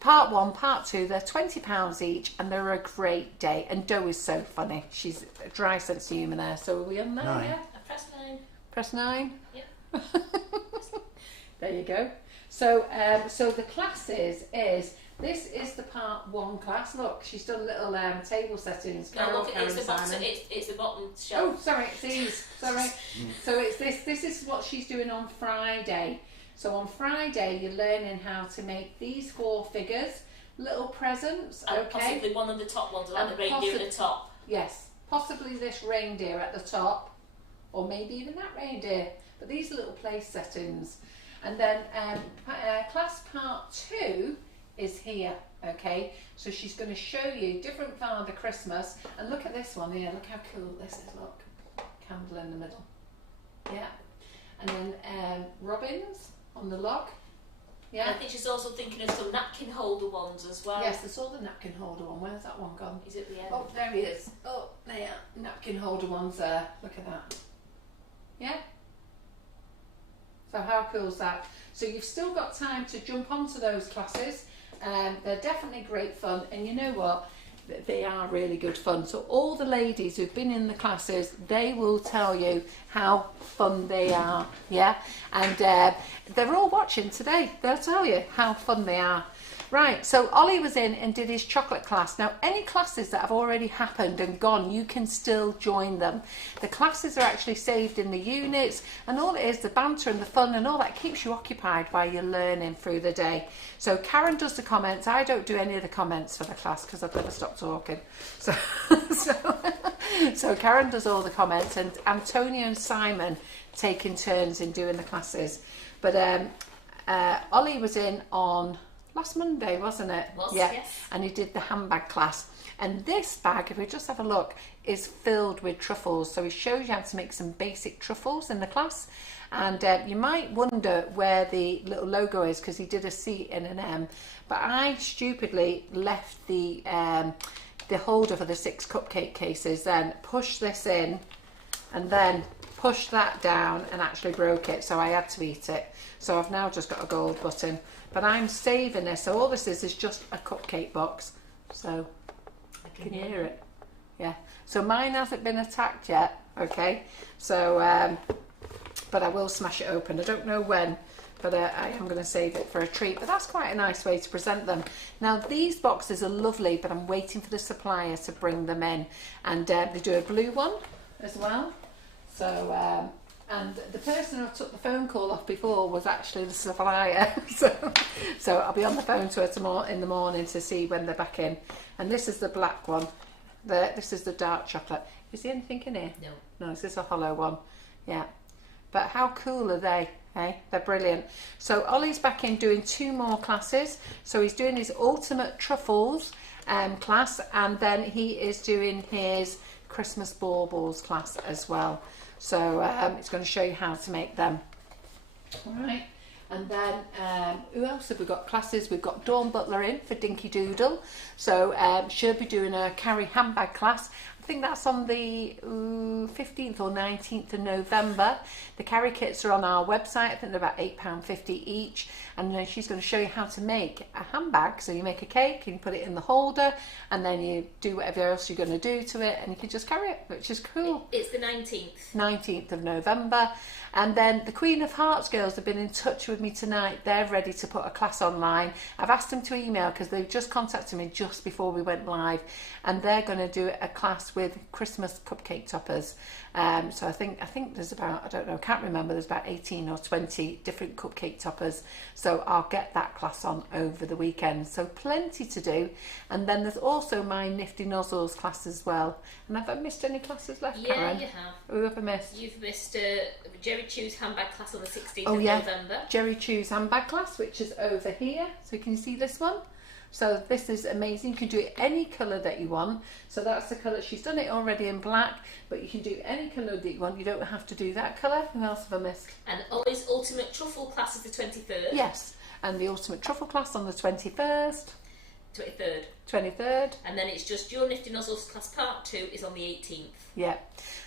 part 1, part 2, they're £20 each, and they're a great day. And Doe is so funny. She's a dry sense of humour there. So are we on there? 9. Yeah, I press 9. Press 9. Yeah. There you go. So so the classes is, this is the part 1 class. Look, she's done little table settings. No, Carol, look, Karen, it's the bottom. Simon. It's the bottom Oh, shelf. sorry, it's these. Sorry. So it's this. This is what she's doing on Friday. So on Friday, you're learning how to make these 4 figures, little presents. And Okay. possibly one of the top ones, like And the reindeer at the top. Yes, possibly this reindeer at the top, or maybe even that reindeer. But these are little place settings. And then class part 2 is here, okay? So she's going to show you different Father Christmas. And look at this one here, look how cool this is, look. Candle in the middle. Yeah. And then robins on the log. Yeah. I think she's also thinking of some napkin holder ones as well. Yes, there's all the napkin holder one. Where's that one gone? Is it the end? Oh, there he is. Oh, there. Napkin holder one's there. Look at that. Yeah. So how cool is that? So you've still got time to jump onto those classes. They're definitely great fun, and you know what? They are really good fun. So all the ladies who've been in the classes, they will tell you how fun they are. Yeah, and they're all watching today. They'll tell you how fun they are. Right, so Ollie was in and did his chocolate class. Now, any classes that have already happened and gone, you can still join them. The classes are actually saved in the units, and all it is, the banter and the fun and all that keeps you occupied while you're learning through the day. So Karen does the comments. I don't do any of the comments for the class because I've never stopped talking. So Karen does all the comments, and Antonio and Simon taking turns in doing the classes. But Ollie was in on last Monday, wasn't it? Yeah. Yes. And he did the handbag class. And this bag, if we just have a look, is filled with truffles. So he shows you how to make some basic truffles in the class. And you might wonder where the little logo is because he did a C and an M. But I stupidly left the holder for the 6 cupcake cases, then pushed this in and then pushed that down and actually broke it. So I had to eat it. So I've now just got a gold button. But I'm saving this, so all this is just a cupcake box. So I can hear it. Yeah. So mine hasn't been attacked yet. Okay. So, but I will smash it open. I don't know when, but I am going to save it for a treat. But that's quite a nice way to present them. Now these boxes are lovely, but I'm waiting for the supplier to bring them in, and they do a blue one as well. So. And the person who took the phone call off before was actually the supplier. So I'll be on the phone to her in the morning to see when they're back in. And this is the black one. This is the dark chocolate. Is there anything in here? No. No, this is a hollow one. Yeah. But how cool are they? Hey, they're brilliant. So Ollie's back in doing 2 more classes. So he's doing his ultimate truffles class, and then he is doing his Christmas baubles class as well. So it's going to show you how to make them. All right. And then who else have we got classes? We've got Dawn Butler in for Dinky Doodle. So she'll be doing a carry handbag class. I think that's on the 15th or 19th of November. The carry kits are on our website. I think they're about £8.50 each. And then she's going to show you how to make a handbag. So you make a cake and you put it in the holder, and then you do whatever else you're going to do to it, and you can just carry it, which is cool. It's the 19th. 19th of November. And then the Queen of Hearts girls have been in touch with me tonight. They're ready to put a class online. I've asked them to email because they've just contacted me just before we went live, and they're going to do a class with Christmas cupcake toppers. So I think there's about, I don't know, can't remember, there's about 18 or 20 different cupcake toppers. So I'll get that class on over the weekend. So plenty to do. And then there's also my Nifty Nozzles class as well. And have I missed any classes left, Karen? Yeah, you have. Who have I missed? You've missed Jerry Chew's handbag class on the 16th of November. Jerry Chew's handbag class, which is over here. So can you see this one? So this is amazing. You can do it any colour that you want. So that's the colour. She's done it already in black, but you can do any colour that you want. You don't have to do that colour. Who else have I missed? And Ollie's Ultimate Truffle class is the 23rd. Yes, and the Ultimate Truffle class on the 21st. 23rd. 23rd. And then it's just your Nifty Nozzles class part 2 is on the 18th. Yeah.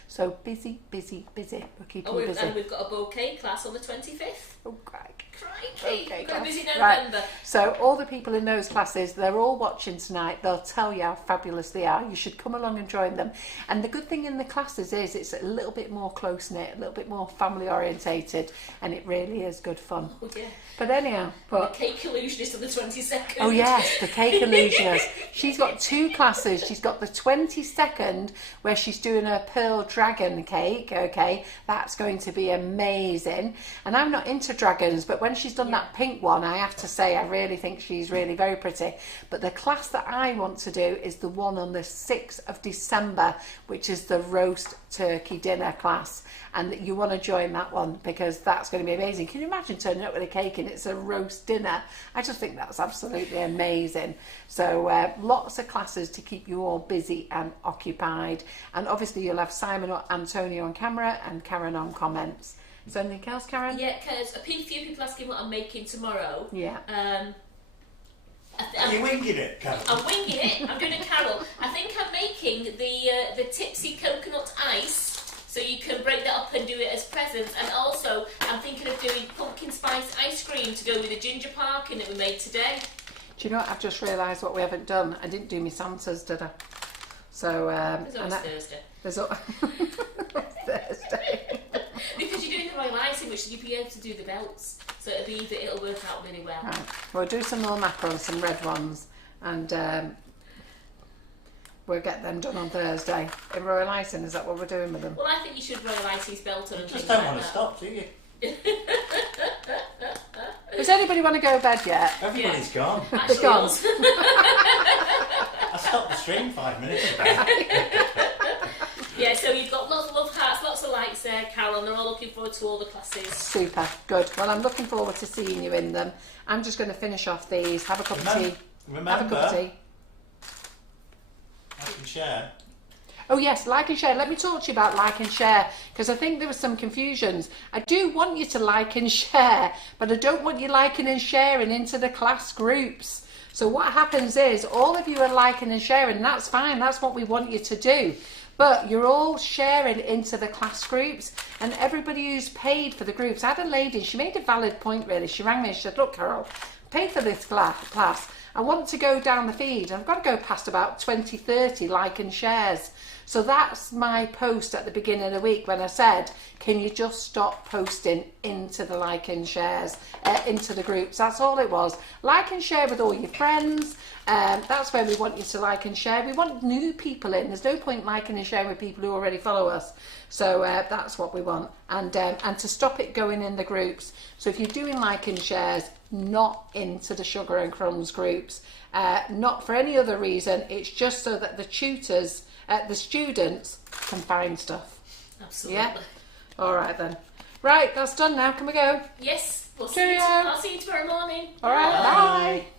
So busy, busy, busy. We're keeping busy. And we've got a bouquet class on the 25th. Oh, crikey. Crikey. Okay, We've got a busy November. Right. So all the people in those classes, they're all watching tonight. They'll tell you how fabulous they are. You should come along and join them. And the good thing in the classes is it's a little bit more close-knit, a little bit more family-orientated, and it really is good fun. Oh, yeah. But anyhow... The Cake Illusionist on the 22nd. Oh, yes, the Cake Illusionist. She's got 2 classes. She's got the 22nd, where she's doing her Pearl Dragon cake, okay? That's going to be amazing. And I'm not into dragons, but when she's done that pink one, I have to say I really think she's really very pretty. But the class that I want to do is the one on the 6th of December, which is the roast turkey dinner class. And you want to join that one because that's going to be amazing. Can you imagine turning up with a cake and it's a roast dinner? I just think that's absolutely amazing. So lots of classes to keep you all busy and occupied. And obviously you'll have Simon or Antonio on camera and Karen on comments. Is there anything else, Karen? Yeah, because a few people asking what I'm making tomorrow. Yeah. Are you winging it, Carol? I'm winging it. I'm doing a carol. I think I'm making the tipsy coconut ice, so you can break that up and do it as presents. And also, I'm thinking of doing pumpkin spice ice cream to go with the ginger parkin that we made today. Do you know what? I've just realised what we haven't done. I didn't do my Santas, did I? So There's always Thursday. There's Thursday. Because you're doing the royal icing, which you'll be able to do the belts. So it'll work out really well. Right. We'll do some more macarons, some red ones, and we'll get them done on Thursday. In royal icing, is that what we're doing with them? Well, I think you should royal ice these belts on and Just things don't like want to that. stop, do you? Does anybody want to go to bed yet? Everybody's gone. Actually, gone. us. I stopped the stream 5 minutes ago. Yeah, so you've got lots of love hearts, lots of likes there, Carol, and they're all looking forward to all the classes. Super, good. Well, I'm looking forward to seeing you in them. I'm just going to finish off these, have a cup of tea. Have a Remember, cup of tea. I can share. Oh yes, like and share. Let me talk to you about like and share, because I think there was some confusions. I do want you to like and share, but I don't want you liking and sharing into the class groups. So what happens is all of you are liking and sharing, and that's fine. That's what we want you to do. But you're all sharing into the class groups, and everybody who's paid for the groups. I had a lady, she made a valid point really. She rang me and she said, look Carol, I paid for this class. I want to go down the feed. I've got to go past about 20, 30 like and shares. So that's my post at the beginning of the week when I said, can you just stop posting into the like and shares, into the groups? That's all it was. Like and share with all your friends. That's where we want you to like and share. We want new people in. There's no point liking and sharing with people who already follow us. So that's what we want. And to stop it going in the groups. So if you're doing like and shares, not into the Sugar and Crumbs groups, not for any other reason. It's just so that the tutors, the students can find stuff. Absolutely. Yeah? All right then. Right, that's done now. Can we go? Yes, we'll see Cheerio. you. I'll see you tomorrow morning. All right, bye.